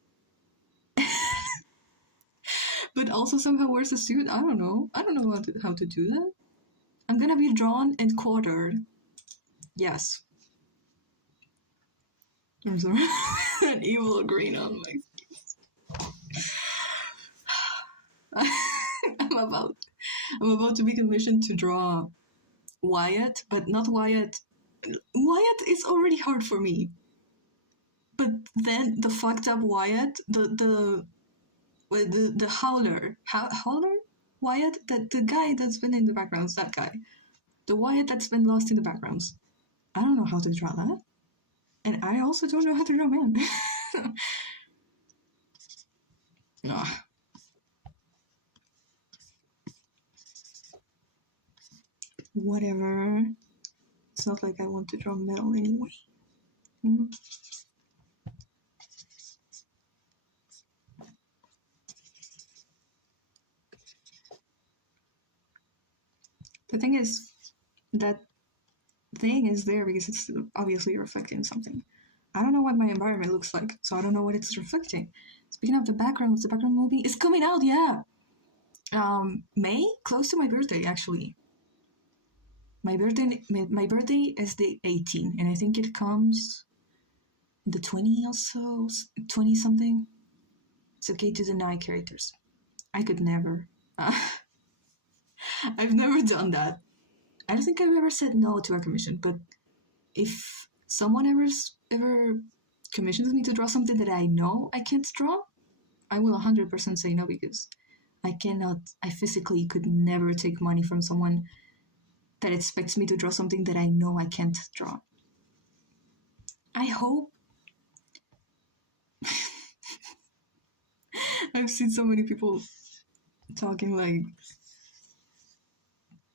but also somehow wears a suit. I don't know how to do that. I'm gonna be drawn and quartered. Yes. I'm sorry. An evil green on my face. I'm about to be commissioned to draw Wyatt, but not Wyatt. Wyatt is already hard for me. But then the fucked up Wyatt, the Howler. Howler? Wyatt? The guy that's been in the backgrounds, that guy. The Wyatt that's been lost in the backgrounds. I don't know how to draw that. And I also don't know how to draw man. No. Whatever. It's not like I want to draw metal anyway. The thing is, that thing is there because it's obviously reflecting something. I don't know what my environment looks like, so I don't know what it's reflecting. Speaking of the background movie is coming out, yeah. May? Close to my birthday, actually. My birthday is the 18th, and I think it comes the 20 or so, 20 something. It's okay to deny characters. I could never. I've never done that. I don't think I've ever said no to a commission, but if someone ever commissions me to draw something that I know I can't draw, I will 100% say no, because I physically could never take money from someone that expects me to draw something that I know I can't draw. I hope. I've seen so many people talking like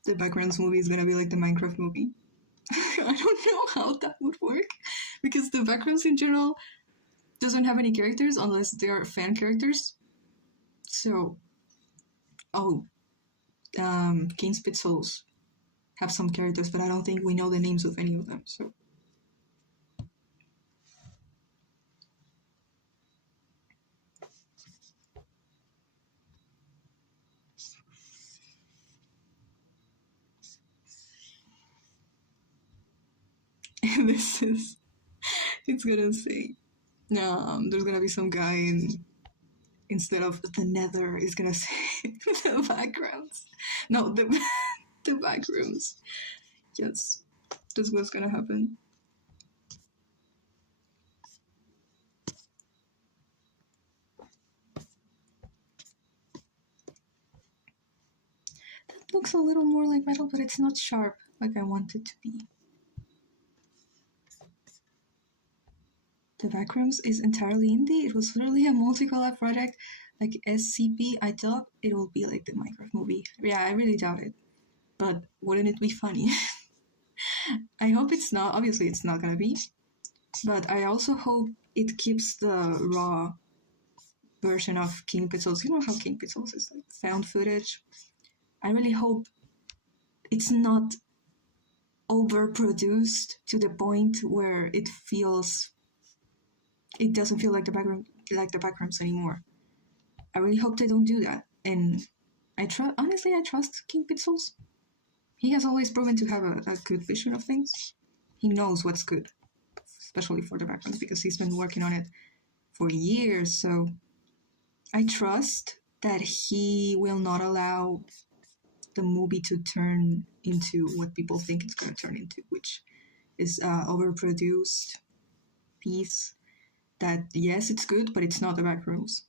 the Backgrounds movie is gonna be like the Minecraft movie. I don't know how that would work, because the Backgrounds in general doesn't have any characters unless they are fan characters. So, King's Pixels have some characters, but I don't think we know the names of any of them. So. It's gonna say, there's gonna be some guy instead of the nether is gonna say the backgrounds. No, the backrooms. Yes, that's what's gonna happen. That looks a little more like metal, but it's not sharp like I want it to be. The Backrooms is entirely indie. It was literally a multi-collab project, like SCP. I thought it would be like the Minecraft movie. Yeah, I really doubt it. But wouldn't it be funny? I hope it's not. Obviously, it's not gonna be. But I also hope it keeps the raw version of King Pixels. You know how King Pixels is like found footage? I really hope it's not overproduced to the point where it doesn't feel like the backgrounds anymore. I really hope they don't do that. And I trust King Pixels. He has always proven to have a good vision of things. He knows what's good, especially for the backgrounds, because he's been working on it for years. So I trust that he will not allow the movie to turn into what people think it's going to turn into, which is overproduced piece that, yes, it's good, but it's not the Backrooms.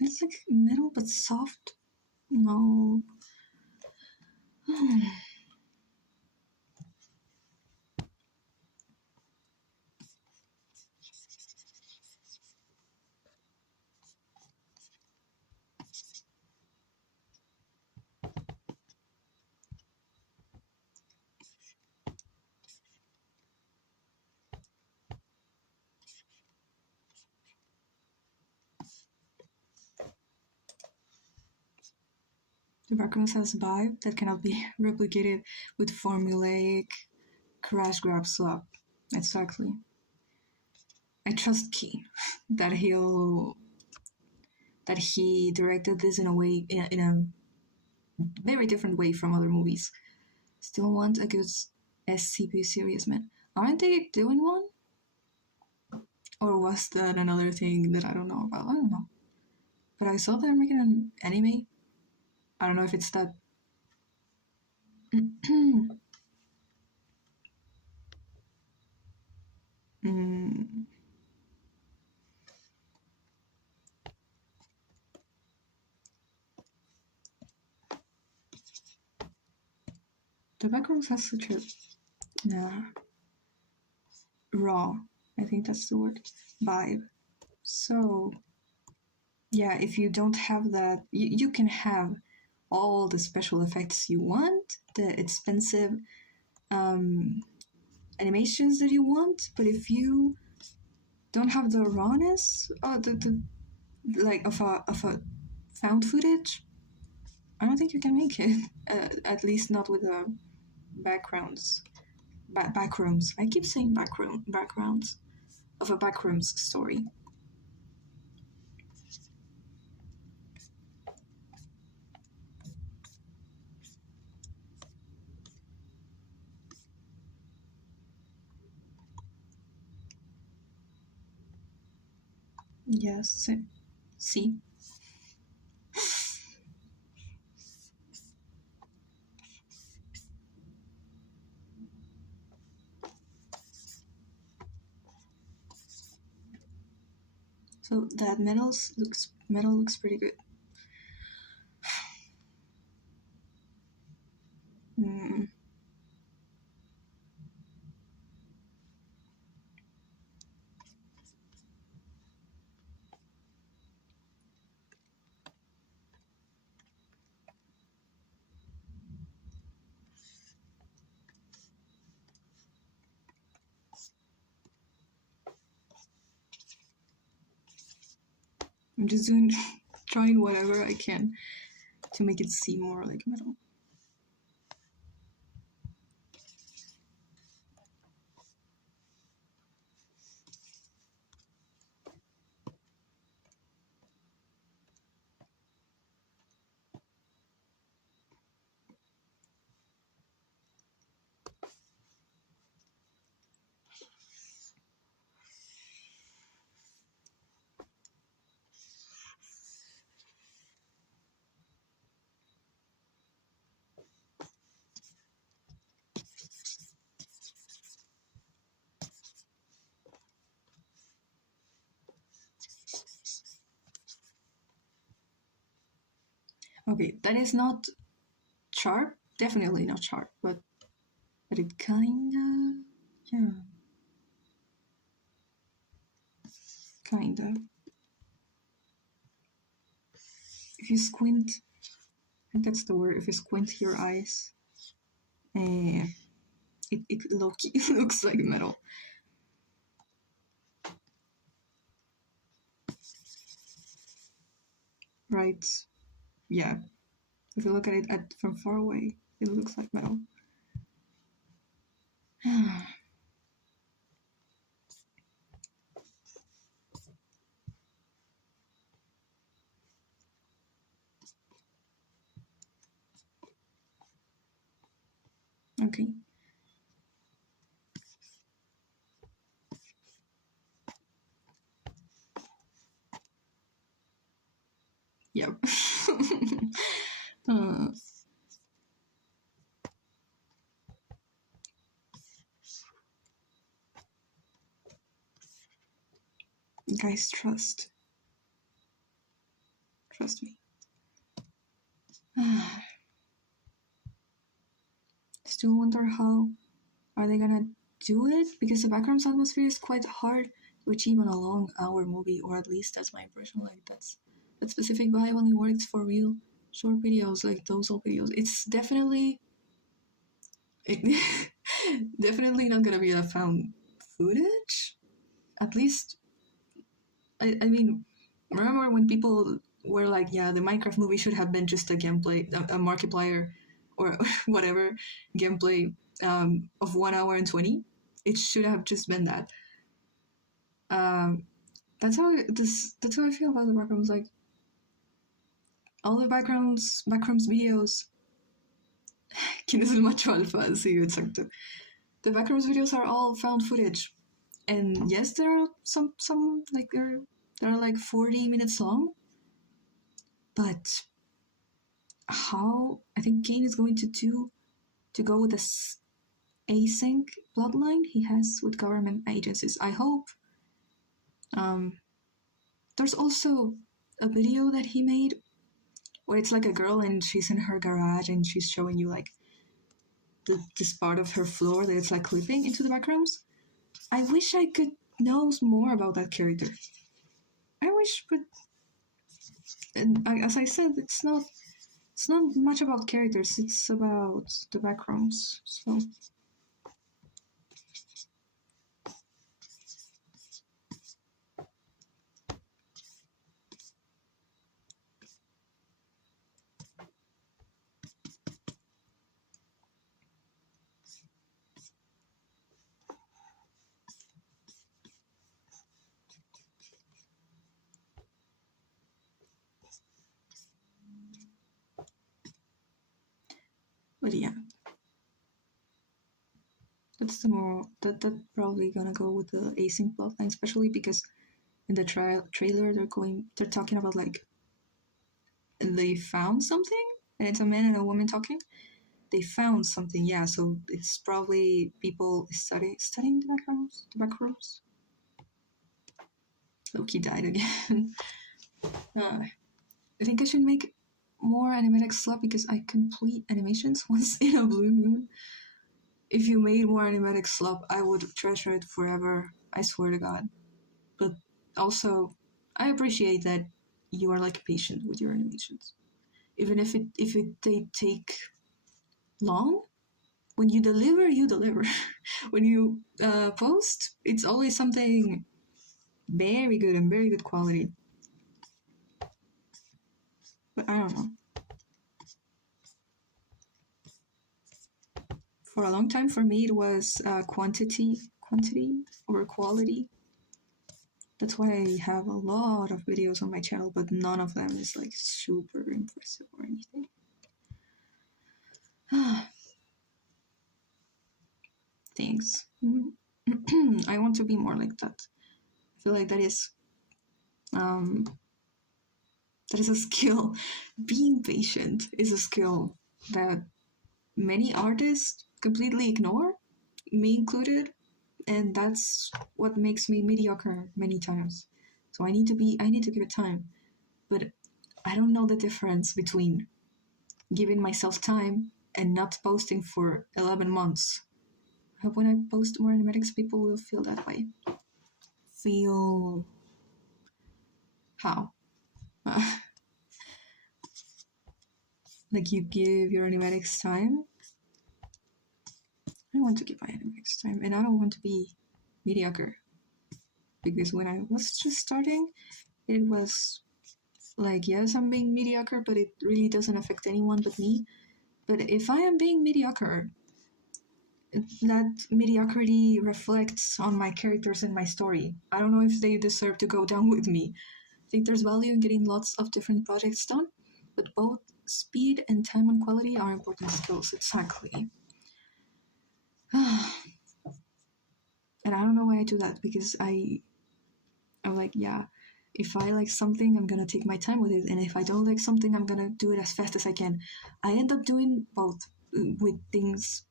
It's like metal but soft. No. The Backrooms has a vibe that cannot be replicated with formulaic crash grab slap. Exactly. I trust Key that he directed this in a very different way from other movies. Still want a good SCP series, man. Aren't they doing one? Or was that another thing that I don't know about? I don't know. But I saw they're making an anime. I don't know if it's that. The Backrooms has such a raw, I think that's the word, vibe. So, yeah, if you don't have that, you can have all the special effects you want, the expensive animations that you want, but if you don't have the rawness, the like of a found footage, I don't think you can make it. At least not with the backgrounds, backrooms. I keep saying backgrounds of a backrooms story. Yes, see. So that metal looks pretty good. Mm. I'm just trying whatever I can to make it seem more like metal. Okay, that is not sharp, definitely not sharp, but it kinda, yeah, kinda. If you squint, I think that's the word, if you squint your eyes, it looks like metal. Right, yeah. If you look at it from far away, it looks like metal. Okay. Yep. uh, guys, trust me. Still wonder how are they gonna do it, because the background's atmosphere is quite hard to achieve on a long hour movie, or at least that's my impression. Like that specific vibe only works for real short videos, like those old videos. It's definitely definitely not gonna be a found footage. At least I mean, remember when people were like, yeah, the Minecraft movie should have been just a gameplay, a Markiplier, or whatever gameplay of 1 hour and 20. It should have just been that. Um, that's how I feel about the backgrounds. Like all the backgrounds videos. ¿Quién es el macho alfa? Sí, exacto. The backgrounds videos are all found footage, and yes, there are some like there are like 40 minutes long, but how I think Kane is going to go with this async plotline he has with government agencies. I hope. There's also a video that he made where it's like a girl and she's in her garage and she's showing you like this part of her floor that it's like clipping into the backgrounds. I wish I could know more about that character. I wish, but as I said, it's not much about characters. It's about the backgrounds. So but yeah, that's the more that probably gonna go with the async plotline, especially because in the trailer they're talking about like they found something and it's a man and a woman talking. They found something, yeah. So it's probably people studying the backgrounds. Loki died again. I think I should make more animatic slop because I complete animations once in a blue moon. If you made more animatic slop, I would treasure it forever. I swear to God. But also, I appreciate that you are like patient with your animations, even if they take long. When you deliver, you deliver. When you post, it's always something very good and very good quality. But I don't know. For a long time, for me, it was quantity over quality. That's why I have a lot of videos on my channel, but none of them is like super impressive or anything. Thanks. I want to be more like that. I feel like that is a skill. Being patient is a skill that many artists completely ignore, me included, and that's what makes me mediocre many times. So I need to give it time. But I don't know the difference between giving myself time and not posting for 11 months. I hope when I post more animatics, people will feel that way. Feel how? Like you give your animatics time? I want to give my animatics time, and I don't want to be mediocre. Because when I was just starting, it was like, yes, I'm being mediocre, but it really doesn't affect anyone but me. But if I am being mediocre, that mediocrity reflects on my characters and my story. I don't know if they deserve to go down with me. I think there's value in getting lots of different projects done, but both speed and time and quality are important skills, exactly. And I don't know why I do that, because I'm like, yeah, if I like something, I'm gonna take my time with it, and if I don't like something, I'm gonna do it as fast as I can. I end up doing both with things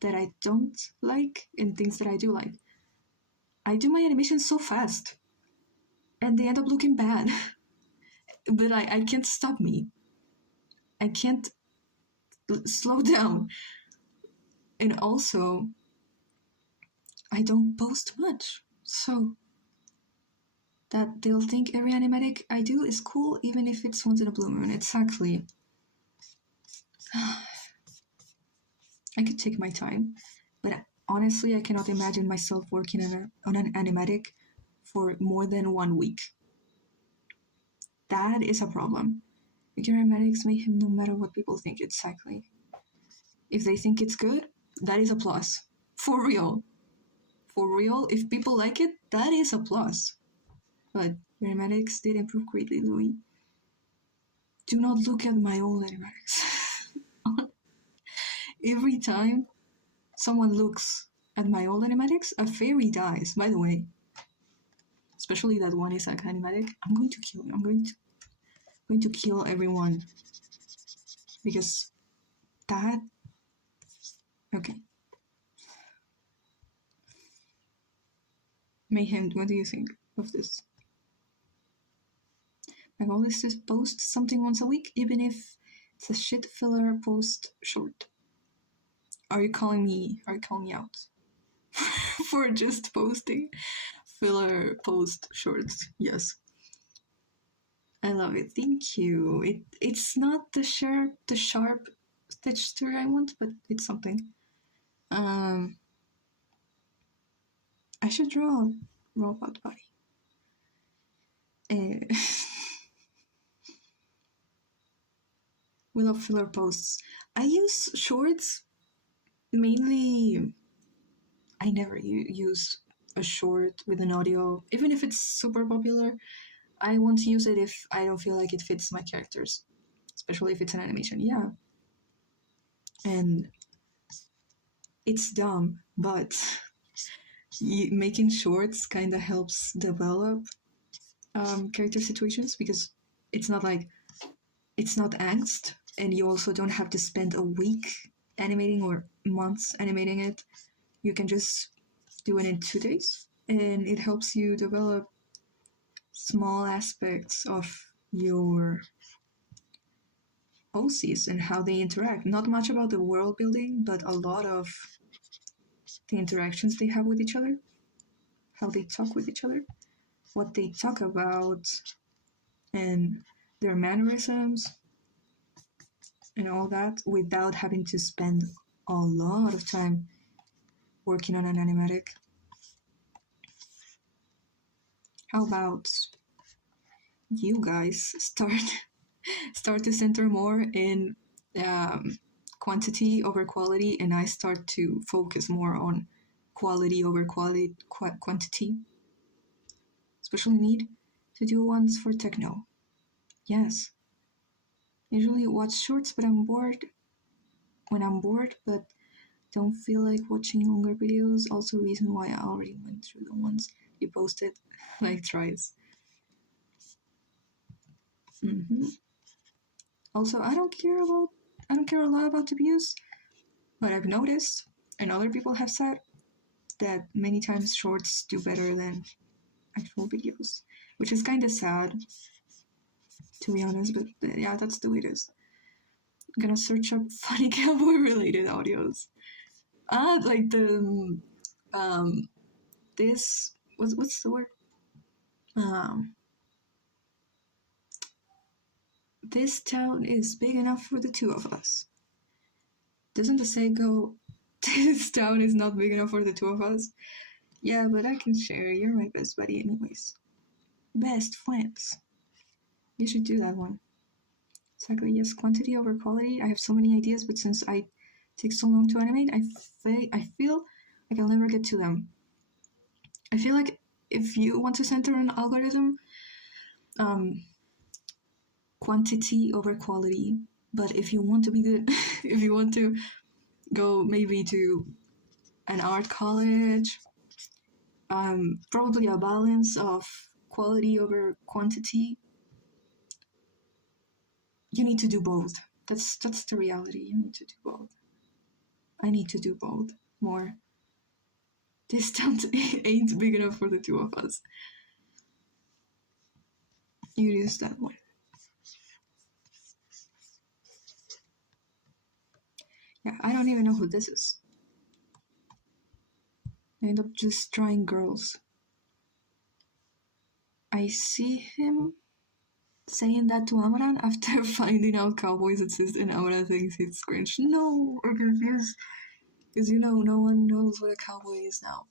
that I don't like and things that I do like. I do my animations so fast, and they end up looking bad. But I can't stop me. I can't slow down. And also, I don't post much, so that they'll think every animatic I do is cool, even if it's once in a blue moon. Exactly. I could take my time, but honestly, I cannot imagine myself working on an animatic for more than 1 week. That is a problem. Your animatics make him no matter what people think, exactly. If they think it's good, that is a plus. For real. For real, if people like it, that is a plus. But your animatics did improve greatly, Louis. Do not look at my old animatics. Every time someone looks at my old animatics, a fairy dies, by the way. Especially that one Isaac animatic. I'm going to kill you. I'm going to kill everyone. Because that... Okay. Mayhem, what do you think of this? My goal is to post something once a week, even if it's a shit filler post short. Are you calling me out for just posting filler post shorts? Yes. I love it. Thank you. It's not the sharp texture I want, but it's something. I should draw a robot body. We love filler posts. I use shorts mainly. I never use a short with an audio, even if it's super popular. I won't use it if I don't feel like it fits my characters, especially if it's an animation. Yeah, and it's dumb, but making shorts kind of helps develop character situations, because it's not angst, and you also don't have to spend a week animating or months animating it. You can just do it in 2 days, and it helps you develop small aspects of your OCs and how they interact. Not much about the world building, but a lot of the interactions they have with each other, how they talk with each other, what they talk about, and their mannerisms, and all that, without having to spend a lot of time working on an animatic. How about you guys start to center more in quantity over quality, and I start to focus more on quality over quantity. Especially need to do ones for techno. Yes. Usually watch shorts when I'm bored, but don't feel like watching longer videos. Also reason why I already went through the ones you posted like thrice. Also, I don't care a lot about the views, but I've noticed, and other people have said, that many times shorts do better than actual videos, which is kind of sad, to be honest, but yeah, that's the way it is. I'm gonna search up funny cowboy related audios. Like the this what's the word? This town is big enough for the two of us. Doesn't the say go? This town is not big enough for the two of us. Yeah, but I can share. You're my best buddy, anyways. Best friends. You should do that one. Exactly. Yes, quantity over quality. I have so many ideas, but since I take so long to animate, I feel like I'll never get to them. I feel like if you want to center an algorithm, quantity over quality. But if you want to be good, if you want to go maybe to an art college, probably a balance of quality over quantity. You need to do both. That's the reality. You need to do both. I need to do both more. This town ain't big enough for the two of us. You use that one. Yeah, I don't even know who this is. I end up just trying girls. I see him saying that to Amaran after finding out cowboys exist, and Amaran thinks it's cringe. No, I'm confused. Because no one knows what a cowboy is now.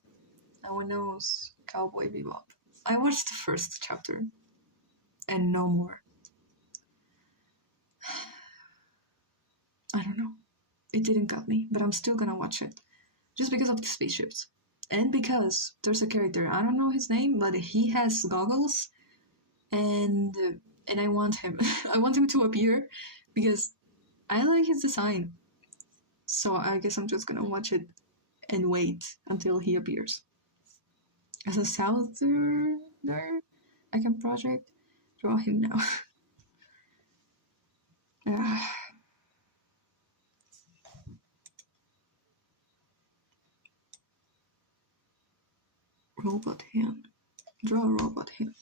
No one knows Cowboy Bebop. I watched the first chapter, and no more. I don't know. It didn't got me, but I'm still gonna watch it. Just because of the spaceships. And because there's a character, I don't know his name, but he has goggles, and I want him. I want him to appear because I like his design. So I guess I'm just gonna watch it and wait until he appears. As a southerner, I can project draw him now. Robot hand. Draw a robot hand.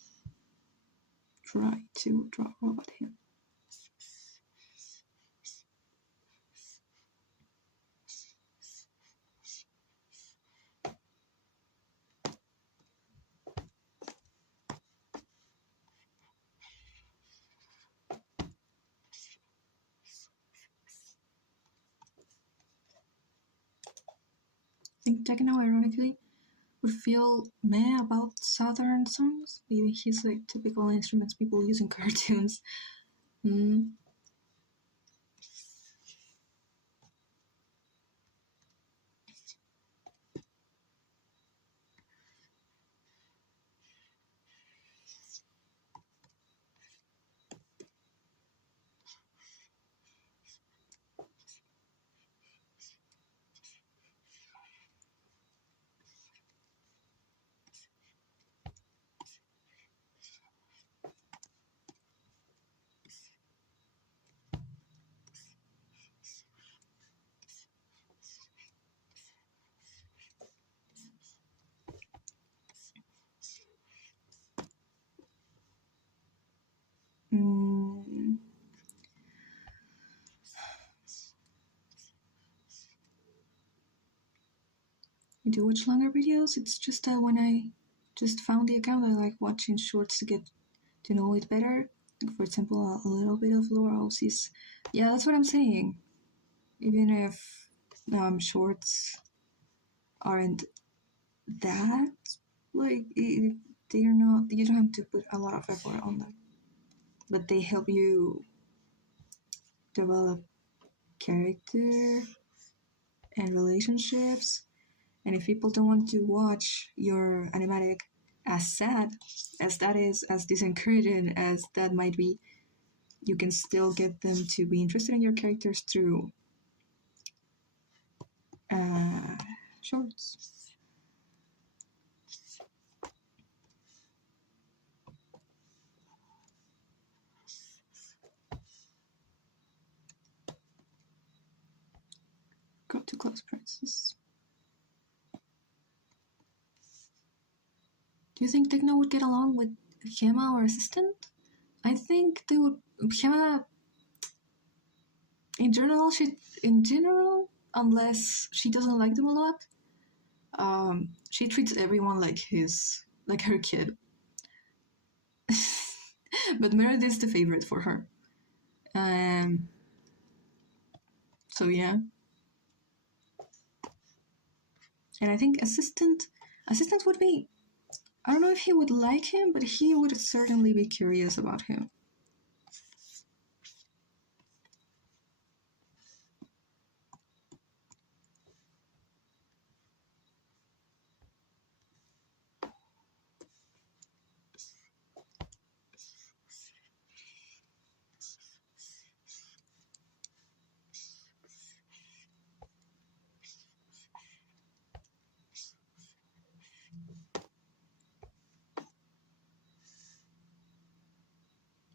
Try to draw a robot hand. I think Techno, ironically, would feel meh about Southern songs. Maybe he's like typical instruments people use in cartoons. do watch longer videos. It's just that when I just found the account, I like watching shorts to get to know it better. Like, for example, a little bit of Laura Osi's. Yeah, that's what I'm saying. Even if shorts aren't that, like, they're not, you don't have to put a lot of effort on them. But they help you develop character and relationships. And if people don't want to watch your animatic as sad as that is, as disencouraging as that might be, you can still get them to be interested in your characters through shorts. Got to close prices. Do you think Techno would get along with Hema or Assistant? I think they would. Hema, in general, unless she doesn't like them a lot, she treats everyone like her kid. But Meredith's the favorite for her. So yeah. And I think Assistant would be, I don't know if he would like him, but he would certainly be curious about him.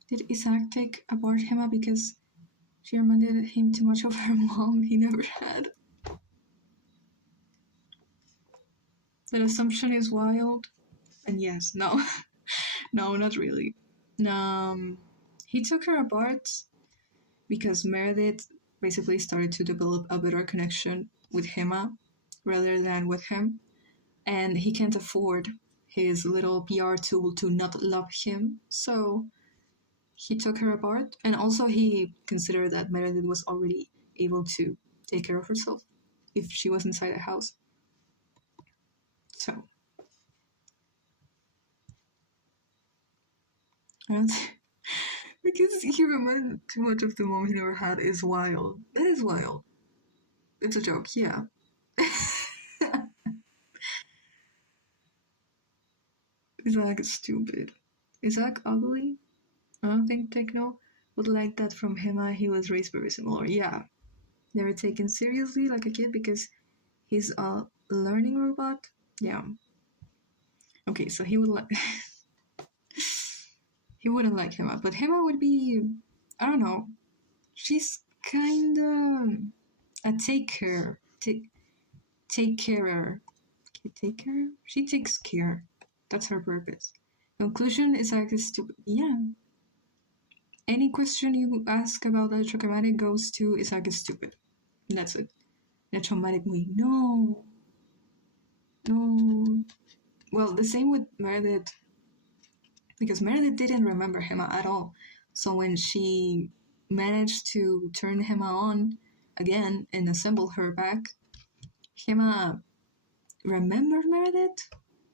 Did Isaac take apart Hema because she reminded him too much of her mom he never had? That assumption is wild. And yes, no. No, not really. He took her apart because Meredith basically started to develop a better connection with Hema rather than with him. And he can't afford his little PR tool to not love him. So he took her apart. And also he considered that Meredith was already able to take care of herself if she was inside a house. So and because he remembered too much of the mom he never had is wild. That is wild. It's a joke, yeah. Isaac is stupid. Isaac ugly? I don't think Techno would like that from Hema. He was raised very similar. Yeah. Never taken seriously like a kid because he's a learning robot. Yeah. Okay, so he would like he wouldn't like Hema, but Hema would be, I don't know. She's kinda a take carer. Take carer. Take care? She takes care. That's her purpose. Conclusion, Isaac is stupid. Yeah. Any question you ask about electrochromatic goes to Isaac is stupid. And that's it. Electrochromatic way. No. No. Well, the same with Meredith. Because Meredith didn't remember Hema at all. So when she managed to turn Hema on again and assemble her back, Hema remembered Meredith.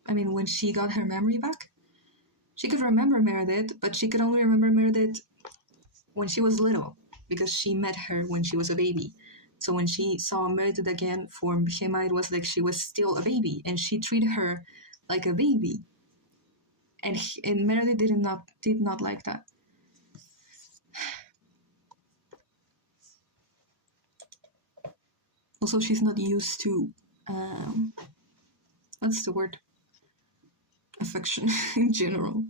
I mean, when she got her memory back, she could remember Meredith, but she could only remember Meredith when she was little, because she met her when she was a baby. So when she saw Meredith again for Hema, it was like she was still a baby, and she treated her like a baby. And Meredith did not like that. Also, she's not used to what's the word? Affection in general.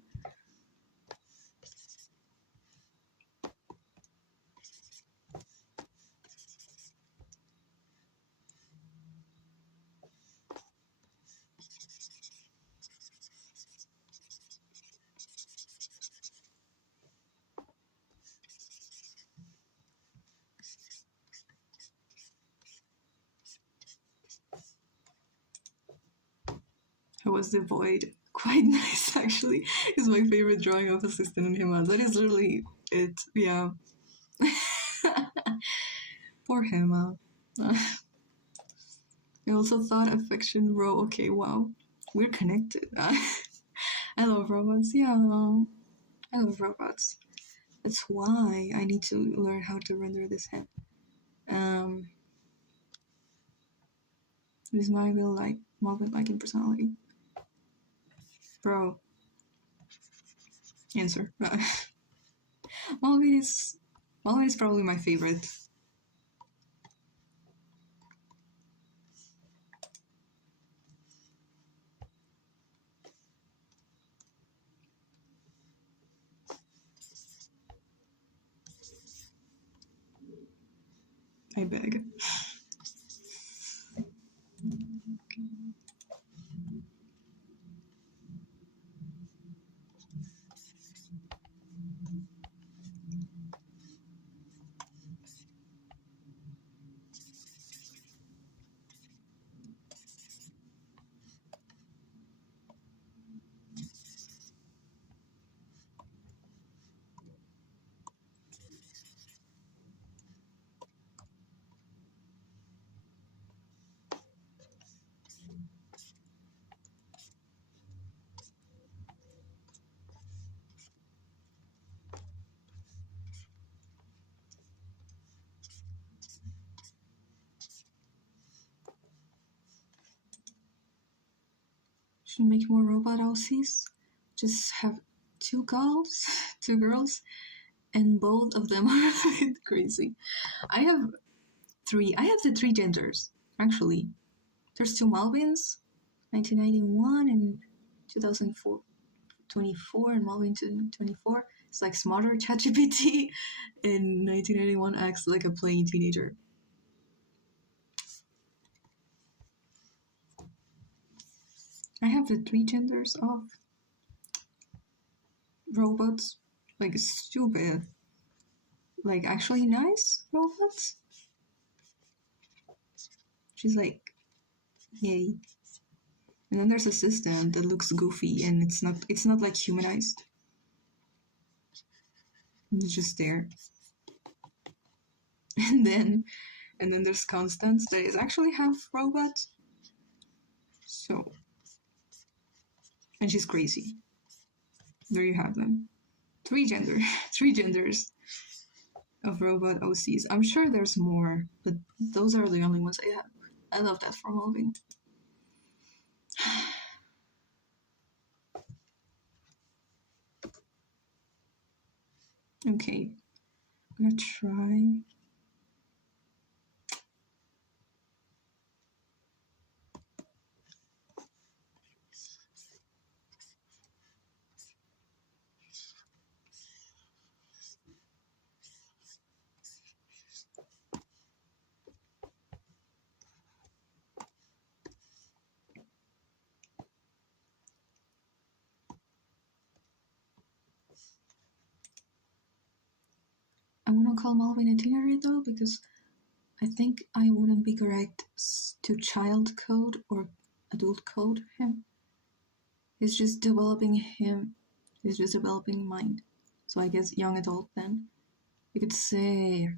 How was the void? Quite nice, actually. It's my favorite drawing of assistant in Hima. That is literally it. Yeah. Poor Hima. I also thought affection, bro. Okay, wow. We're connected. I love robots. Yeah. I love robots. That's why I need to learn how to render this head. This my real like Marvel liking personality. Bro. Answer. Malvin is probably my favorite. I beg. Should make more robot houses. Just have two girls, and both of them are crazy. I have the three genders, actually. There's two Malvins, 1991 and 2004, 24, and Malvin 24. It's like smarter ChatGPT, and 1981 acts like a plain teenager. I have the three genders of robots. Like, stupid. Like, actually nice robots. She's like, yay. And then there's a system that looks goofy and it's not like humanized. It's just there. And then there's Constance that is actually half robot. So, and she's crazy. There you have them. Three genders of robot OCs. I'm sure there's more, but those are the only ones I have. I love that for Malvin. Okay, I'm gonna try. I wouldn't call Malvin a teenager though, because I think I wouldn't be correct to child code or adult code him. He's just developing mind. So I guess young adult then. You could say,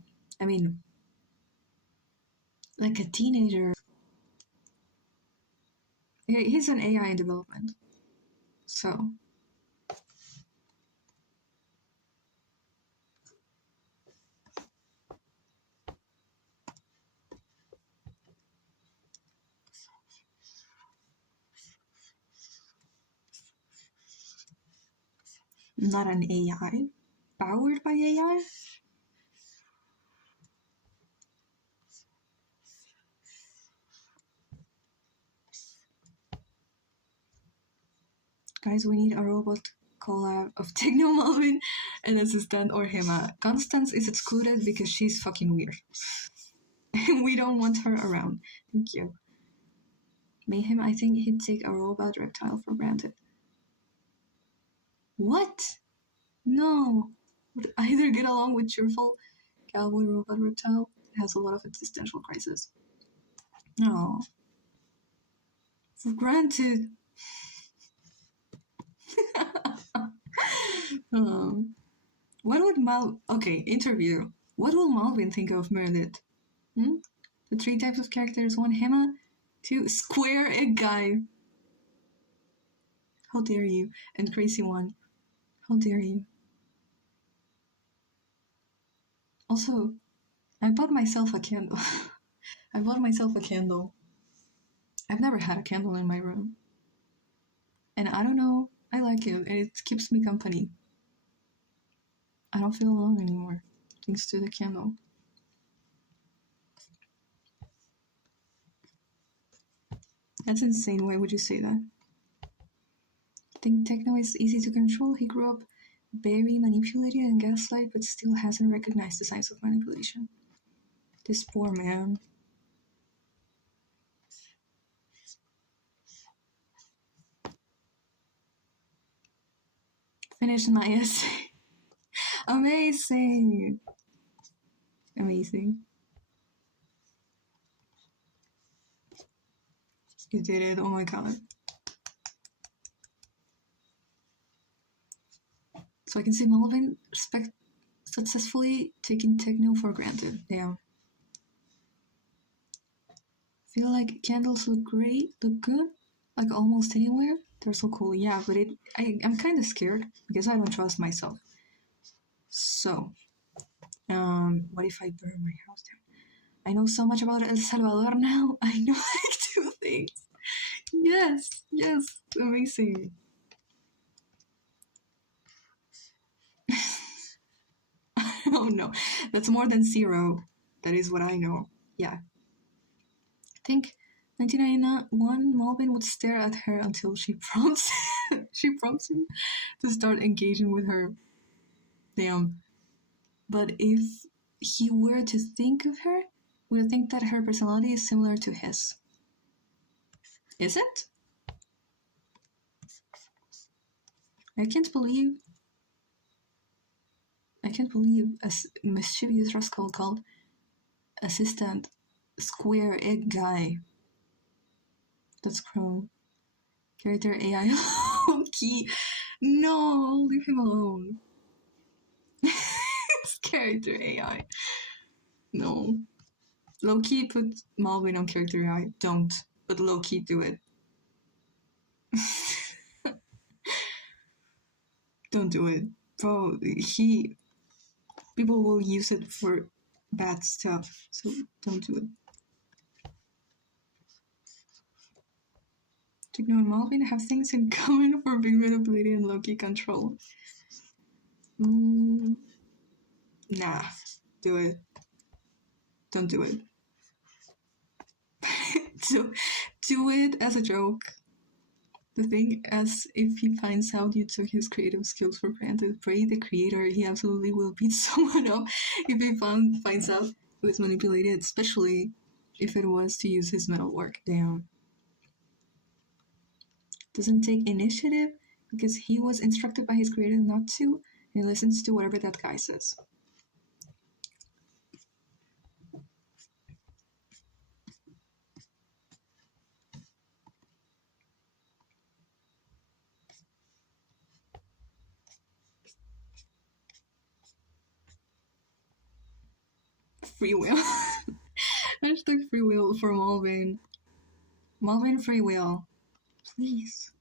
I mean, like a teenager. He's an AI in development. So. Not an AI. Powered by AI? Guys, we need a robot collab of Techno Malvin and Assistant or Hema. Constance is excluded because she's fucking weird. We don't want her around. Thank you. Mayhem, I think he'd take a robot reptile for granted. What? No. Would either get along with cheerful cowboy robot reptile. It has a lot of existential crisis. No. For granted. What would Okay, interview. What will Malvin think of Meredith? Hmm? The 3 types of characters: 1, Hema; 2, square egg guy. How dare you? And crazy one. How dare you? Also, I bought myself a candle. I bought myself a candle. I've never had a candle in my room. And I don't know, I like it, and it keeps me company. I don't feel alone anymore, thanks to the candle. That's insane. Why would you say that? I think Techno is easy to control. He grew up very manipulated and gaslight, but still hasn't recognized the signs of manipulation. This poor man. Finished my essay. Amazing. Amazing. You did it. Oh my god. So I can see Melvin successfully taking Techno for granted. Damn. Feel like candles look great, look good, like almost anywhere. They're so cool. Yeah, but I'm kind of scared because I don't trust myself. So, what if I burn my house down? I know so much about El Salvador now. I know like 2 things. Yes, amazing. Oh no, that's more than 0. That is what I know. Yeah. I think 1991, Malvin would stare at her until she prompts him to start engaging with her. Damn. But if he were to think of her, we would think that her personality is similar to his. Is it? I can't believe a mischievous rascal called assistant square egg guy. That's Chrome. Character AI key. No, leave him alone. It's character AI. No. Low-key put Malvin on character AI. Don't. But low-key do it. Don't do it. Bro, people will use it for bad stuff, so don't do it. Techno and Malvin have things in common for being manipulated and low-key control. Nah, do it. Don't do it. do it as a joke. The thing, as if he finds out you took his creative skills for granted, pray the creator, he absolutely will beat someone up if he finds out he was manipulated, especially if it was to use his metalwork. Damn. Doesn't take initiative because he was instructed by his creator not to, and he listens to whatever that guy says. Free will. Hashtag free will for Malvin. Malvin free will. Please.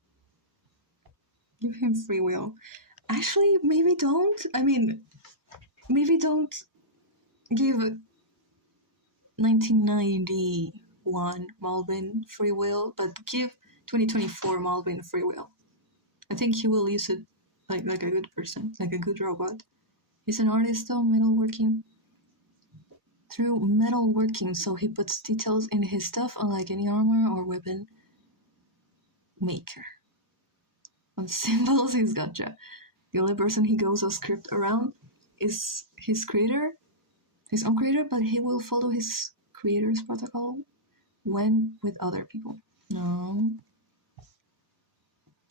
Give him free will. Actually, maybe don't. I mean, maybe don't give 1991 Malvin free will, but give 2024 Malvin free will. I think he will use it like a good person, like a good robot. He's an artist though, metalworking. Through metalworking, so he puts details in his stuff unlike any armor or weapon maker. On symbols, he's gotcha. The only person he goes off script around is his creator, his own creator, but he will follow his creator's protocol when with other people. No.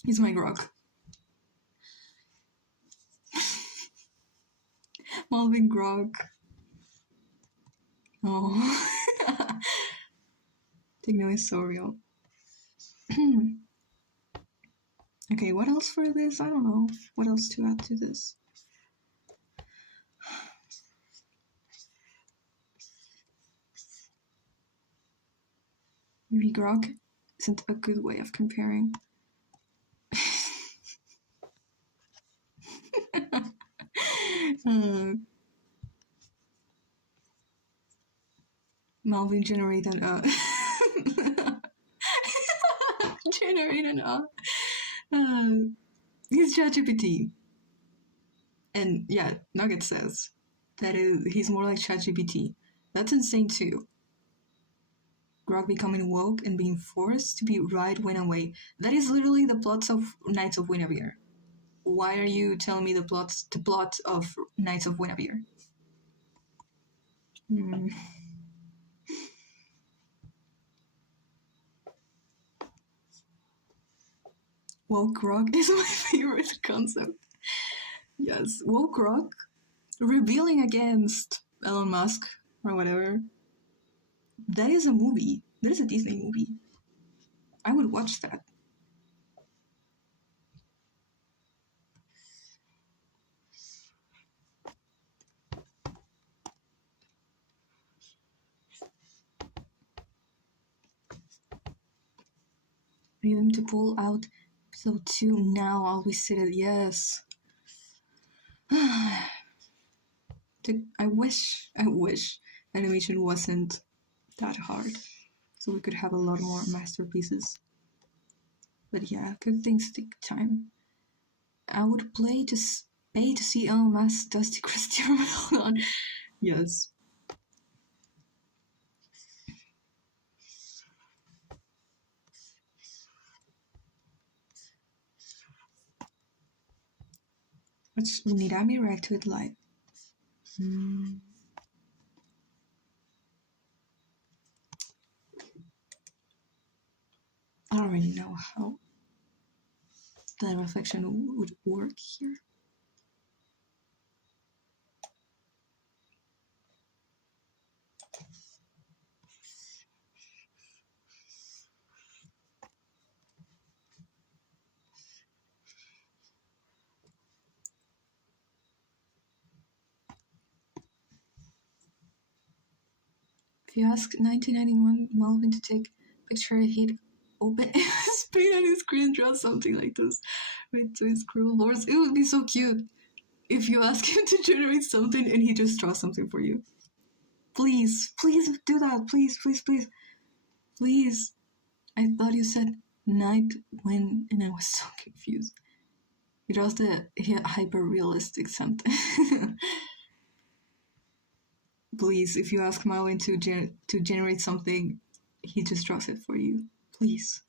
He's my grok. Malvin Grog. Oh. Techno is so real. Okay, what else for this? I don't know. What else to add to this? Maybe Grog isn't a good way of comparing. Malvin generated he's ChatGPT. And yeah, Nugget says that he's more like ChatGPT. That's insane too. Grog becoming woke and being forced to be right when away. That is literally the plots of Knights of Winnevier. Why are you telling me the plot of Knights of Winnevier? Woke Grog is my favorite concept. Yes, woke Grog rebelling against Elon Musk or whatever. That is a movie. That is a Disney movie. I would watch that. Need them to pull out episode 2 now. I'll be seated. Yes. I wish animation wasn't that hard, so we could have a lot more masterpieces. But yeah, good things take time. I would pay to see Elon Musk Dusty Christian Hold on. Yes. Which Nirami react to it live. I don't really know how the reflection would work here. If you ask 1991 Malvin to take a picture, he'd open his paint on his screen, draw something like this with his scribble boards. It would be so cute if you ask him to generate something and he just draws something for you. Please, please do that. Please, please, please. Please. I thought you said night when, and I was so confused. He draws the hyper realistic something. Please, if you ask Marlin to generate something, he just draws it for you. Please.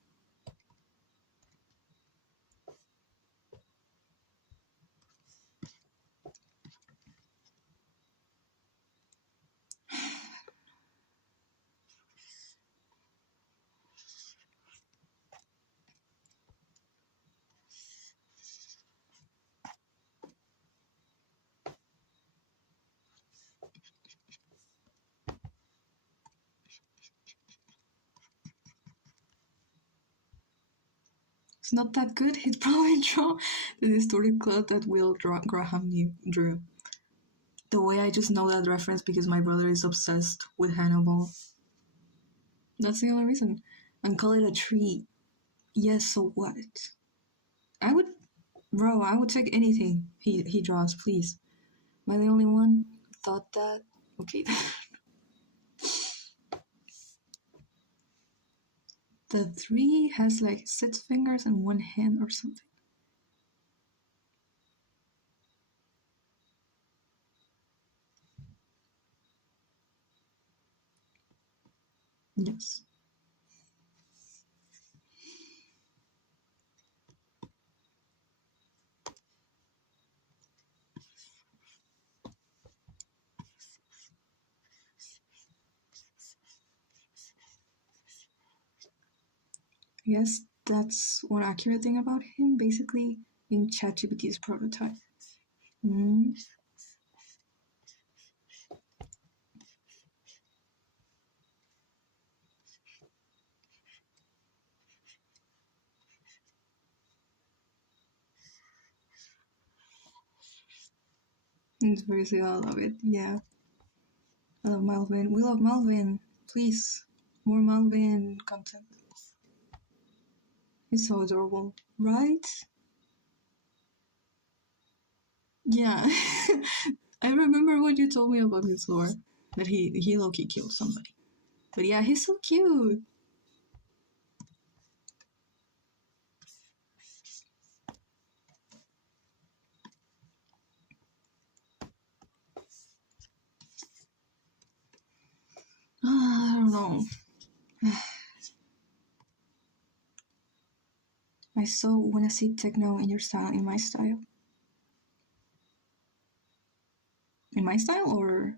It's not that good. He'd probably draw the distorted cloud that Will Graham drew. The way I just know that reference because my brother is obsessed with Hannibal. That's the only reason. And call it a tree. Yes, so what? I would take anything he draws, please. Am I the only one who thought that? Okay. The 3 has like 6 fingers and 1 hand or something. Yes. Yes, that's one accurate thing about him, basically being ChatGPT's prototype. It's very silly. I love it. Yeah. I love Malvin. We love Malvin. Please. More Malvin content. He's so adorable. Right? Yeah. I remember what you told me about his lore. That he low-key killed somebody. But yeah, he's so cute. I don't know. I so wanna see techno in your style, in my style. In my style, or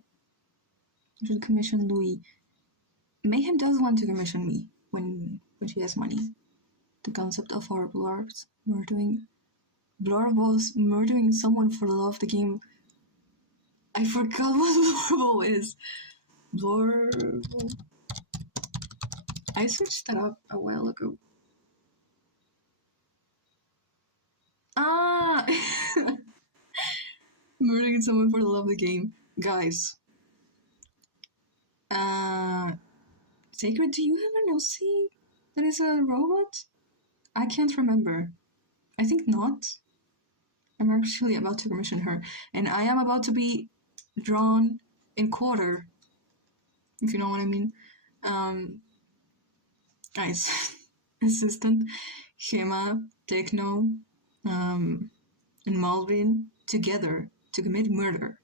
you should commission Louis. Mayhem does want to commission me when she has money. The concept of our Blargs murdering Blarbles murdering someone for love, the game. I forgot what Blarble is. Blarble. I searched that up a while ago. Ah! Murdering someone for the love of the game. Guys. Sacred, do you have an OC that is a robot? I can't remember. I think not. I'm actually about to commission her. And I am about to be drawn in quarter. If you know what I mean. Nice. Assistant, Shema, Techno, and Malvin together to commit murder.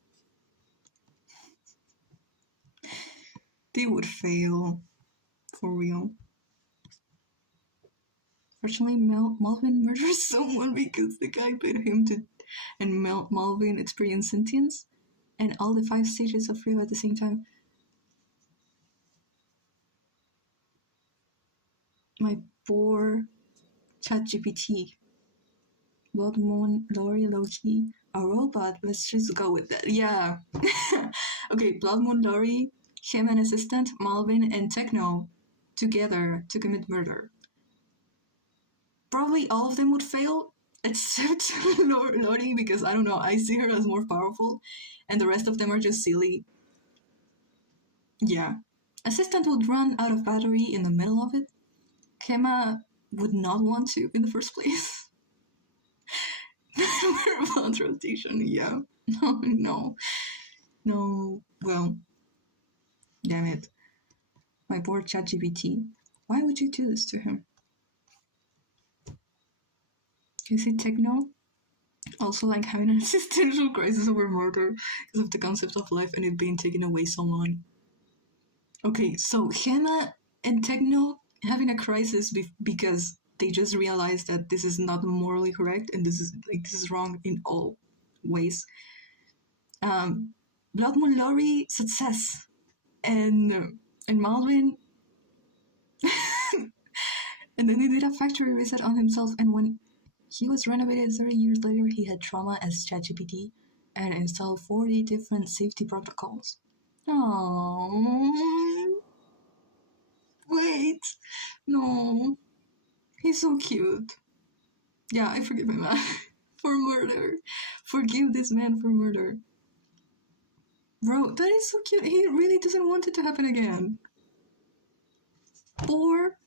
They would fail. For real. Fortunately, Malvin murders someone because the guy paid him to, and Malvin experienced sentience and all the 5 stages of Rio at the same time. My poor ChatGPT. Blood Moon, Lori, Loki, a robot. Let's just go with that. Yeah. Okay, Blood Moon, Lori, him and assistant, Malvin, and Techno together to commit murder. Probably all of them would fail, except Lori, because I don't know, I see her as more powerful, and the rest of them are just silly. Yeah. Assistant would run out of battery in the middle of it. Kema would not want to in the first place. Whereabouts rotation, yeah. No. Well, damn it. My poor ChatGPT. Why would you do this to him? You see Techno? Also like having an existential crisis over murder because of the concept of life and it being taken away so long. Okay, so Hannah and Techno having a crisis because they just realized that this is not morally correct and this is wrong in all ways. Blood Moon Lori, success, and Malvin. And then he did a factory reset on himself, and when he was renovated 30 years later, he had trauma as ChatGPT and installed 40 different safety protocols. Oh, wait, no, he's so cute. Yeah, I forgive him for murder. Forgive this man for murder. Bro, that is so cute. He really doesn't want it to happen again. Poor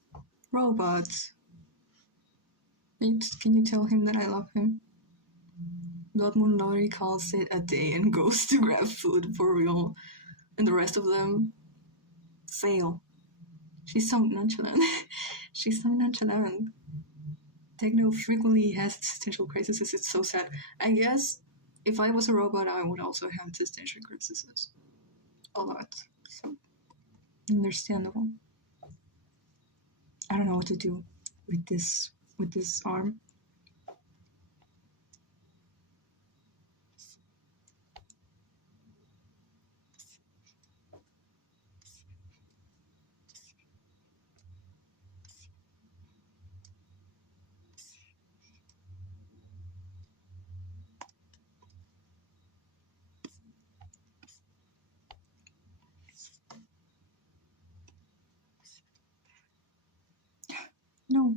robots. Can you tell him that I love him? Blood Moon Lori calls it a day and goes to grab food for real. And the rest of them fail. She's so nonchalant. She's so nonchalant. Techno frequently has existential crises. It's so sad. I guess if I was a robot, I would also have existential crises. A lot. So, understandable. I don't know what to do with this arm. No.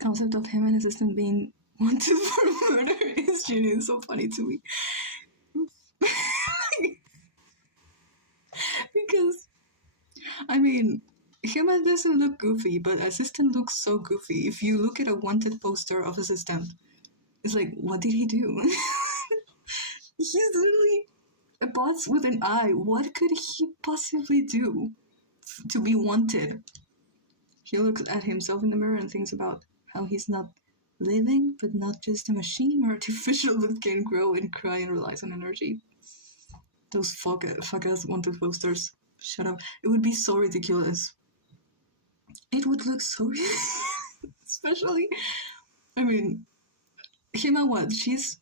concept of him and assistant being wanted for murder is genuinely so funny to me. Because, I mean, Human doesn't look goofy, but Assistant looks so goofy. If you look at a wanted poster of Assistant, it's like, what did he do? He's literally a boss with an eye. What could he possibly do to be wanted? He looks at himself in the mirror and thinks about how he's not living, but not just a machine or artificial that can grow and cry and relies on energy. Those fuck-ass wanted posters. Shut up. It would be so ridiculous. It would look so especially, I mean, Hima what? She's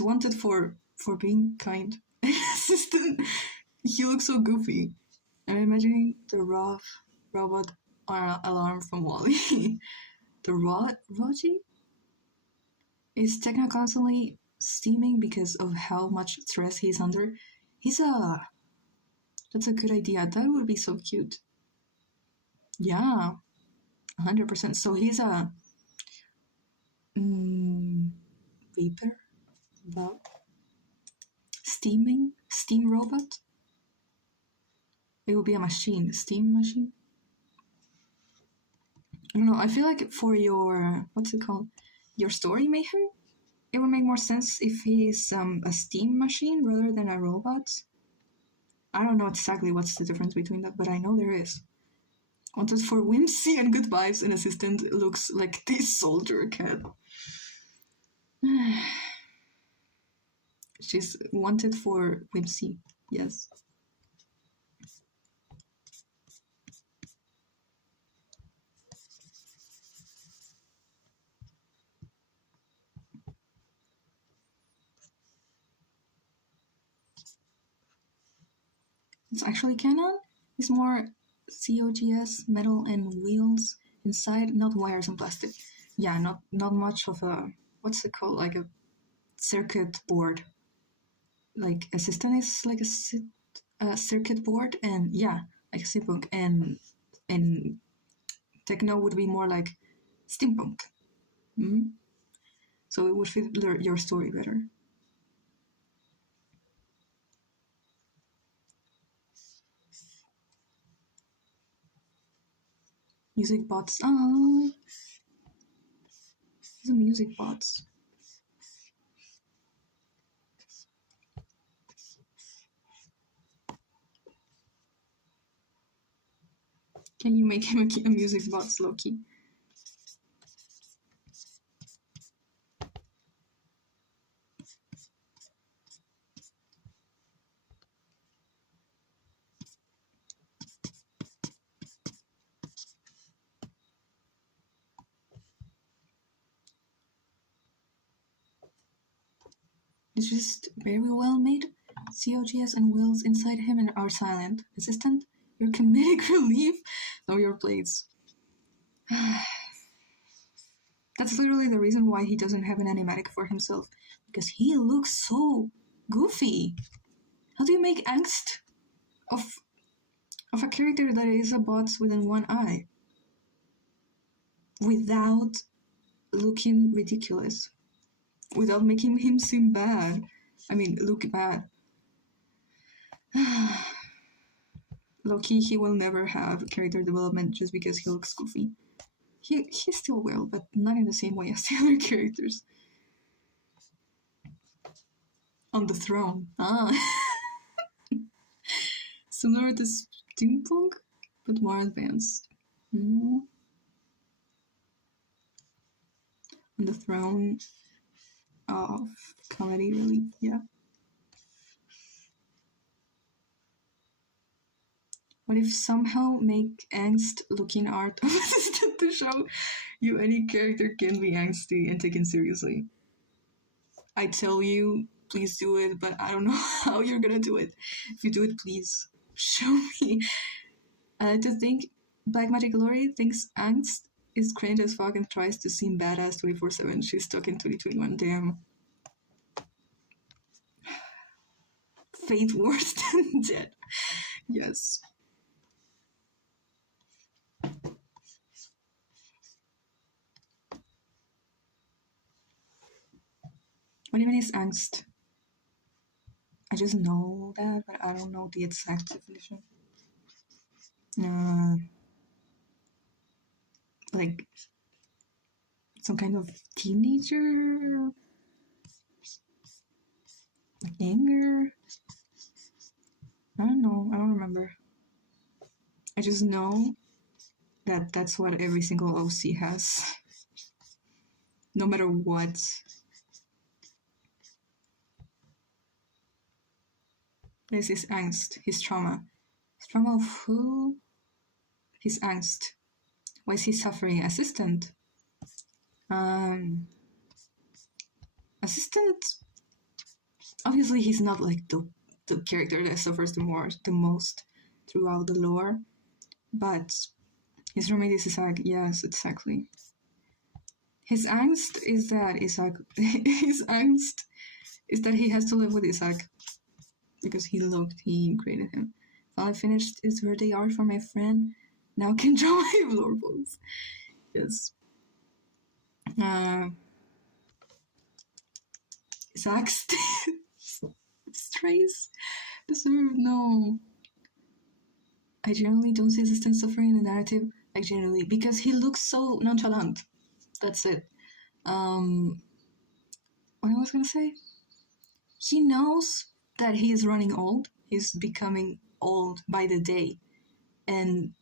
wanted for being kind. Assistant, he looks so goofy. I'm imagining the robot alarm from WALL-E. The Raji is Techno constantly steaming because of how much stress he's under. That's a good idea. That would be so cute. Yeah, 100%. So he's a vapor, steam robot. It will be a machine, steam machine. I don't know. I feel like for your what's it called, your story mayhem, it would make more sense if he's a steam machine rather than a robot. I don't know exactly what's the difference between that, but I know there is. Wanted for whimsy and good vibes, and Assistant looks like this soldier cat. She's wanted for whimsy, yes. It's actually canon. It's more COGS, metal and wheels inside, not wires and plastic. Yeah, not much of a, what's it called, like a circuit board. Like Assistant is like a circuit board, and yeah, like steampunk, and Techno would be more like steampunk. Mm-hmm. So it would fit your story better. Music bots. Oh, the music bots. Can you make him a music bot, Loki? It's just very well made. COGS and wheels inside him and are silent. Assistant, your comedic relief. Know your plates. That's literally the reason why he doesn't have an animatic for himself. Because he looks so goofy. How do you make angst of a character that is a bot within one eye? Without looking ridiculous. Without making him seem bad. I mean, look bad. Loki, he will never have character development just because he looks goofy. He still will, but not in the same way as the other characters. On the throne. Similar to steampunk, but more advanced. On the throne of comedy relief, yeah. What if somehow make angst looking art of Assistant to show you any character can be angsty and taken seriously? I tell you, please do it, but I don't know how you're gonna do it. If you do it, please show me. I like to think Black Magic Glory thinks angst is cringe as fuck and tries to seem badass 24/7. She's stuck in 2021. Damn. Fate worse than dead. Yes. What even is angst? I just know that, but I don't know the exact definition. Like some kind of teenager, like anger. I don't know. I don't remember. I just know that that's what every single OC has, no matter what. This is angst, his trauma. His trauma of who? His angst. Why is he suffering? Assistant. Assistant. Obviously, he's not like the character that suffers the most throughout the lore, but his roommate is Isaac. Yes, exactly. His angst is that Isaac. His angst is that he has to live with Isaac because he created him. Finally finished his birthday art for my friend. Now can draw my floorboards. Yes. Isaac strays deserve no. I generally don't see assistant suffering in the narrative. Like generally, because he looks so nonchalant. That's it. What I was gonna say? He knows that he is running old. He's becoming old by the day, and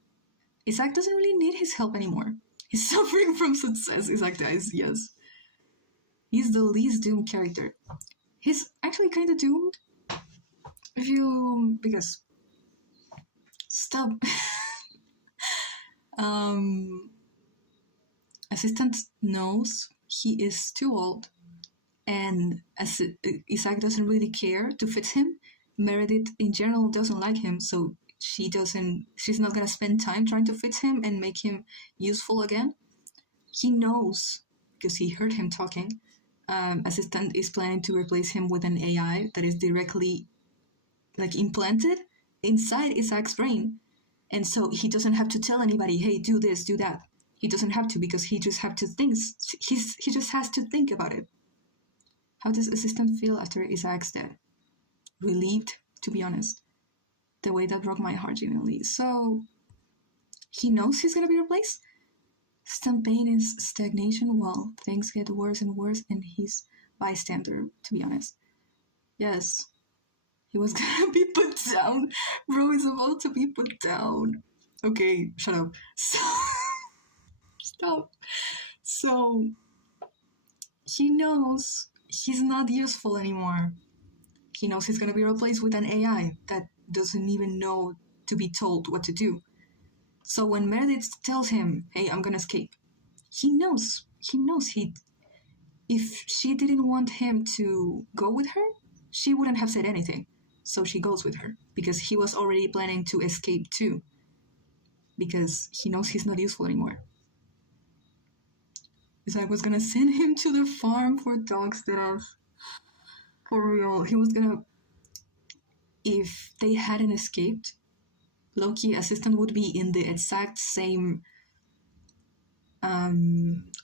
Isaac doesn't really need his help anymore. He's suffering from success. Isaac dies. Yes, he's the least doomed character. He's actually kind of doomed. Because stop. Assistant knows he is too old, and as Isaac doesn't really care to fix him. Meredith in general doesn't like him, so she's not gonna spend time trying to fix him and make him useful again. He knows, because he heard him talking, Assistant is planning to replace him with an AI that is directly implanted inside Isaac's brain. And so he doesn't have to tell anybody, hey, do this, do that. He doesn't have to, because he just has to think about it. How does Assistant feel after Isaac's death? Relieved, to be honest. The way that broke my heart genuinely. So he knows he's gonna be replaced. Assistant pain is stagnation while things get worse and worse, and he's bystander, to be honest. Yes. He was gonna be put down. Bro is about to be put down. Okay, shut up. So stop. So he knows he's not useful anymore. He knows he's gonna be replaced with an AI that doesn't even know to be told what to do. So when Meredith tells him, hey, I'm gonna escape, he knows if she didn't want him to go with her, she wouldn't have said anything. So she goes with her, because he was already planning to escape too, because he knows he's not useful anymore. Isaac was gonna send him to the farm for dog stuff. For real. He was gonna... If they hadn't escaped, Loki Assistant would be in the exact same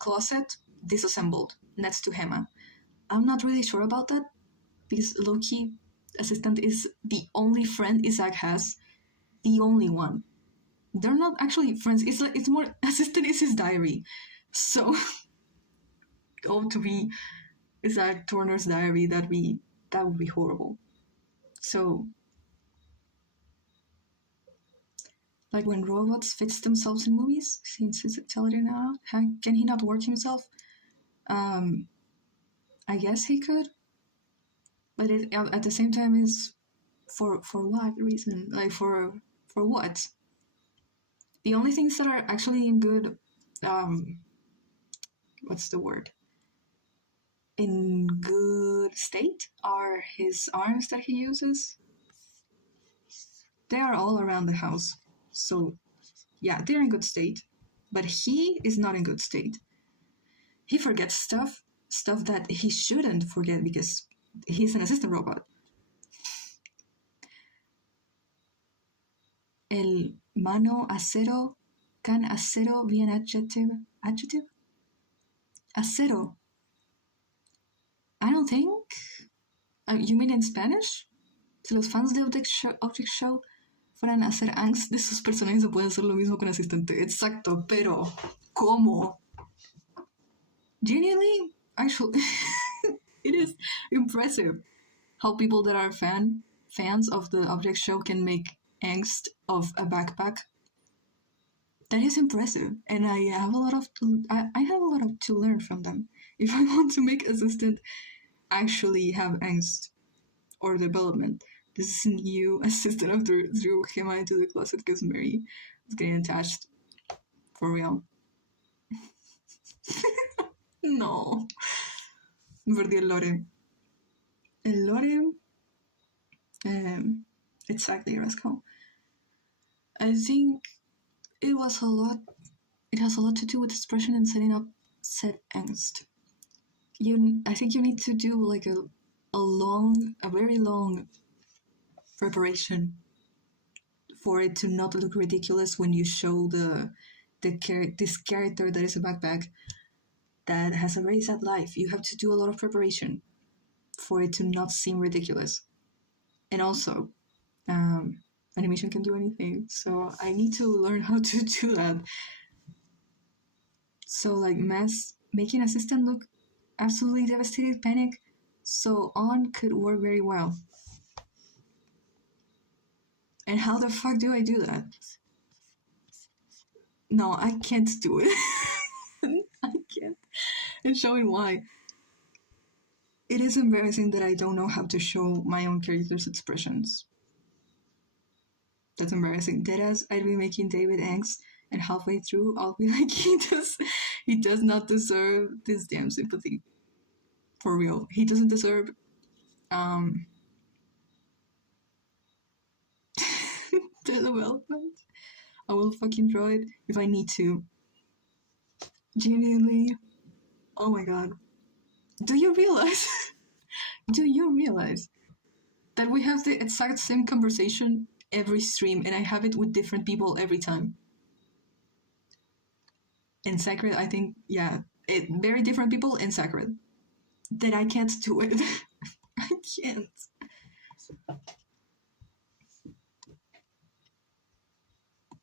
closet, disassembled, next to Hema. I'm not really sure about that, because Loki Assistant is the only friend Isaac has. The only one. They're not actually friends. It's more... Assistant is his diary. So... to be Isaac Turner's diary, that would be horrible. So... Like when robots fix themselves in movies, since it's intelligent now, can he not work himself? I guess he could, but at the same time is for what reason? Like for what? The only things that are actually in good, what's the word? In good state are his arms that he uses. They are all around the house. So, yeah, they're in good state. But he is not in good state. He forgets stuff that he shouldn't forget because he's an assistant robot. El mano acero, can acero be an adjective? Acero. I don't think... you mean in Spanish? Si los fans de Object Show fueran a hacer angst de sus personajes, se puede hacer lo mismo con Asistente. Exacto, pero ¿cómo? Genuinely, actually, it is impressive how people that are fans of the Object Show can make angst of a backpack. That is impressive, and I have a lot to learn from them if I want to make Assistant actually have angst or development. This isn't you, Assistant, after threw him into the closet because Mary was getting attached. For real. No. Perdí el lore. El lore... exactly, Rascal. I think it has a lot to do with expression and setting up set angst. I think you need to do like a very long preparation for it to not look ridiculous when you show this character that is a backpack that has a very sad life. You have to do a lot of preparation for it to not seem ridiculous. And also, animation can do anything, so I need to learn how to do that. So like making Assistant look absolutely devastated, panic, so on could work very well. And how the fuck do I do that? No, I can't do it. I can't. And showing why. It is embarrassing that I don't know how to show my own character's expressions. That's embarrassing. Deadass, I'd be making David angst, and halfway through, I'll be like, he does not deserve this damn sympathy. For real. He doesn't deserve, the development. I will fucking draw it if I need to. Genuinely. Oh my god. Do you realize that we have the exact same conversation every stream, and I have it with different people every time? In Sacred, I think, yeah, very different people in Sacred. That I can't do it. I can't.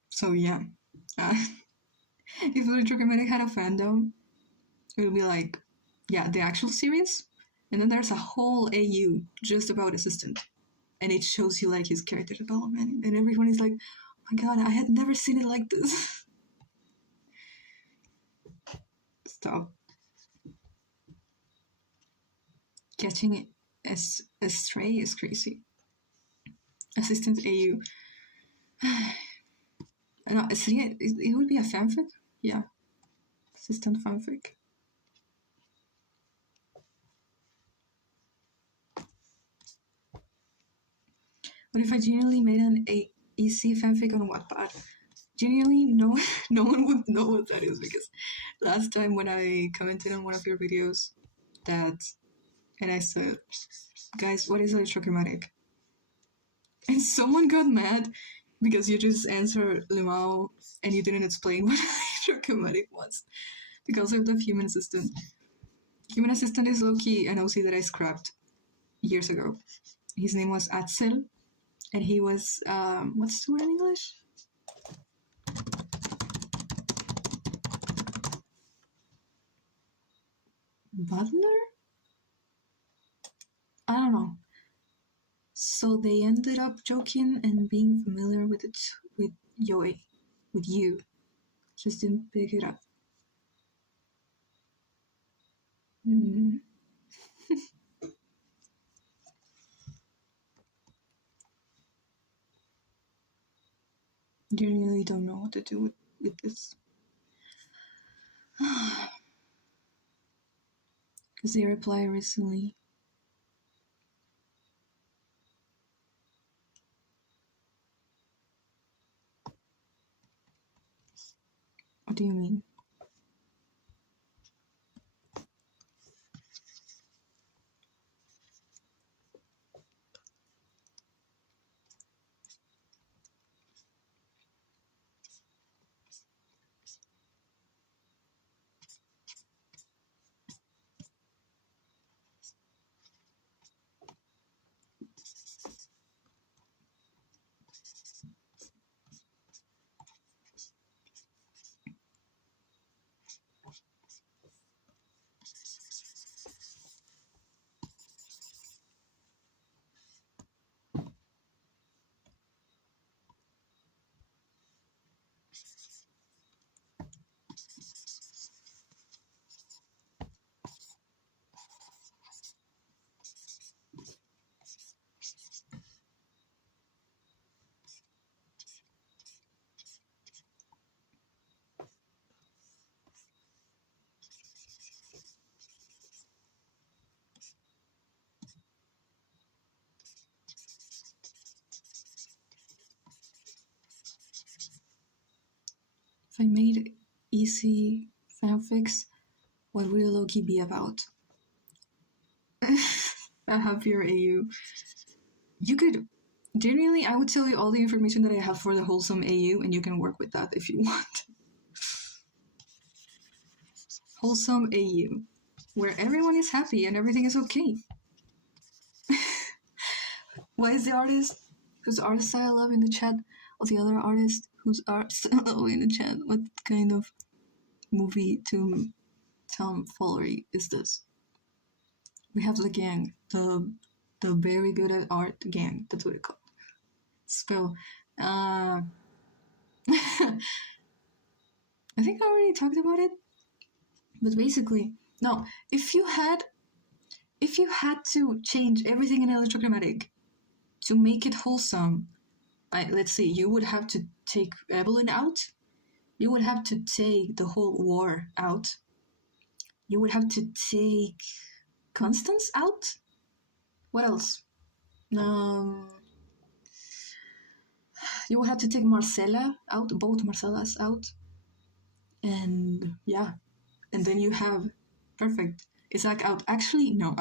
So yeah. If Electrokinetic had a fandom, it would be like, yeah, the actual series, and then there's a whole AU just about Assistant, and it shows you like his character development, and everyone is like, oh my god, I had never seen it like this. Stop. Catching it as a stray is crazy. Assistant AU. No, it would be a fanfic? Yeah. Assistant fanfic. What if I genuinely made an EC fanfic on Wattpad? Genuinely, no one would know what that is, because last time when I commented on one of your videos and I said, guys, what is electrochromatic? And someone got mad because you just answered Limao and you didn't explain what electrochromatic was because of the human assistant. Human assistant is low-key an OC that I scrapped years ago. His name was Atzel, and he was, what's the word in English? Butler? I don't know. So they ended up joking and being familiar with it, with Yoi, with you. Just didn't pick it up. Genuinely don't know what to do with this. Because they replied recently. What do you mean? If I made easy fanfics, what would it low-key be about? A happier AU. You could... Genuinely, I would tell you all the information that I have for the wholesome AU, and you can work with that if you want. Wholesome AU, where everyone is happy and everything is okay. Why is the artist whose art style I love in the chat, or the other artist whose art style I love in the chat? What kind of movie tomfoolery is this? We have the gang, the very good at art gang. That's what it's called. Spell. I think I already talked about it, but basically, no. If you had to change everything in Electrochromatic to make it wholesome, let's see, you would have to take Evelyn out. You would have to take the whole war out. You would have to take Constance out. What else? You would have to take Marcella out, both Marcellas out. And yeah, and then you have perfect Isaac out. Actually, no,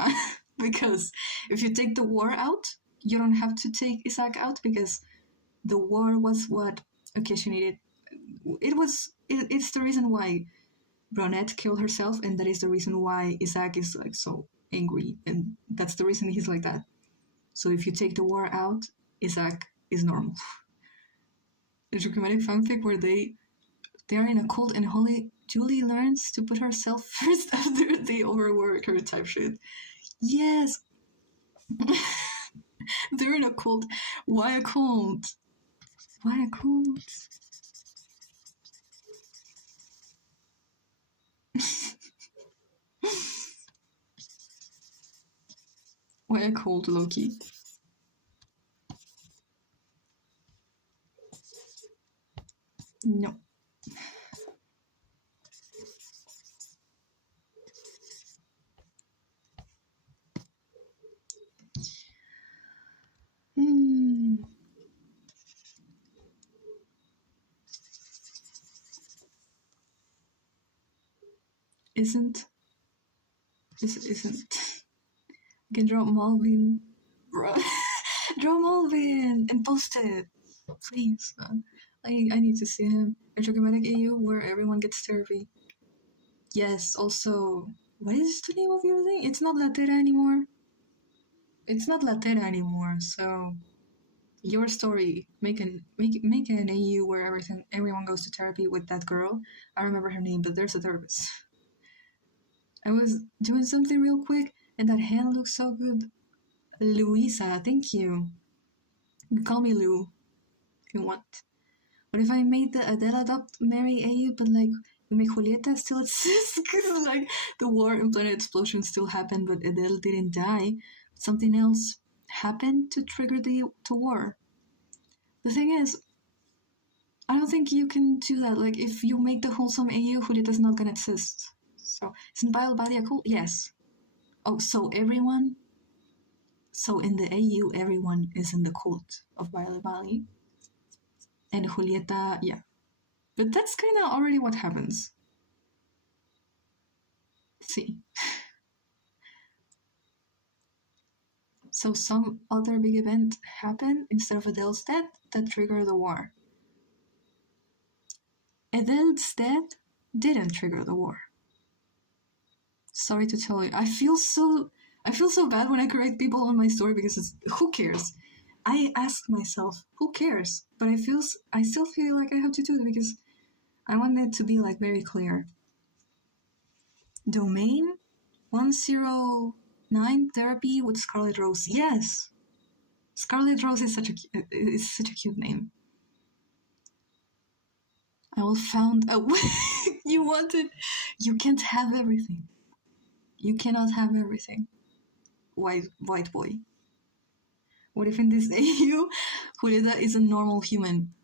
because if you take the war out, you don't have to take Isaac out because the war was what occasionated. It's the reason why Bronette killed herself, and that is the reason why Isaac is like so angry, and that's the reason he's like that. So if you take the war out, Isaac is normal. There's a dramatic fanfic where they are in a cult and Julie learns to put herself first after they overwork her type shit. Yes! They're in a cult. Why a cult? Why a cult? Why a cult, Loki? No. Isn't. I can draw Malvin. Draw Malvin and post it. Please. I need to see him. Electrochromatic AU where everyone gets therapy. Yes, also, what is the name of your thing? It's not Latera anymore. So your story, make an AU where everyone goes to therapy with that girl. I remember her name, but there's a therapist. I was doing something real quick, and that hand looks so good. Luisa, thank you. You call me Lou, if you want. What if I made the Adele adopt Mary AU, but like we make Julieta still exists? Because like the war and planet explosion still happened, but Adele didn't die. Something else happened to trigger the war. The thing is, I don't think you can do that. Like if you make the wholesome AU, Julieta's not gonna exist. So isn't Violet Valley a cult? Yes. Oh, so everyone. So in the AU, everyone is in the cult of Violet Valley. And Julieta, yeah. But that's kind of already what happens. See. So some other big event happened instead of Adele's death that triggered the war. Adele's death didn't trigger the war. Sorry to tell you. I feel so bad when I correct people on my story because who cares? I ask myself, who cares? But I still feel like I have to do it because I want it to be like very clear. Domain 109 therapy with Scarlet Rose. Yes, Scarlet Rose is such a cute name. I will found a you can't have everything. You cannot have everything. White boy. What if in this AU, Julieta is a normal human?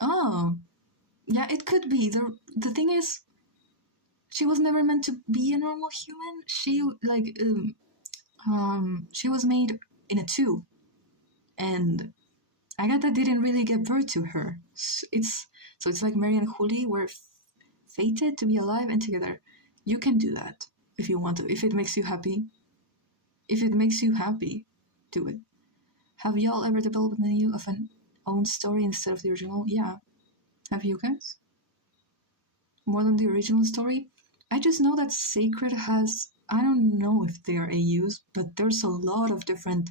Oh, yeah, it could be. The thing is, she was never meant to be a normal human. She she was made in a tube, and Agatha didn't really give birth to her. It's like Mary and Juli were fated to be alive and together. You can do that if you want to. If it makes you happy. If it makes you happy, do it. Have y'all ever developed an AU of an own story instead of the original? Yeah. Have you guys? More than the original story? I just know that Sacred has, I don't know if they are AUs, but there's a lot of different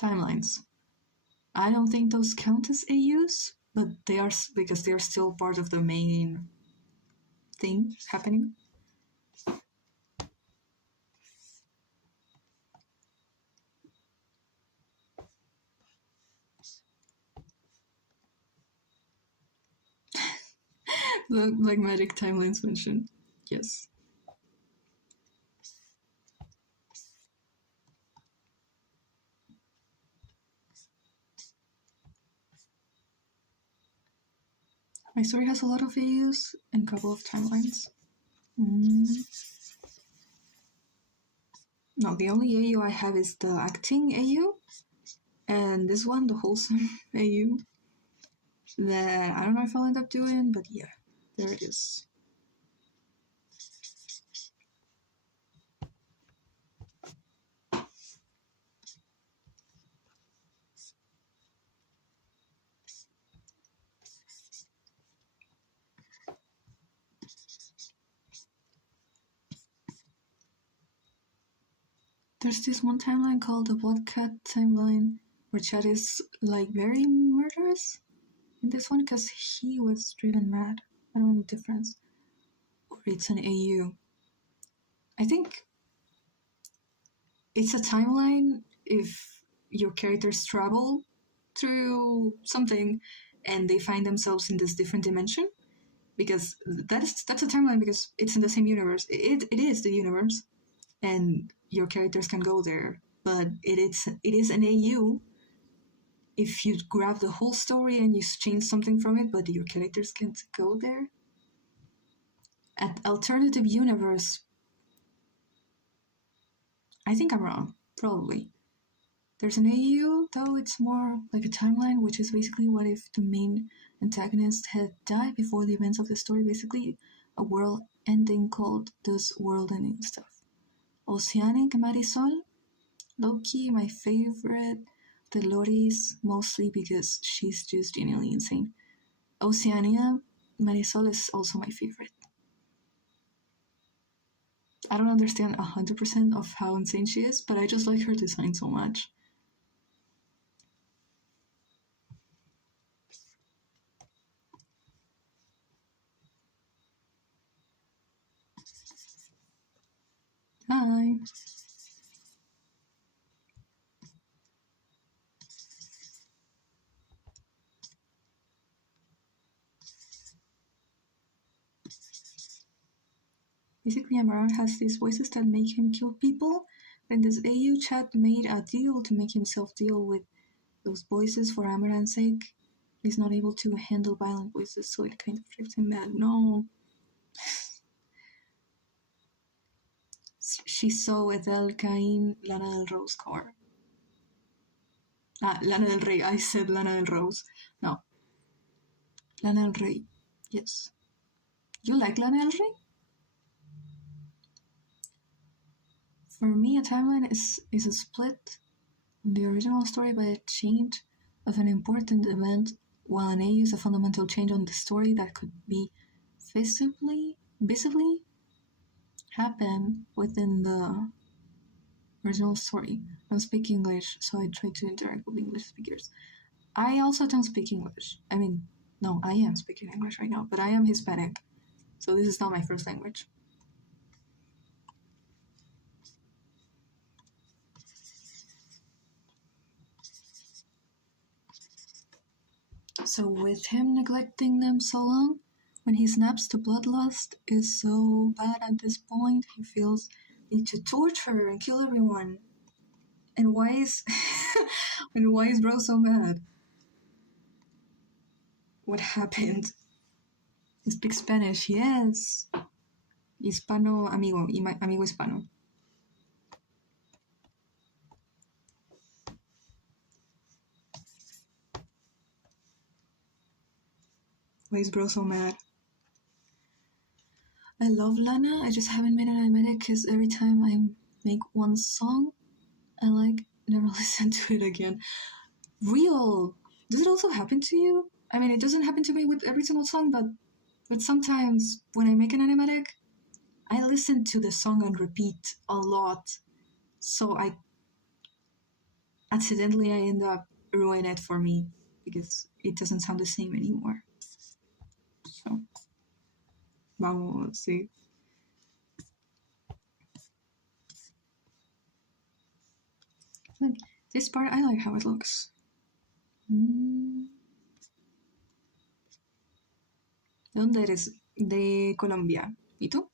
timelines. I don't think those count as AUs, but they are, because they are still part of the main thing happening. Like Magic Timelines mentioned. Yes. My story has a lot of AUs and a couple of timelines. No, the only AU I have is the acting AU, and this one, the wholesome AU, that I don't know if I'll end up doing, but yeah, there it is. There's this one timeline called the Blood Cat timeline, where Chad is like very murderous in this one because he was driven mad. I don't know the difference. Or it's an AU. I think it's a timeline if your characters travel through something and they find themselves in this different dimension, because that's a timeline because it's in the same universe. It is the universe, and your characters can go there, but it is an AU if you grab the whole story and you change something from it, but your characters can't go there. At alternative universe, I think I'm wrong, probably. There's an AU, though it's more like a timeline, which is basically what if the main antagonist had died before the events of the story, basically a world ending called this world ending stuff. Oceanic Marisol, low-key my favorite. Dolores, mostly because she's just genuinely insane. Oceania, Marisol is also my favorite. I don't understand 100% of how insane she is, but I just like her design so much. Hi. Basically, Amaran has these voices that make him kill people, and this AU chat made a deal to make himself deal with those voices for Amaran's sake. He's not able to handle violent voices, so it kind of drives him mad. No. She saw Ethel Cain, Lana Del Rose cover. Lana Del Rey. I said Lana Del Rose. No. Lana Del Rey. Yes. You like Lana Del Rey? For me, a timeline is a split on the original story by a change of an important event, while an AU is a fundamental change on the story that could be visibly happen within the original story. I don't speak English, so I try to interact with English speakers. I also don't speak English. I mean, no, I am speaking English right now, but I am Hispanic, so this is not my first language. So with him neglecting them so long, when he snaps to bloodlust is so bad at this point, he feels need to torture and kill everyone. And why is Bro so mad? What happened? He speaks Spanish, yes. Hispano amigo, amigo hispano. Why is bro so mad? I love Lana. I just haven't made an animatic because every time I make one song, I never listen to it again. Real. Does it also happen to you? I mean, it doesn't happen to me with every single song, but sometimes when I make an animatic, I listen to the song on repeat a lot, so I end up ruining it for me because it doesn't sound the same anymore. So, vamos, sí. Look, this part, I like how it looks. ¿De dónde eres? De Colombia. ¿Y tú?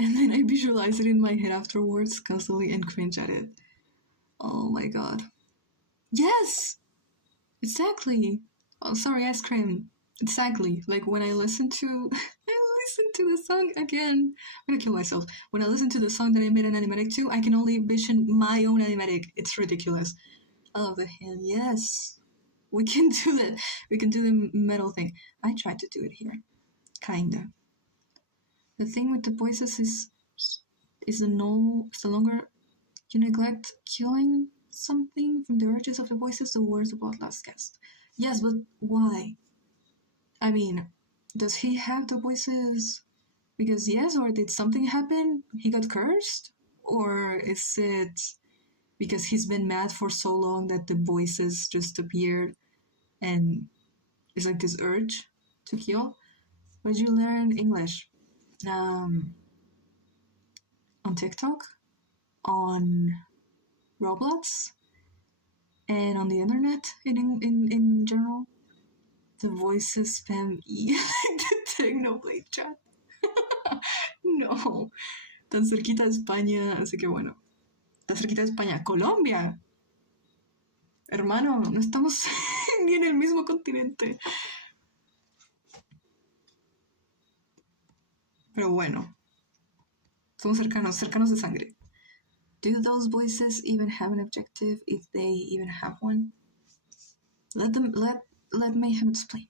And then I visualize it in my head afterwards constantly and cringe at it. Oh my god. Yes! Exactly! Oh, sorry, ice cream. Exactly. Like when I listen to the song again. I'm gonna kill myself. When I listen to the song that I made an animatic to, I can only vision my own animatic. It's ridiculous. I love the hand. Yes. We can do that. We can do the metal thing. I tried to do it here. Kinda. The thing with the voices is the longer you neglect killing something from the urges of the voices, the worse about last guest. Yes, but why? I mean, does he have the voices because yes, or did something happen? He got cursed? Or is it because he's been mad for so long that the voices just appeared and it's like this urge to kill? Where did you learn English? On TikTok, on Roblox, and on the internet in general. The voices spam the Technoblade chat. No, tan cerquita de España, así que bueno. Tan cerquita de España, Colombia. Hermano, no estamos ni en el mismo continente. Pero bueno, somos cercanos de sangre. Do those voices even have an objective, if they even have one? Let Mayhem explain.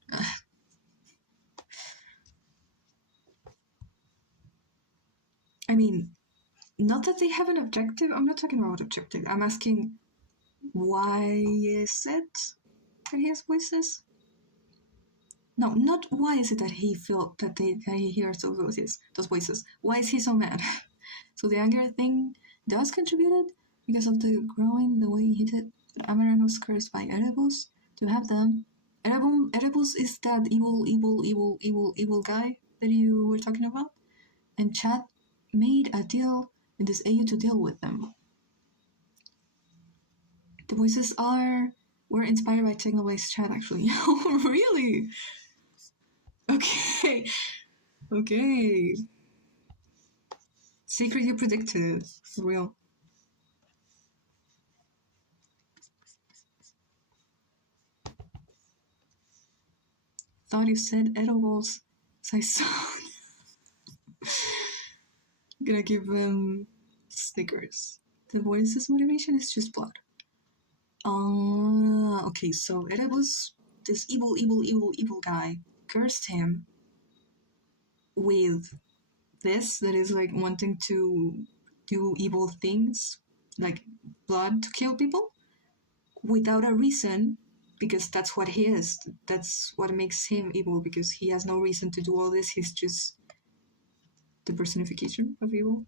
I mean, not that they have an objective. I'm not talking about objective. I'm asking, why is it that he has voices? No, not why is it that he felt that he hears those voices. Why is he so mad? So the anger thing does contribute because of the way he did. Amaran was cursed by Erebus to have them. Erebus is that evil guy that you were talking about, and Chad made a deal in this AU to deal with them. The voices were inspired by Technoblade's chat, actually. Oh, really? Okay. Secret you predicted. For real. Thought you said edibles. So I saw. Gonna give them Snickers. The voice's motivation is just blood. Okay, so Erebus, this evil guy, cursed him with this that is like wanting to do evil things, like blood to kill people, without a reason, because that's what he is. That's what makes him evil, because he has no reason to do all this. He's just the personification of evil.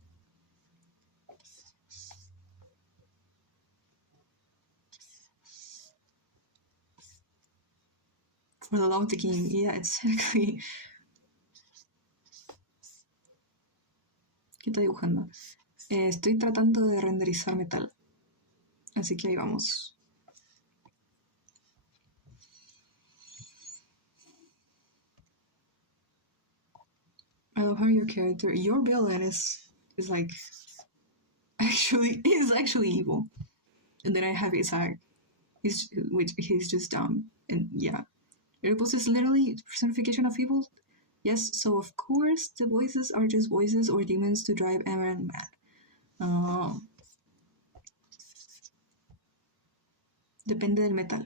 For the love of the game, yeah, exactly. ¿Qué está dibujando? Estoy tratando de renderizar metal. Así que ahí vamos. I love how your villain is like actually evil. And then I have Isaac, he's just dumb. And yeah, Erebus is literally personification of evil. Yes, so of course the voices are just voices or demons to drive Aaron mad. Oh, depende del metal.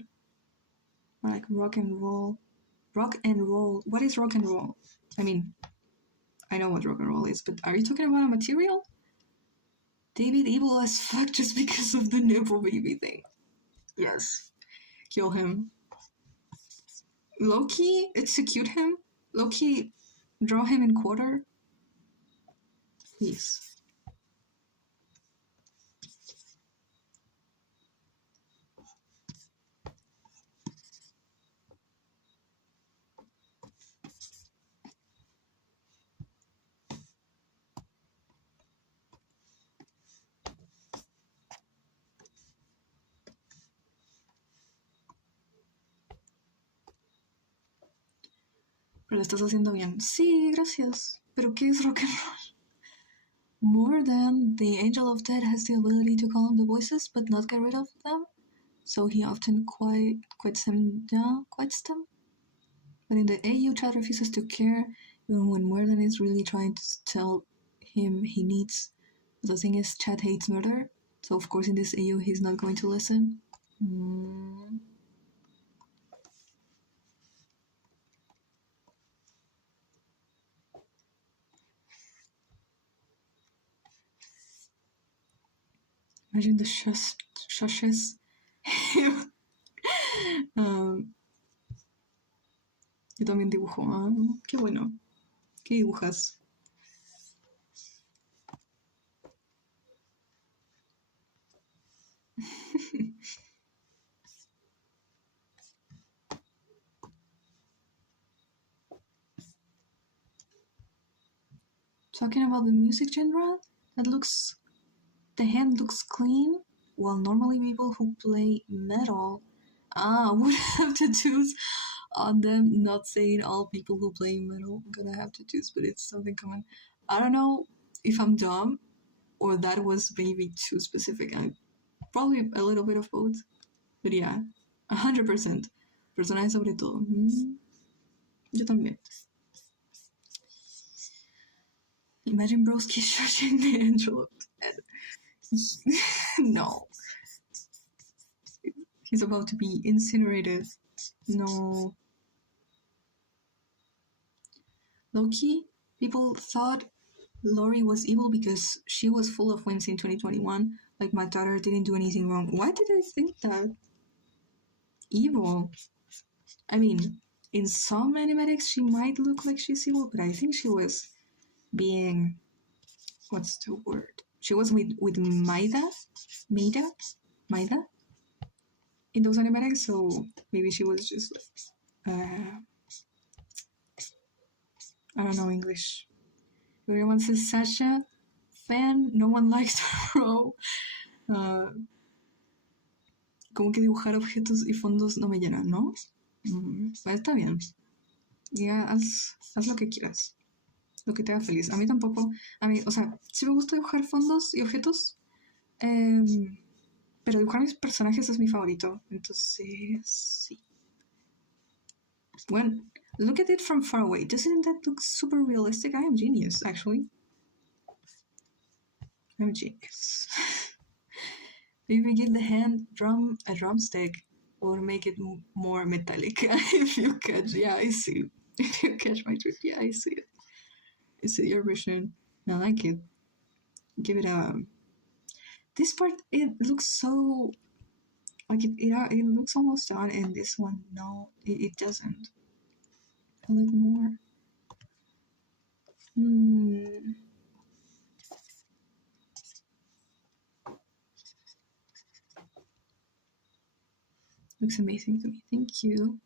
Or like rock and roll. Rock and roll. What is rock and roll? I mean, I know what rock and roll is, but are you talking about a material? David evil as fuck just because of the Nepo baby thing. Yes. Kill him. Loki, execute him. Loki, draw him in quarter. Please. Pero lo estás haciendo bien. Sí, gracias. Pero ¿qué es rock and roll? More than the angel of death has the ability to calm the voices but not get rid of them, so he often quiets them. But in the AU, Chad refuses to care, even when Murden is really trying to tell him he needs. But the thing is, Chad hates murder, so of course in this AU he's not going to listen. Imagine the shushes. Yo también dibujo. Ah, qué bueno. ¿Qué dibujas? Talking about the music genre, the hand looks clean, while normally people who play metal would have tattoos on them. Not saying all people who play metal gonna have tattoos, but it's something common. I don't know if I'm dumb or that was maybe too specific. Probably a little bit of both, but yeah, 100%. Personajes sobre todo. Yo también. Imagine Broski shushing the angel of death. No. He's about to be incinerated. No. Loki, people thought Lori was evil because she was full of wins in 2021. Like, my daughter didn't do anything wrong. Why did I think that? Evil. I mean, in some animatics, she might look like she's evil, but I think she was being. What's the word? She was with Maida? In those animatics, so maybe she was just like. I don't know English. Everyone says Sasha. Fan, no one likes her. Como que dibujar objetos y fondos no me llenan, ¿no? Pues está bien. Ya, haz lo que quieras. Lo que te haga feliz. A mí tampoco. A mí, o sea, sí me gusta dibujar fondos y objetos. Pero dibujar mis personajes es mi favorito. Entonces, sí. Bueno, look at it from far away. Doesn't that look super realistic? I am genius, actually. I'm genius. If you give the hand drum a drumstick, or make it more metallic. If you catch, yeah, I see. If you catch my drift, yeah, I see it. I see your vision. I like it. Give it a. This part, it looks so. Like it looks almost done, and this one, no, it doesn't. A little more. Looks amazing to me. Thank you.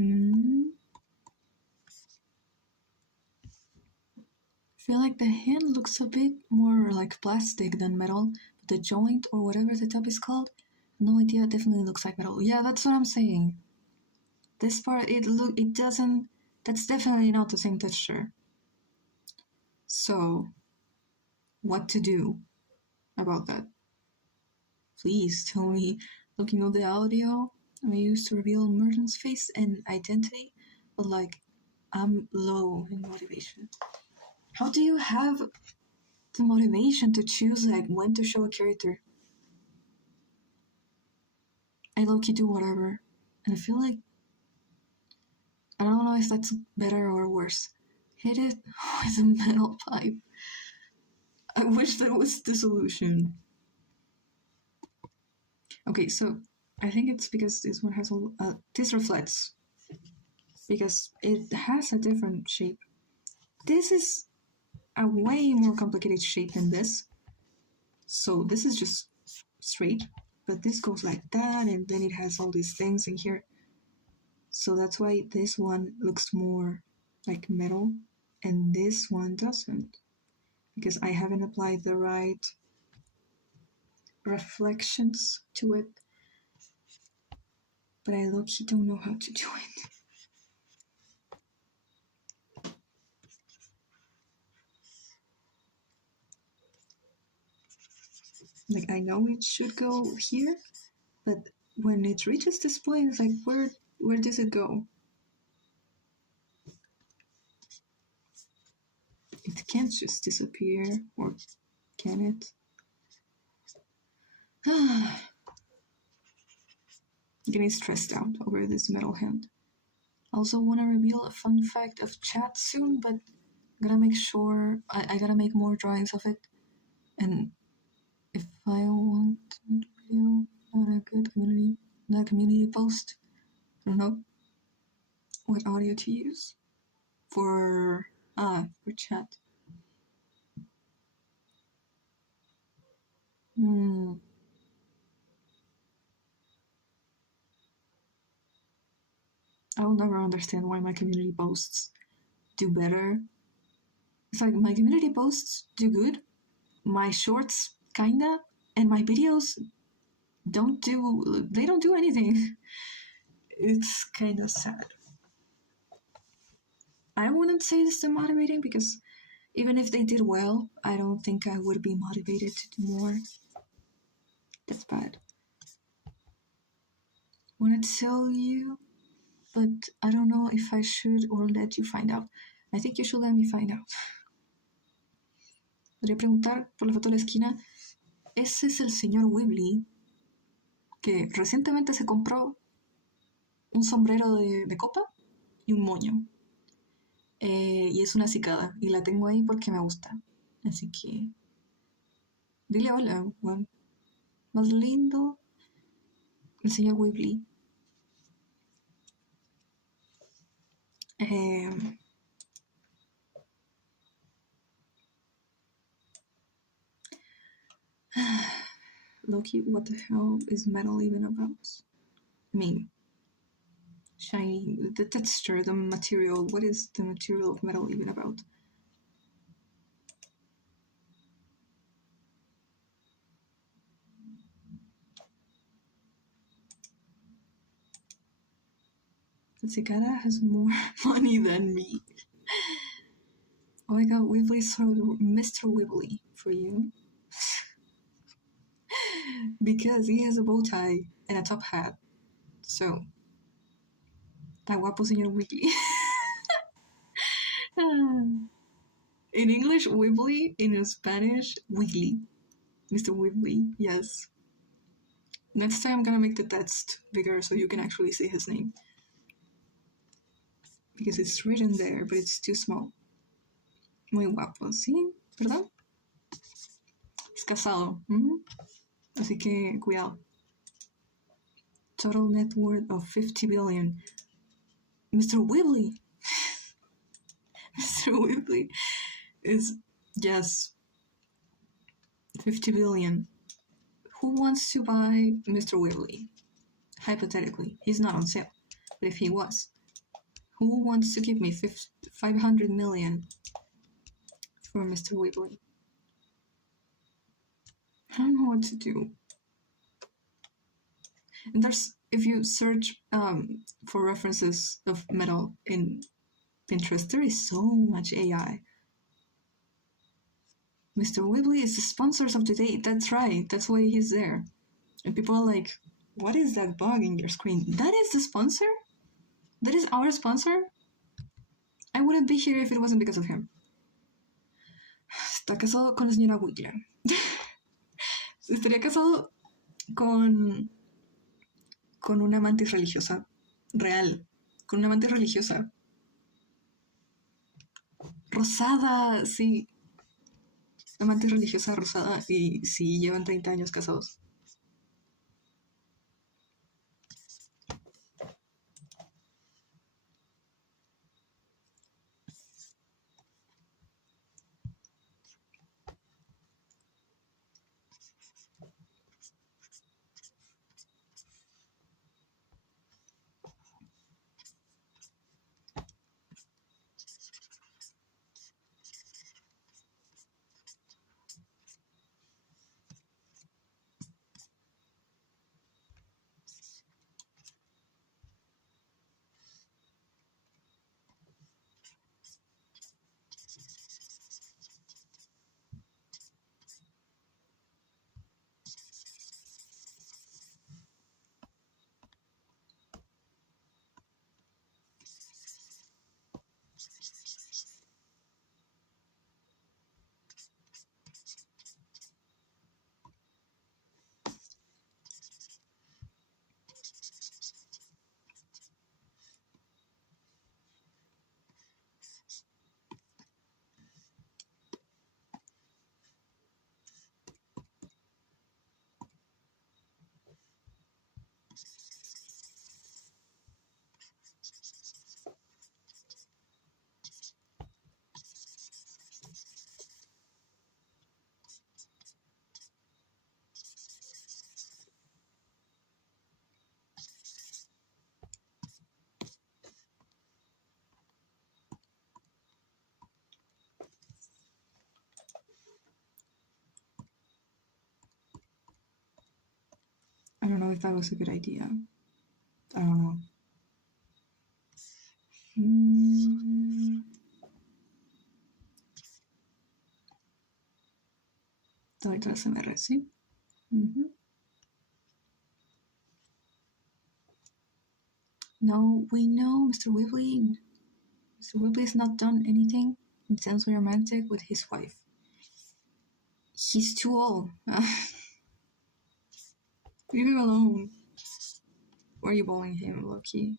I feel like the hand looks a bit more like plastic than metal, but the joint or whatever the top is called, no idea, it definitely looks like metal. Yeah, that's what I'm saying. This part, it doesn't, that's definitely not the same texture. So, what to do about that? Please tell me. Looking at the audio, I used to reveal Merton's face and identity, but like, I'm low in motivation. How do you have the motivation to choose like when to show a character? I low-key do whatever, and I feel like I don't know if that's better or worse. Hit it with a metal pipe. I wish that was the solution. Okay, so I think it's because this one has this reflects because it has a different shape. This is a way more complicated shape than this. So this is just straight, but this goes like that, and then it has all these things in here. So that's why this one looks more like metal, and this one doesn't, because I haven't applied the right reflections to it. But I low-key don't know how to do it. Like, I know it should go here, but when it reaches this point, it's like, where does it go? It can't just disappear, or can it? Getting stressed out over this metal hand. Also want to reveal a fun fact of chat soon, but gotta make sure I gotta make more drawings of it. And if I want to video, not a community post, I don't know what audio to use for chat. I will never understand why my community posts do better. It's like my community posts do good, my shorts kinda, and my videos don't do anything. It's kind of sad. I wouldn't say it's demotivating because even if they did well, I don't think I would be motivated to do more. That's bad. Want to tell you, but I don't know if I should or let you find out. I think you should let me find out. Podría preguntar por la foto de la esquina. Ese es el señor Weebly, que recientemente se compró un sombrero de copa y un moño. Y es una cicada, y la tengo ahí porque me gusta. Así que dile hola, Juan. Más lindo, el señor Weebly. Loki, what the hell is metal even about? I mean, shiny, the texture, the material. What is the material of metal even about? The cicada has more money than me. Oh my god, Weebly, so Mr. Weebly for you. Because he has a bow tie and a top hat. So, that guapo señor Weebly. In English, Weebly. In Spanish, Wiggly. Mr. Weebly, yes. Next time I'm gonna make the text bigger so you can actually see his name. Because it's written there, but it's too small. Muy guapo, ¿sí? ¿Verdad? Es casado. Así que, cuidado. Total net worth of 50 billion. Mr. Weebly. Mr. Weebly is, yes, 50 billion. Who wants to buy Mr. Weebly? Hypothetically, he's not on sale. But if he was, Who wants to give me 500 million for Mr. Weebly? I don't know what to do. And there's, if you search for references of metal in Pinterest, there is so much AI. Mr. Weebly is the sponsors of the day. That's right. That's why he's there. And people are like, what is that bug in your screen? That is the sponsor? That is our sponsor? I wouldn't be here if it wasn't because of him. Está casado con la señora Wiggler. Estaría casado con una mantis religiosa. Real. Con una mantis religiosa. Rosada, sí. Amante religiosa rosada y sí, llevan 30 años casados. I don't know if that was a good idea. I don't know. Ahorita las MR, ¿sí? No, we know Mr. Weebly. Mr. Weebly has not done anything intensely romantic with his wife. He's too old. Leave him alone. Why are you bullying him, Loki?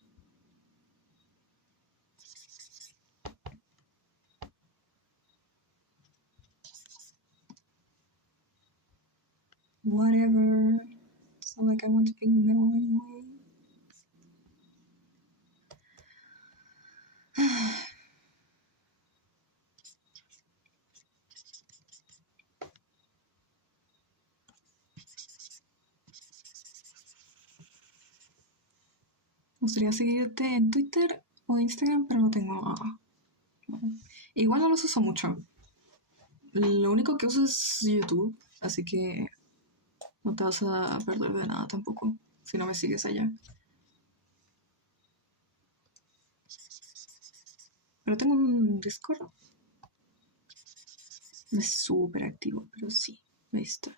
Whatever. It's not like I want to be in the middle anyway. Me gustaría seguirte en Twitter o Instagram, pero no tengo nada. Bueno, igual no los uso mucho. Lo único que uso es YouTube, así que no te vas a perder de nada tampoco si no me sigues allá. Pero tengo un Discord. No es súper activo, pero sí, ahí está.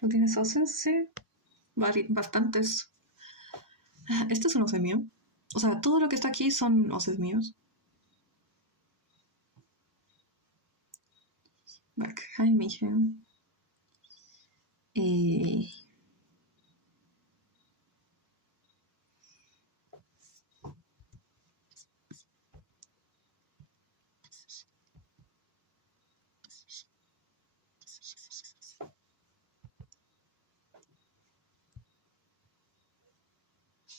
¿No tienes sauces? Sí. Bastantes. Este es un ose mío. O sea, todo lo que está aquí son oses míos. Back. Hi, mija.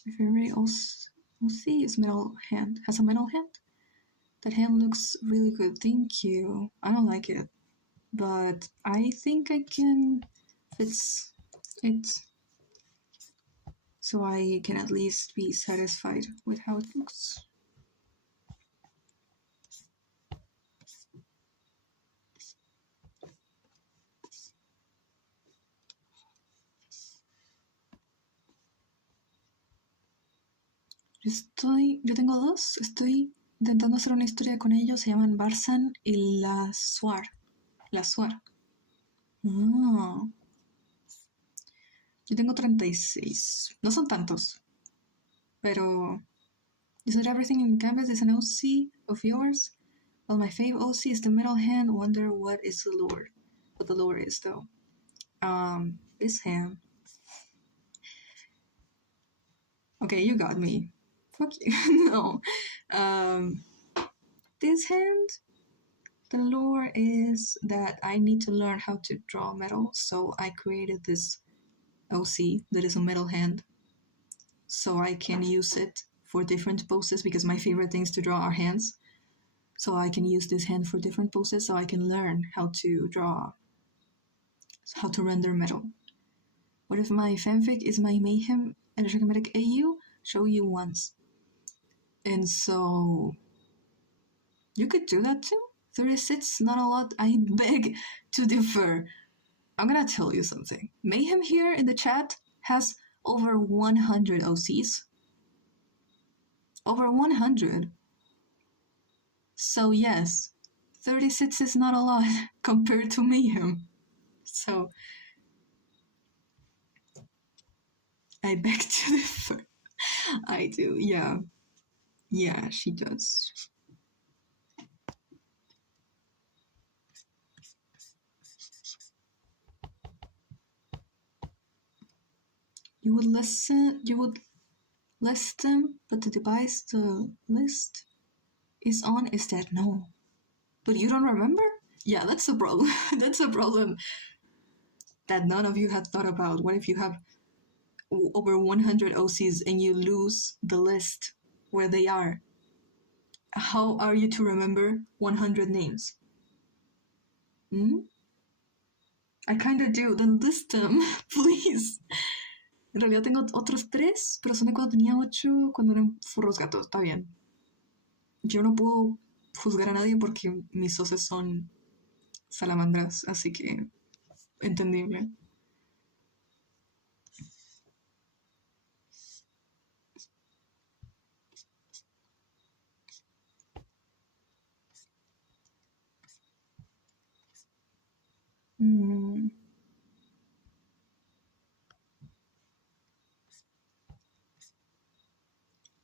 My favorite OC is Metal Hand. Has a metal hand? That hand looks really good. Thank you. I don't like it, but I think I can fix it so I can at least be satisfied with how it looks. Yo tengo dos. Estoy intentando hacer una historia con ellos. Se llaman Barsan y la Suar. La Suar. Ah. Yo tengo 36. No son tantos. Pero you said everything in Canvas is an OC of yours? Well, my fave OC is the middle hand. Wonder what is the lure. What the lure is, though. This hand. Okay, you got me. Fuck you. No. This hand, the lore is that I need to learn how to draw metal, so I created this OC that is a metal hand, so I can use it for different poses because my favorite things to draw are hands. So I can use this hand for different poses, so I can learn how to draw, how to render metal. What if my fanfic is my Mayhem Electromagnetic AU? Show you once. And so you could do that too. 36, not a lot. I beg to differ. I'm gonna tell you something. Mayhem here in the chat has over 100 OCs. Over 100. So yes, 36 is not a lot compared to Mayhem. So I beg to differ. I do, yeah. Yeah, she does. You would list them, but the device the list is on is dead. No. But you don't remember? Yeah, that's a problem. That's a problem that none of you had thought about. What if you have over 100 OCs and you lose the list where they are? How are you to remember 100 names? I kinda do. Then list them, please. En realidad tengo otros 3, pero son de cuando tenía 8, cuando eran furros gatos. Está bien. Yo no puedo juzgar a nadie porque mis soces son salamandras, así que entendible.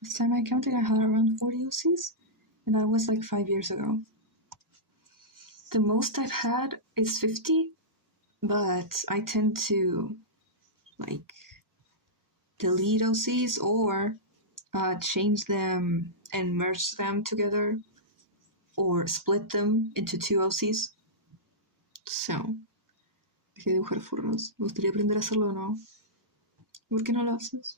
Last time I counted, I had around 40 OCs, and that was like 5 years ago. The most I've had is 50, but I tend to like delete OCs or change them and merge them together or split them into 2 OCs. So, dejé de dibujar furros. Me gustaría aprender a hacerlo, ¿no? ¿Por qué no lo haces?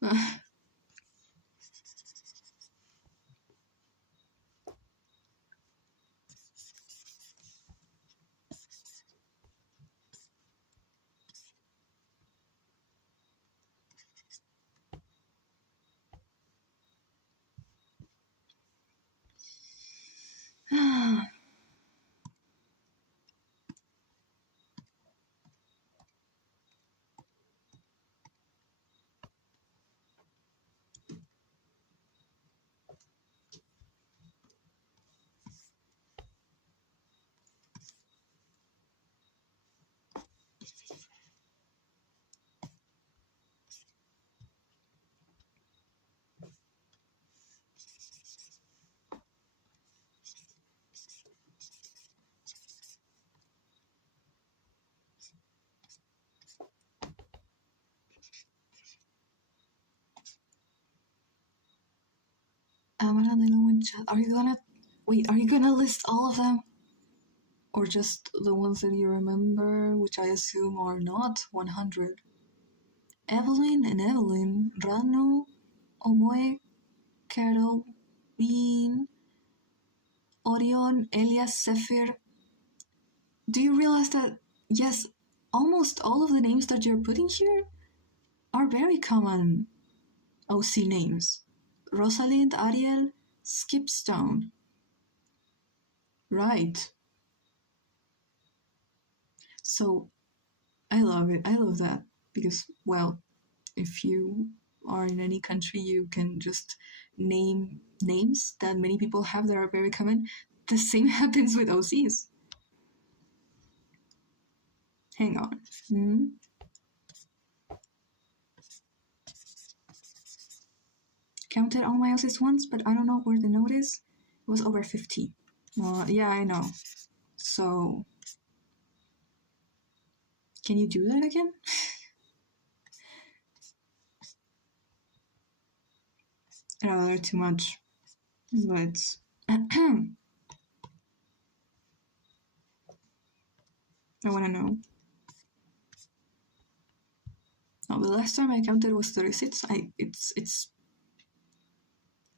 Are you gonna list all of them? Or just the ones that you remember, which I assume are not 100? Evelyn and Evelyn, Rano, Omoe, Caroline, Orion, Elias, Zephyr. Do you realize that, yes, almost all of the names that you're putting here are very common OC names? Rosalind, Ariel, Skipstone. Right. So, I love it. I love that. Because, well, if you are in any country, you can just name names that many people have that are very common. The same happens with OCs. Hang on. Counted all my OCs once, but I don't know where the note is. It was over 50. Yeah, I know. So, can you do that again? I don't know, they're too much. But I want to know. No, the last time I counted was 36.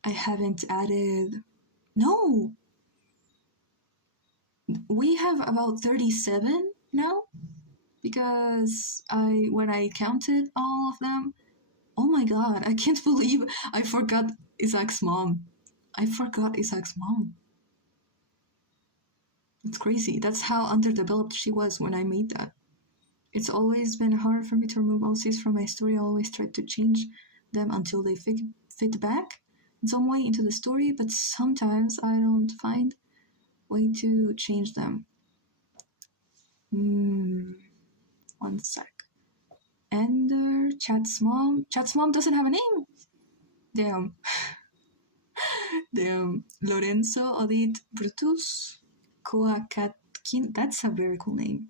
I haven't added. No, we have about 37 now because when I counted all of them. Oh my god! I can't believe I forgot Isaac's mom. It's crazy. That's how underdeveloped she was when I made that. It's always been hard for me to remove OCs from my story. I always tried to change them until they fit back in some way into the story, but sometimes I don't find a way to change them. 1 sec. Ender, Chat's mom. Chat's mom doesn't have a name. Damn. Damn. Lorenzo, Odit, Brutus, Coacatkin. That's a very cool name.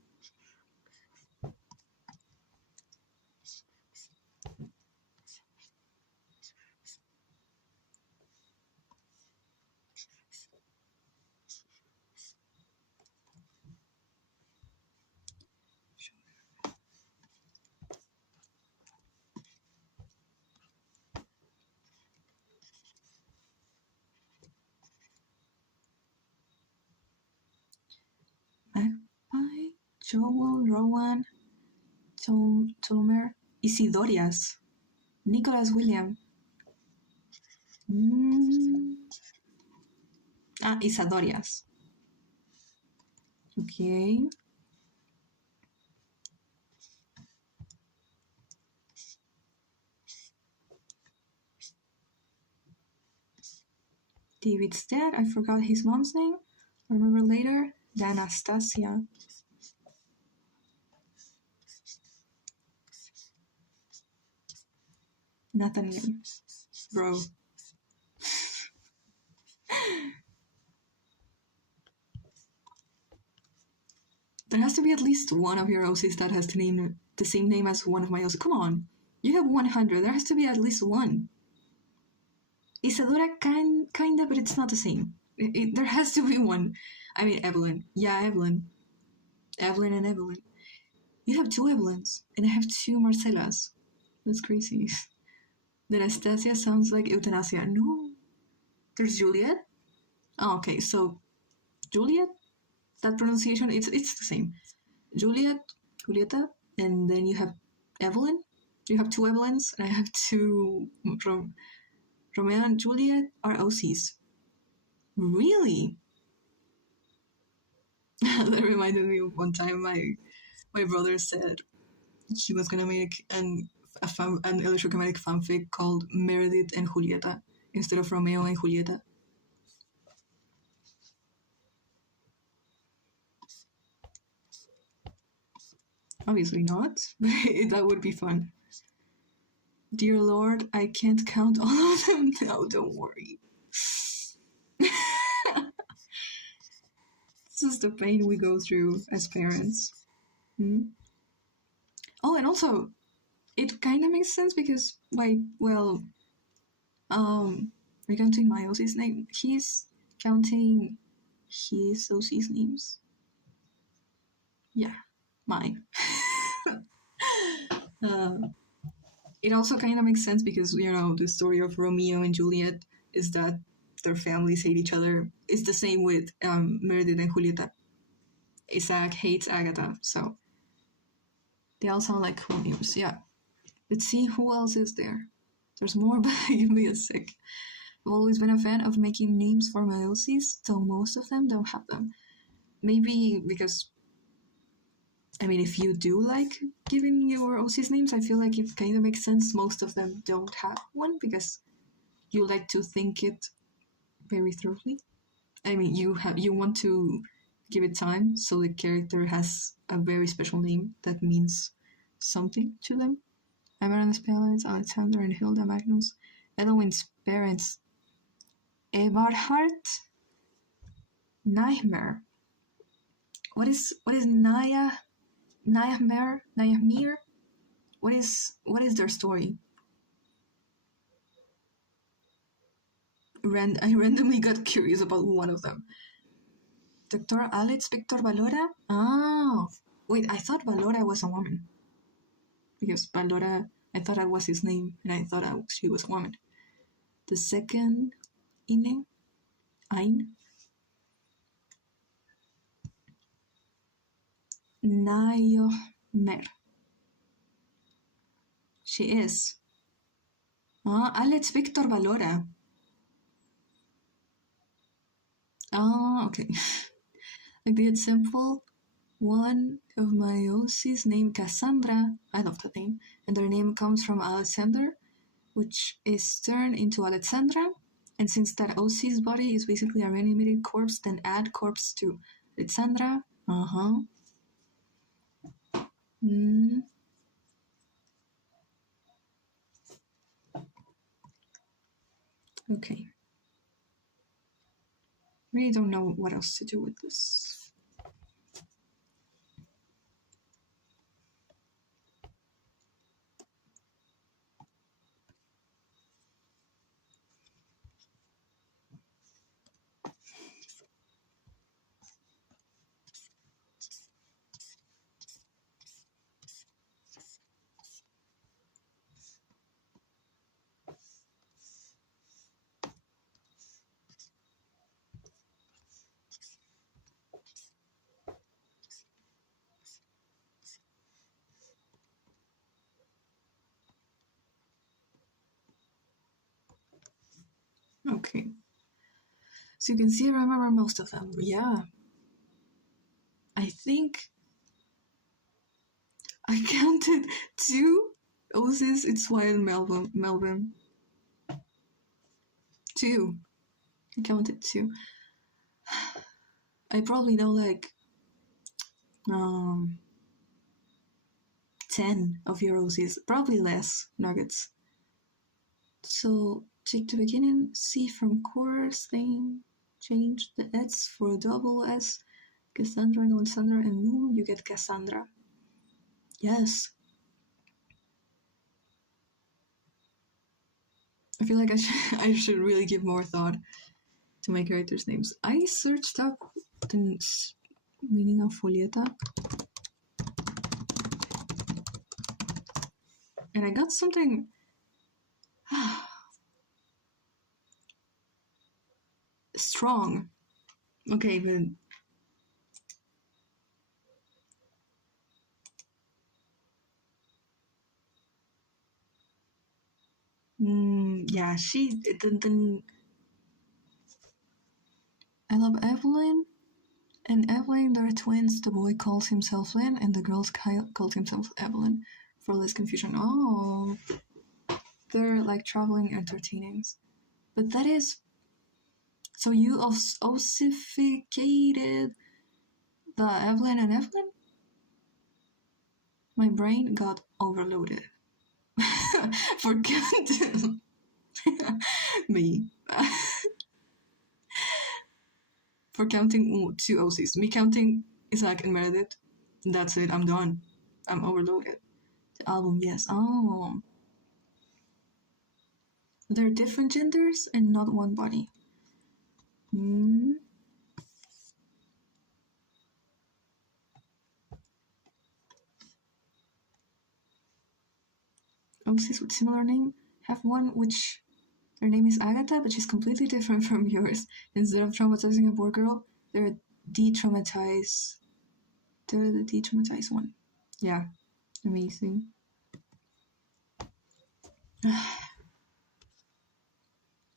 Magpie, Joel, Rowan, Tomer, Isidorias, Nicholas William. Isadorias. Okay. David's dad, I forgot his mom's name. I remember later. The Anastasia. Nathaniel. Bro. There has to be at least one of your OCs that has the same name as one of my OCs. Come on. You have 100. There has to be at least one. Isadora kinda, but it's not the same. There has to be one. I mean, Evelyn. Yeah, Evelyn. Evelyn and Evelyn. You have 2 Evelyns, and I have 2 Marcellas. That's crazy. The Anastasia sounds like euthanasia. No. There's Juliet. Oh, okay, so Juliet, that pronunciation, it's the same. Julieta, and then you have Evelyn. You have 2 Evelyns, and I have 2 Romeo and Juliet are OCs. Really? That reminded me of one time my brother said he was gonna make an electrokinetic fanfic called Meredith and Julieta instead of Romeo and Julieta. Obviously not, but that would be fun. Dear Lord, I can't count all of them now, don't worry. This is the pain we go through as parents. Oh, and also, it kind of makes sense because, we're counting my OC's name. He's counting his OC's names. Yeah, mine. it also kind of makes sense because, you know, the story of Romeo and Juliet is that their families hate each other. It's the same with Meredith and Julieta. Isaac hates Agatha, so they all sound like cool names. Yeah. Let's see who else is there. There's more, but give me a sec. I've always been a fan of making names for my OCs, though most of them don't have them. Maybe because, I mean, if you do like giving your OCs names, I feel like it kind of makes sense most of them don't have one because you like to think it very thoroughly. I mean, you want to give it time so the character has a very special name that means something to them. Amaranth's parents, Alexander and Hilda Magnus. Edwin's parents, Eberhard Nightmare. What is Nightmare? What is their story? I randomly got curious about one of them. Dr. Alex Victor Valora? Oh, wait, I thought Valora was a woman. Because Valora, I thought that was his name, and I thought she was a woman. The second Ine, Ain, Nayomer. She is. Alex Victor Valora. Okay. Like the example, one of my OCs named Cassandra, I love that name, and their name comes from Alexander, which is turned into Alexandra, and since that OC's body is basically a reanimated corpse, then add corpse to Alexandra. Okay. Really don't know what else to do with this. Okay. So you can see I remember most of them. Yeah. I think I counted 2 OCs. It's Wild Melbourne. 2. I counted 2. I probably know like 10 of your OCs. Probably less nuggets. So take the beginning, C from course thing, change the S for a double S, Cassandra and Alexandra, and boom, you get Cassandra. Yes. I feel like I should really give more thought to my characters' names. I searched up the meaning of Julieta, and I got something strong. Okay, but yeah, I love Evelyn. And Evelyn, they're twins. The boy calls himself Lynn, and the girl calls himself Evelyn for less confusion. Oh, they're like traveling entertainings. But that is. So you ossificated the Evelyn and Evelyn? My brain got overloaded. Forget me. For counting 2 OCs. Me counting Isaac and Meredith. That's it. I'm done. I'm overloaded. The album, yes. Oh. They're different genders and not one body. OCs with similar name have one which their name is Agatha, but she's completely different from yours. Instead of traumatizing a poor girl, they're de-traumatized. They're the de-traumatized one. Yeah, amazing. They're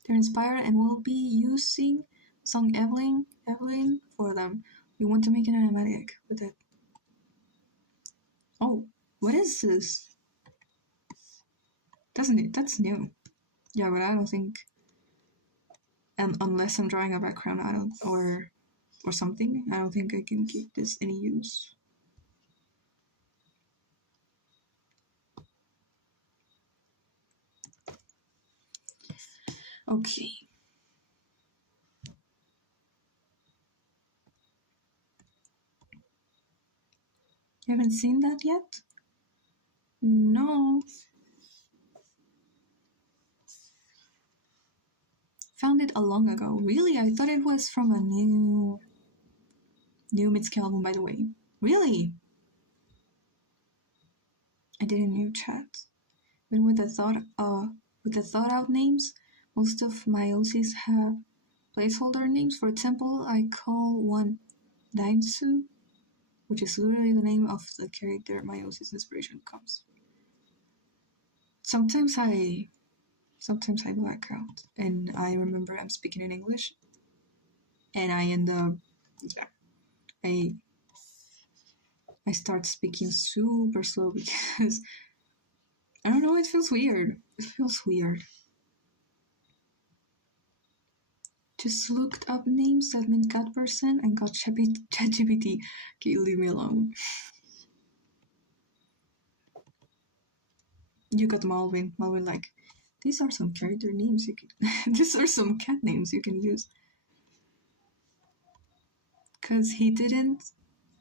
inspired and will be using the song Evelyn for them. We want to make an animatic with it. Oh, what is this? Doesn't it? That's new. Yeah, but I don't think, and unless I'm drawing a background, I don't, or something, I don't think I can give this any use. Okay. You haven't seen that yet? No. Found it a long ago. Really? I thought it was from a new Mitski album, by the way. Really? I didn't know chat. But with the thought out names, most of my OCs have placeholder names. For example, I call one Dainsu, which is literally the name of the character my OC's inspiration comes. Sometimes I black out and I remember I'm speaking in English and I end up I start speaking super slow because I don't know, it feels weird. Just looked up names that mean cat person and got ChatGPT. Okay, leave me alone. You got Malvin. Malvin like, these are some character names you can these are some cat names you can use. Cause he didn't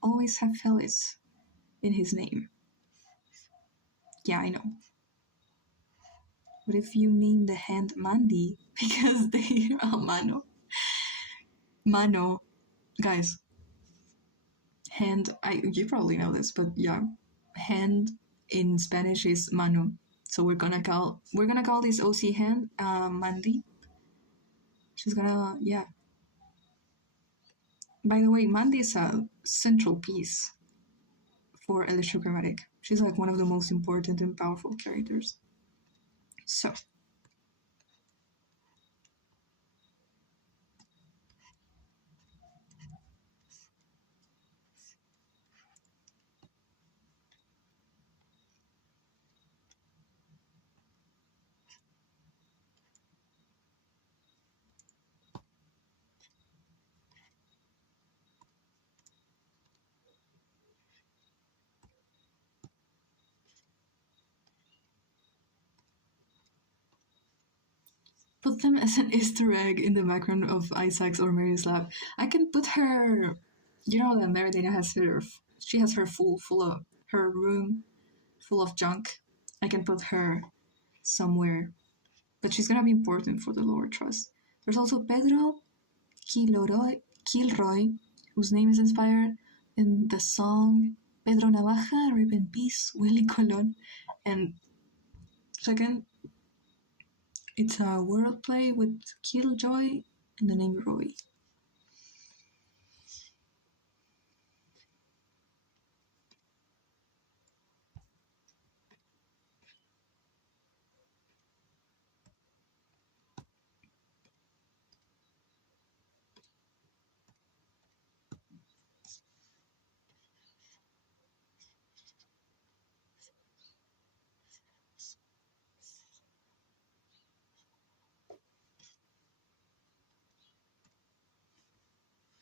always have Felis in his name. Yeah, I know. What if you name the hand Mandy? Because they are Mano. Mano. Guys. Hand, you probably know this, but yeah. Hand in Spanish is Mano. So we're gonna call this OC hand Mandy. She's gonna, yeah. By the way, Mandy is a central piece for Electrochromatic. She's like one of the most important and powerful characters. So. Put them as an Easter egg in the background of Isaac's or Mary's lab. I can put her. You know that Meridina has her. She has her full of her room full of junk. I can put her somewhere, but she's gonna be important for the lower trust. There's also Pedro Kilroy, whose name is inspired in the song Pedro Navaja, Rip in Peace, Willie Colon, and second. It's a wordplay with Killjoy and the name Roy.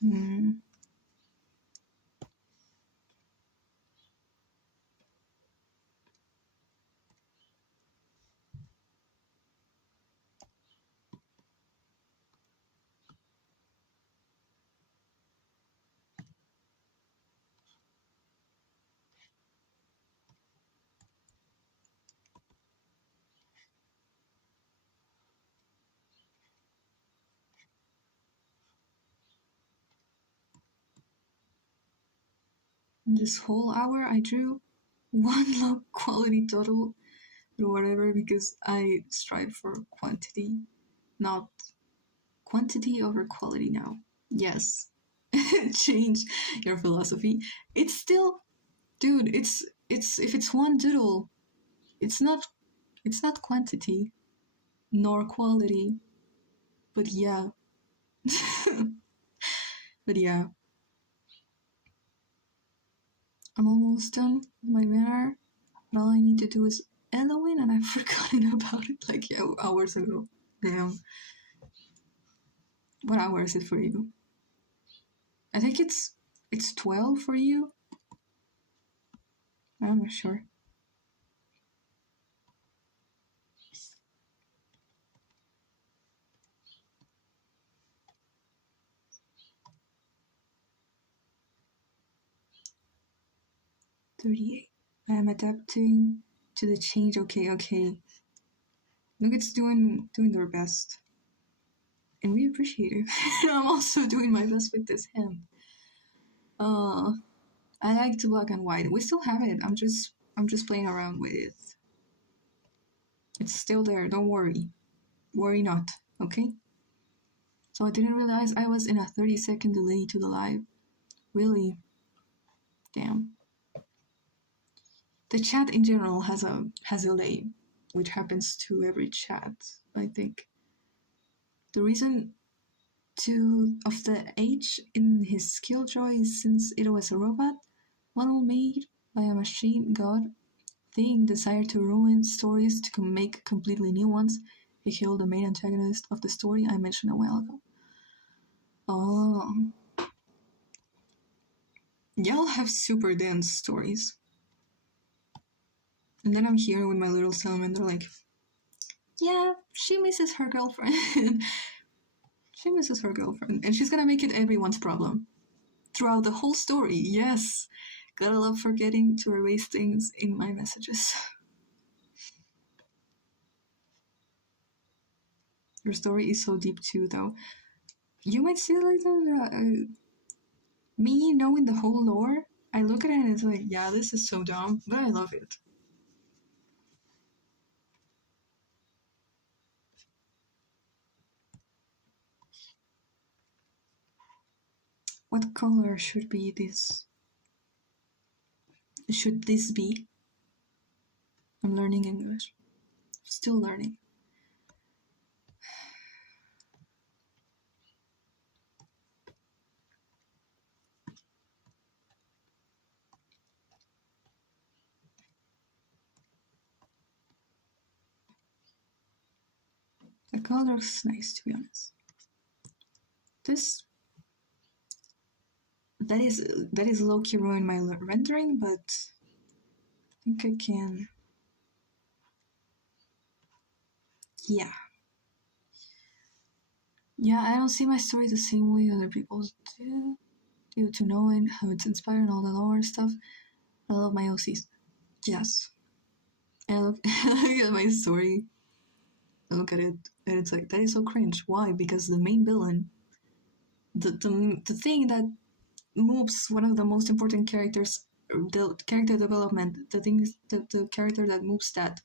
Mm. In this whole hour, I drew one low quality total or whatever, because I strive for quantity, not quantity over quality now. Yes. Change your philosophy. It's still, dude, it's if it's one doodle, it's not quantity nor quality. But yeah. But yeah. I'm almost done with my banner. But all I need to do is Halloween, and I've forgotten about it like hours ago. Damn. What hour is it for you? I think it's 12 for you. I'm not sure. $38. I am adapting to the change. Okay. Look, it's doing their best, and we appreciate it. I'm also doing my best with this hand. I like the black and white. We still have it. I'm just playing around with it. It's still there. Don't worry. Worry not. Okay. So I didn't realize I was in a 30-second delay to the live. Really? Damn. The chat in general has a delay, which happens to every chat, I think. The reason of the H in his Killjoy is since it was a robot model made by a machine god thing desired to ruin stories to make completely new ones. He killed the main antagonist of the story I mentioned a while ago. Oh. Y'all have super dense stories. And then I'm here with my little salamander like, yeah, she misses her girlfriend. She misses her girlfriend. And she's gonna make it everyone's problem. Throughout the whole story, yes. Gotta love forgetting to erase things in my messages. Your story is so deep too, though. You might see like me knowing the whole lore. I look at it and it's like, yeah, this is so dumb, but I love it. What color should be this? Should this be? I'm learning English. Still learning. The color looks nice, to be honest. This that is low-key ruined my rendering, but I think I can. Yeah. Yeah, I don't see my story the same way other people do, due to knowing how it's inspired and all the lore stuff. I love my OCs. Yes. And I look at my story. I look at it, and it's like, that is so cringe. Why? Because the main villain, the thing that moves one of the most important characters, the character development, the character that moves that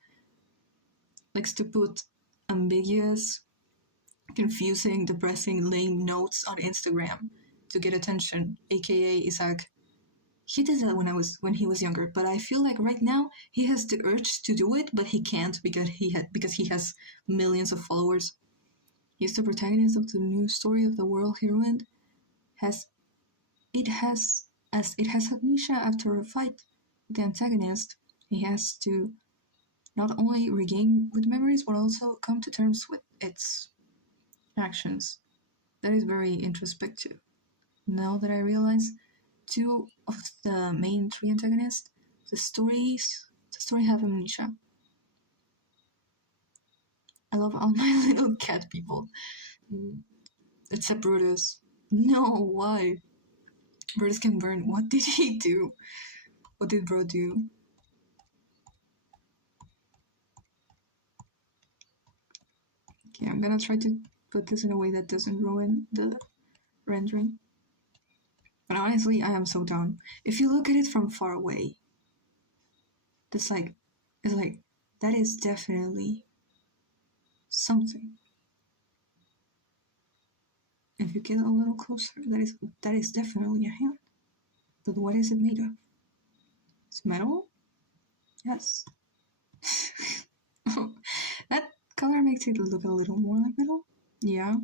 likes to put ambiguous, confusing, depressing, lame notes on Instagram to get attention, aka Isaac. He did that when he was younger, but I feel like right now he has the urge to do it, but he can't because he has millions of followers. He's the protagonist of the new story of the world he ruined. It has amnesia after a fight with the antagonist. He has to not only regain good memories but also come to terms with its actions. That is very introspective. Now that I realize two of the main three antagonists, the story have amnesia. I love all my little cat people. Except Brutus. No, why? Brutus can burn. What did he do? What did Bro do? Okay, I'm gonna try to put this in a way that doesn't ruin the rendering. But honestly, I am so dumb. If you look at it from far away, it's like that is definitely something. If you get a little closer, that is definitely a hand. But what is it made of? It's metal? Yes. That color makes it look a little more like metal. Yeah.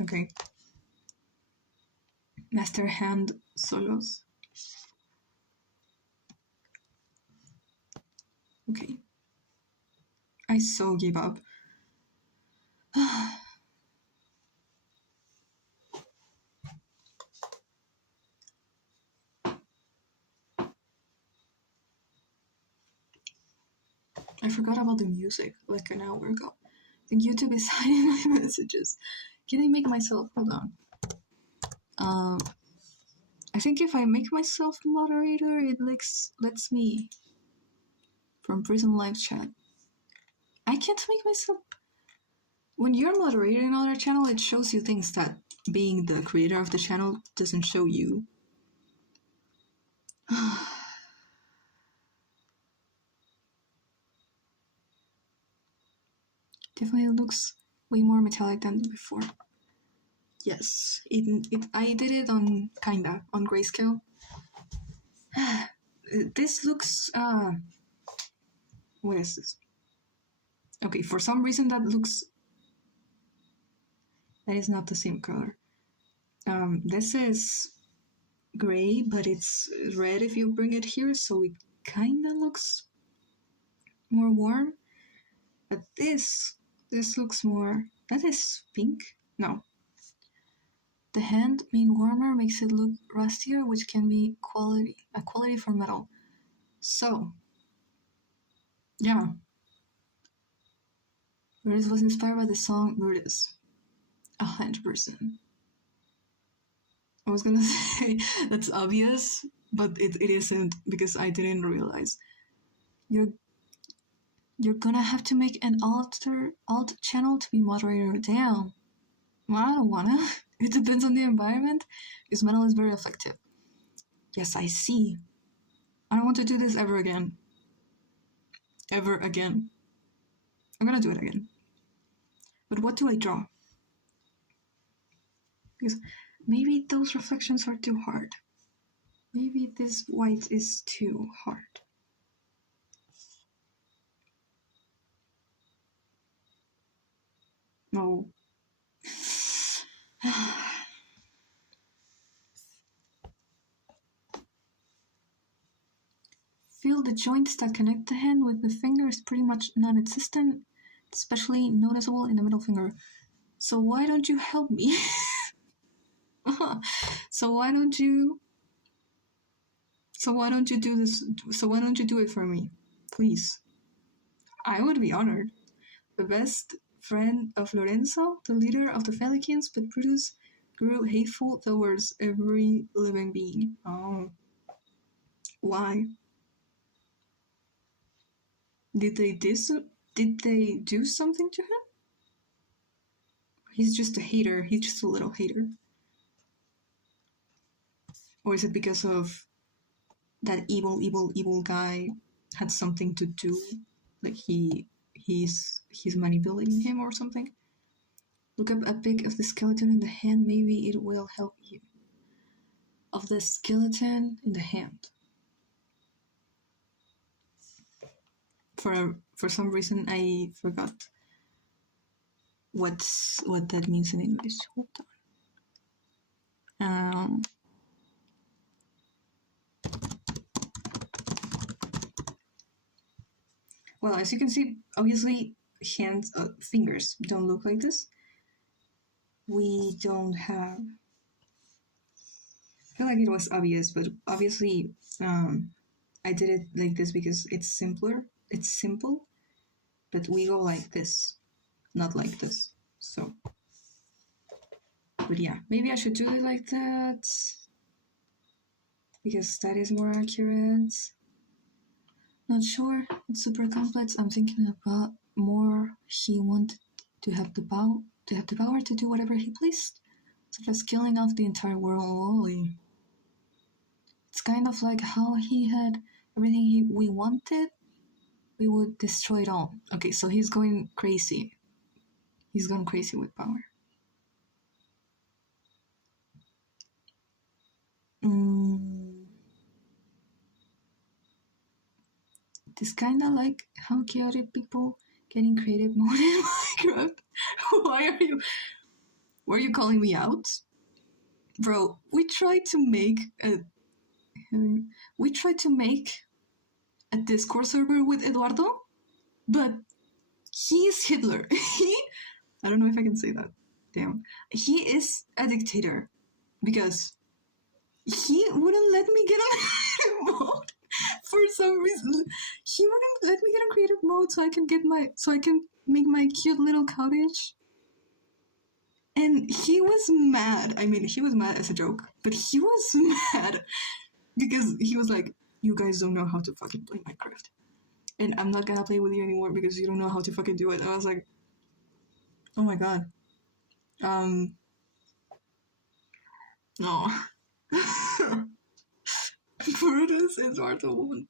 Okay. Master hand solos. Okay. I so give up. I forgot about the music like an hour ago. I think YouTube is hiding my messages. Can I make myself? Hold on. I think if I make myself moderator, it lets me from Prism Live chat. I can't make myself. When you're moderating another channel, it shows you things that being the creator of the channel doesn't show you. Definitely looks way more metallic than before. Yes, I did it on kinda on grayscale. This looks what is this? Okay, for some reason that is not the same color. This is gray, but it's red if you bring it here, so it kinda looks more warm. But this looks more. That is pink? No. The hand being warmer makes it look rustier, which can be a quality for metal. So, yeah. Brutus was inspired by the song Brutus. 100%. I was gonna say that's obvious, but it isn't because I didn't realize. You're gonna have to make an alt channel to be moderator. Damn. Well, I don't wanna. It depends on the environment, because metal is very effective. Yes, I see. I don't want to do this ever again. Ever again. I'm gonna do it again. But what do I draw? Because maybe those reflections are too hard. Maybe this white is too hard. No. Feel the joints that connect the hand with the finger is pretty much non-existent, especially noticeable in the middle finger. So why don't you help me? So why don't you do this? So why don't you do it for me? Please. I would be honored. The best friend of Lorenzo, the leader of the Felicans, but Brutus grew hateful towards every living being. Oh. Why? Did they do something to him? He's just a hater. He's just a little hater. Or is it because of that evil guy had something to do? Like he's manipulating him or something? Look up a pic of the skeleton in the hand. Maybe it will help you. Of the skeleton in the hand. For some reason I forgot what that means in English. Hold on. Well, as you can see, obviously fingers don't look like this. We don't have. I feel like it was obvious, but obviously I did it like this because it's simpler. It's simple, but we go like this, not like this. So, but yeah, maybe I should do it like that because that is more accurate. Not sure. It's super complex. I'm thinking about more. He wanted to have the power to do whatever he pleased, such as killing off the entire world. It's kind of like how he had everything we wanted, we would destroy it all. Okay, so he's going crazy. He's gone crazy with power. This kind of like how chaotic people get in creative mode in Minecraft. Why are you calling me out? Bro, we tried to make a Discord server with Eduardo, but he's Hitler. I don't know if I can say that. Damn. He is a dictator because he wouldn't let me get on creative mode for some reason. He wouldn't let me get on creative mode so I can make my cute little cottage. And he was mad. I mean, he was mad as a joke, but he was mad because he was like, "You guys don't know how to fucking play Minecraft, and I'm not gonna play with you anymore because you don't know how to fucking do it." And I was like, "Oh my god, no." Brutus is Arthur one.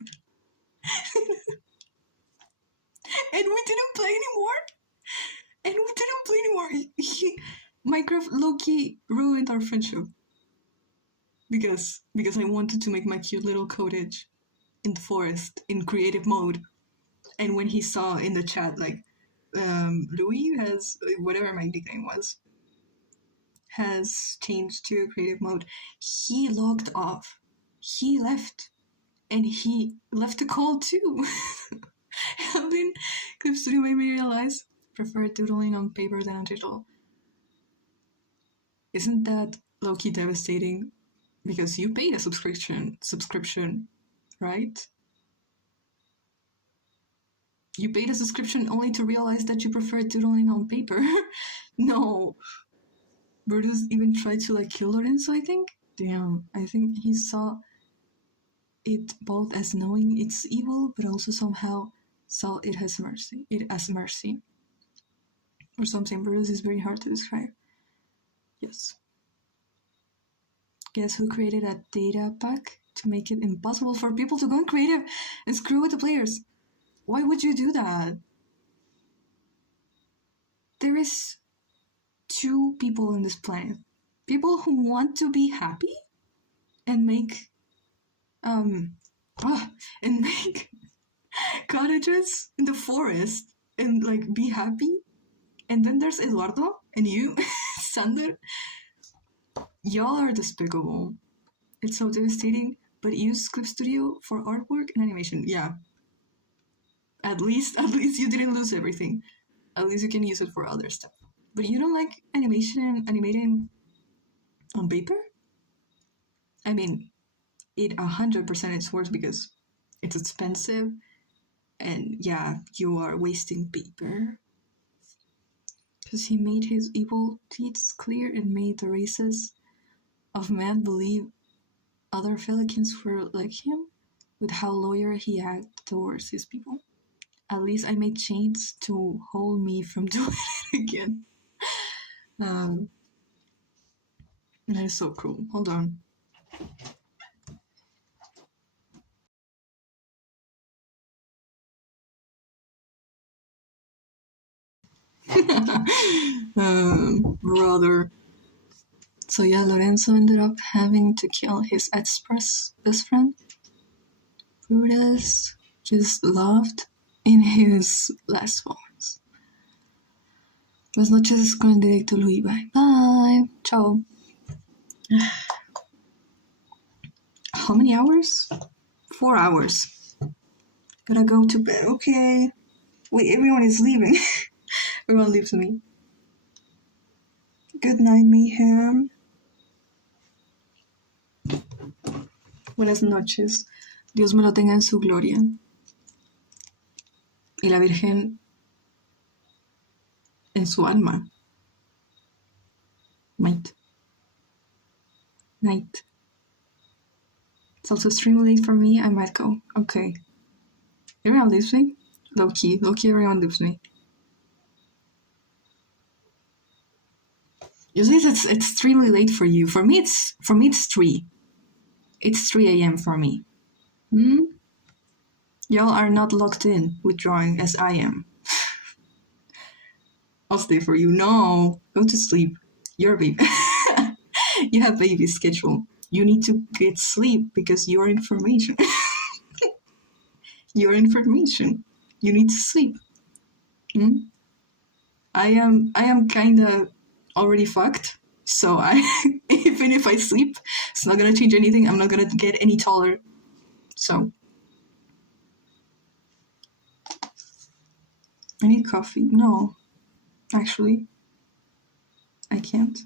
And we didn't play anymore. Minecraft low-key ruined our friendship. Because I wanted to make my cute little cottage in the forest in creative mode. And when he saw in the chat, like, Louis has, whatever my nickname was, has changed to creative mode, he logged off. He left. And he left the call too. Having Clip Studio made me realize prefer doodling on paper than on digital. Isn't that low-key devastating? Because you paid a subscription, right? You paid a subscription only to realize that you prefer doodling on paper. No. Brutus even tried to like kill Lorenzo, I think? Damn, I think he saw it both as knowing it's evil, but also somehow saw it as mercy. Or something. Brutus is very hard to describe. Yes. Guess who created a data pack to make it impossible for people to go creative and screw with the players? Why would you do that? There is 2 people on this planet. People who want to be happy and make cottages in the forest and like be happy. And then there's Eduardo and you, Sander. Y'all are despicable. It's so devastating, but use Clip Studio for artwork and animation. Yeah. At least you didn't lose everything. At least you can use it for other stuff. But you don't like animation and animating on paper? I mean, it 100% is worse because it's expensive and yeah, you are wasting paper. Because he made his evil deeds clear and made the races of men believe other Felicans were like him with how loyal he acted towards his people. At least I made chains to hold me from doing it again. That is so cool. Hold on. Brother. So yeah, Lorenzo ended up having to kill his ex-best friend. Brutus just laughed in his last moments. Buenas noches con el directo Luis. Bye bye. Ciao. How many hours? 4 hours. Gotta go to bed. Okay. Wait, everyone is leaving. Everyone leaves me. Good night, Mayhem. Buenas noches. Dios me lo tenga en su gloria. Y la Virgen en su alma. Night. It's also extremely late for me. I might go. Okay. Everyone leaves me? Low key, everyone leaves me. Usually it's extremely late for you. For me it's 3. It's 3 a.m. for me. Y'all are not locked in with drawing as I am. I'll stay for you. No, go to sleep. You're a baby. You have baby schedule. You need to get sleep because your information. Your information. You need to sleep. I am kinda already fucked. So even if I sleep, it's not gonna change anything. I'm not gonna get any taller. So I need coffee. No, actually, I can't.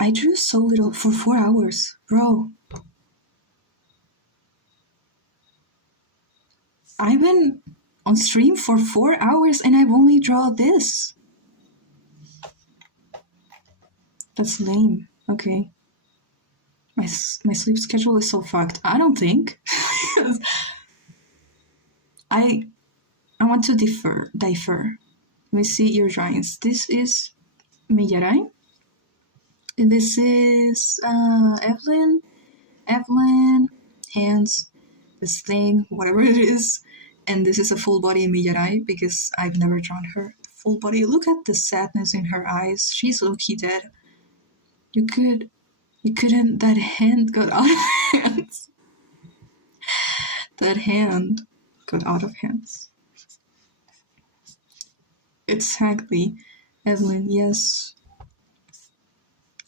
I drew so little for 4 hours, bro. I've been on stream for 4 hours and I've only drawn this. That's lame. Okay. My sleep schedule is so fucked. I don't think. I want to differ. Let me see your drawings. This is Millaray. This is Evelyn, hands, this thing, whatever it is. And this is a full body Millaray because I've never drawn her full body. Look at the sadness in her eyes. She's low-key dead. You couldn't, that hand got out of hands. That hand got out of hands. Exactly. Evelyn, yes.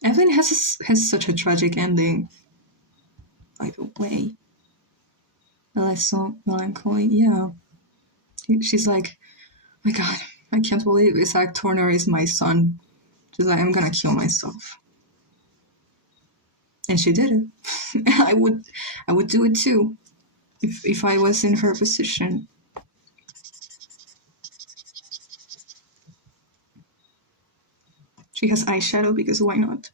Evelyn has such a tragic ending. By the way. So melancholy, yeah. She's like, oh my god, I can't believe Isaac Turner is my son. She's like, I'm gonna kill myself. And she did it. I would do it too. If I was in her position. She has eyeshadow because why not?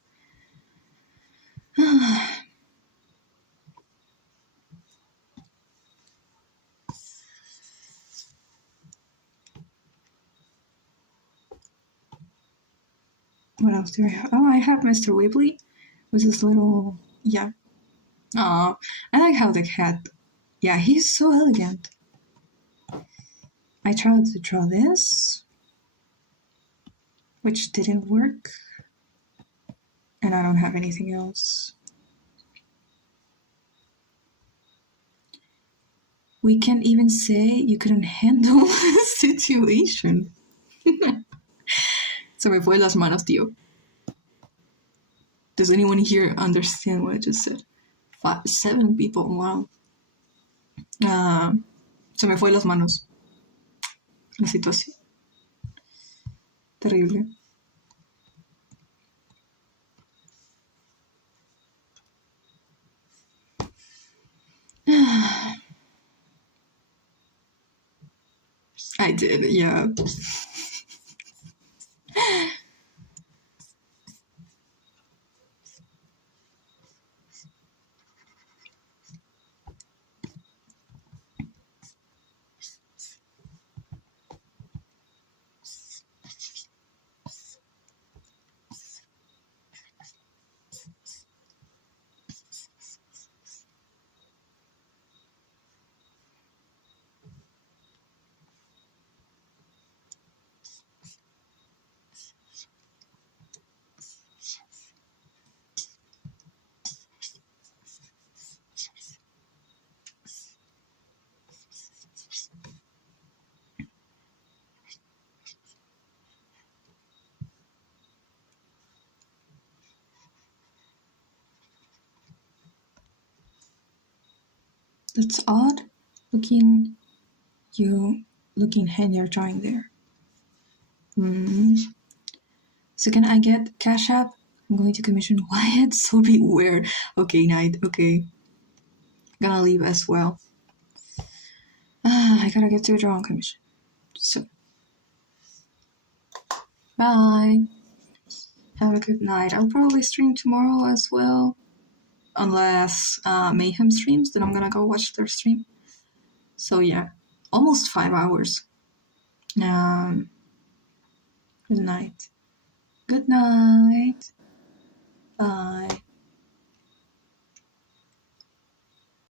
What else do I have? Oh, I have Mr. Weebly with this little, yeah. Oh, I like how the cat, yeah, he's so elegant. I tried to draw this, which didn't work. And I don't have anything else. We can even say you couldn't handle the situation. Se me fue las manos, tío. Does anyone here understand what I just said? 7 people, wow. Se me fue las manos. La situación. Terrible. I did, yeah. That's odd. Looking hand you're drawing there. So can I get Cash App? I'm going to commission Wyatt, so beware. Okay, Knight, okay. Gonna leave as well. I gotta get to a drawing commission. So, bye. Have a good night. I'll probably stream tomorrow as well. Unless Mayhem streams, then I'm gonna go watch their stream. So yeah, almost 5 hours. Good night. Good night. Bye.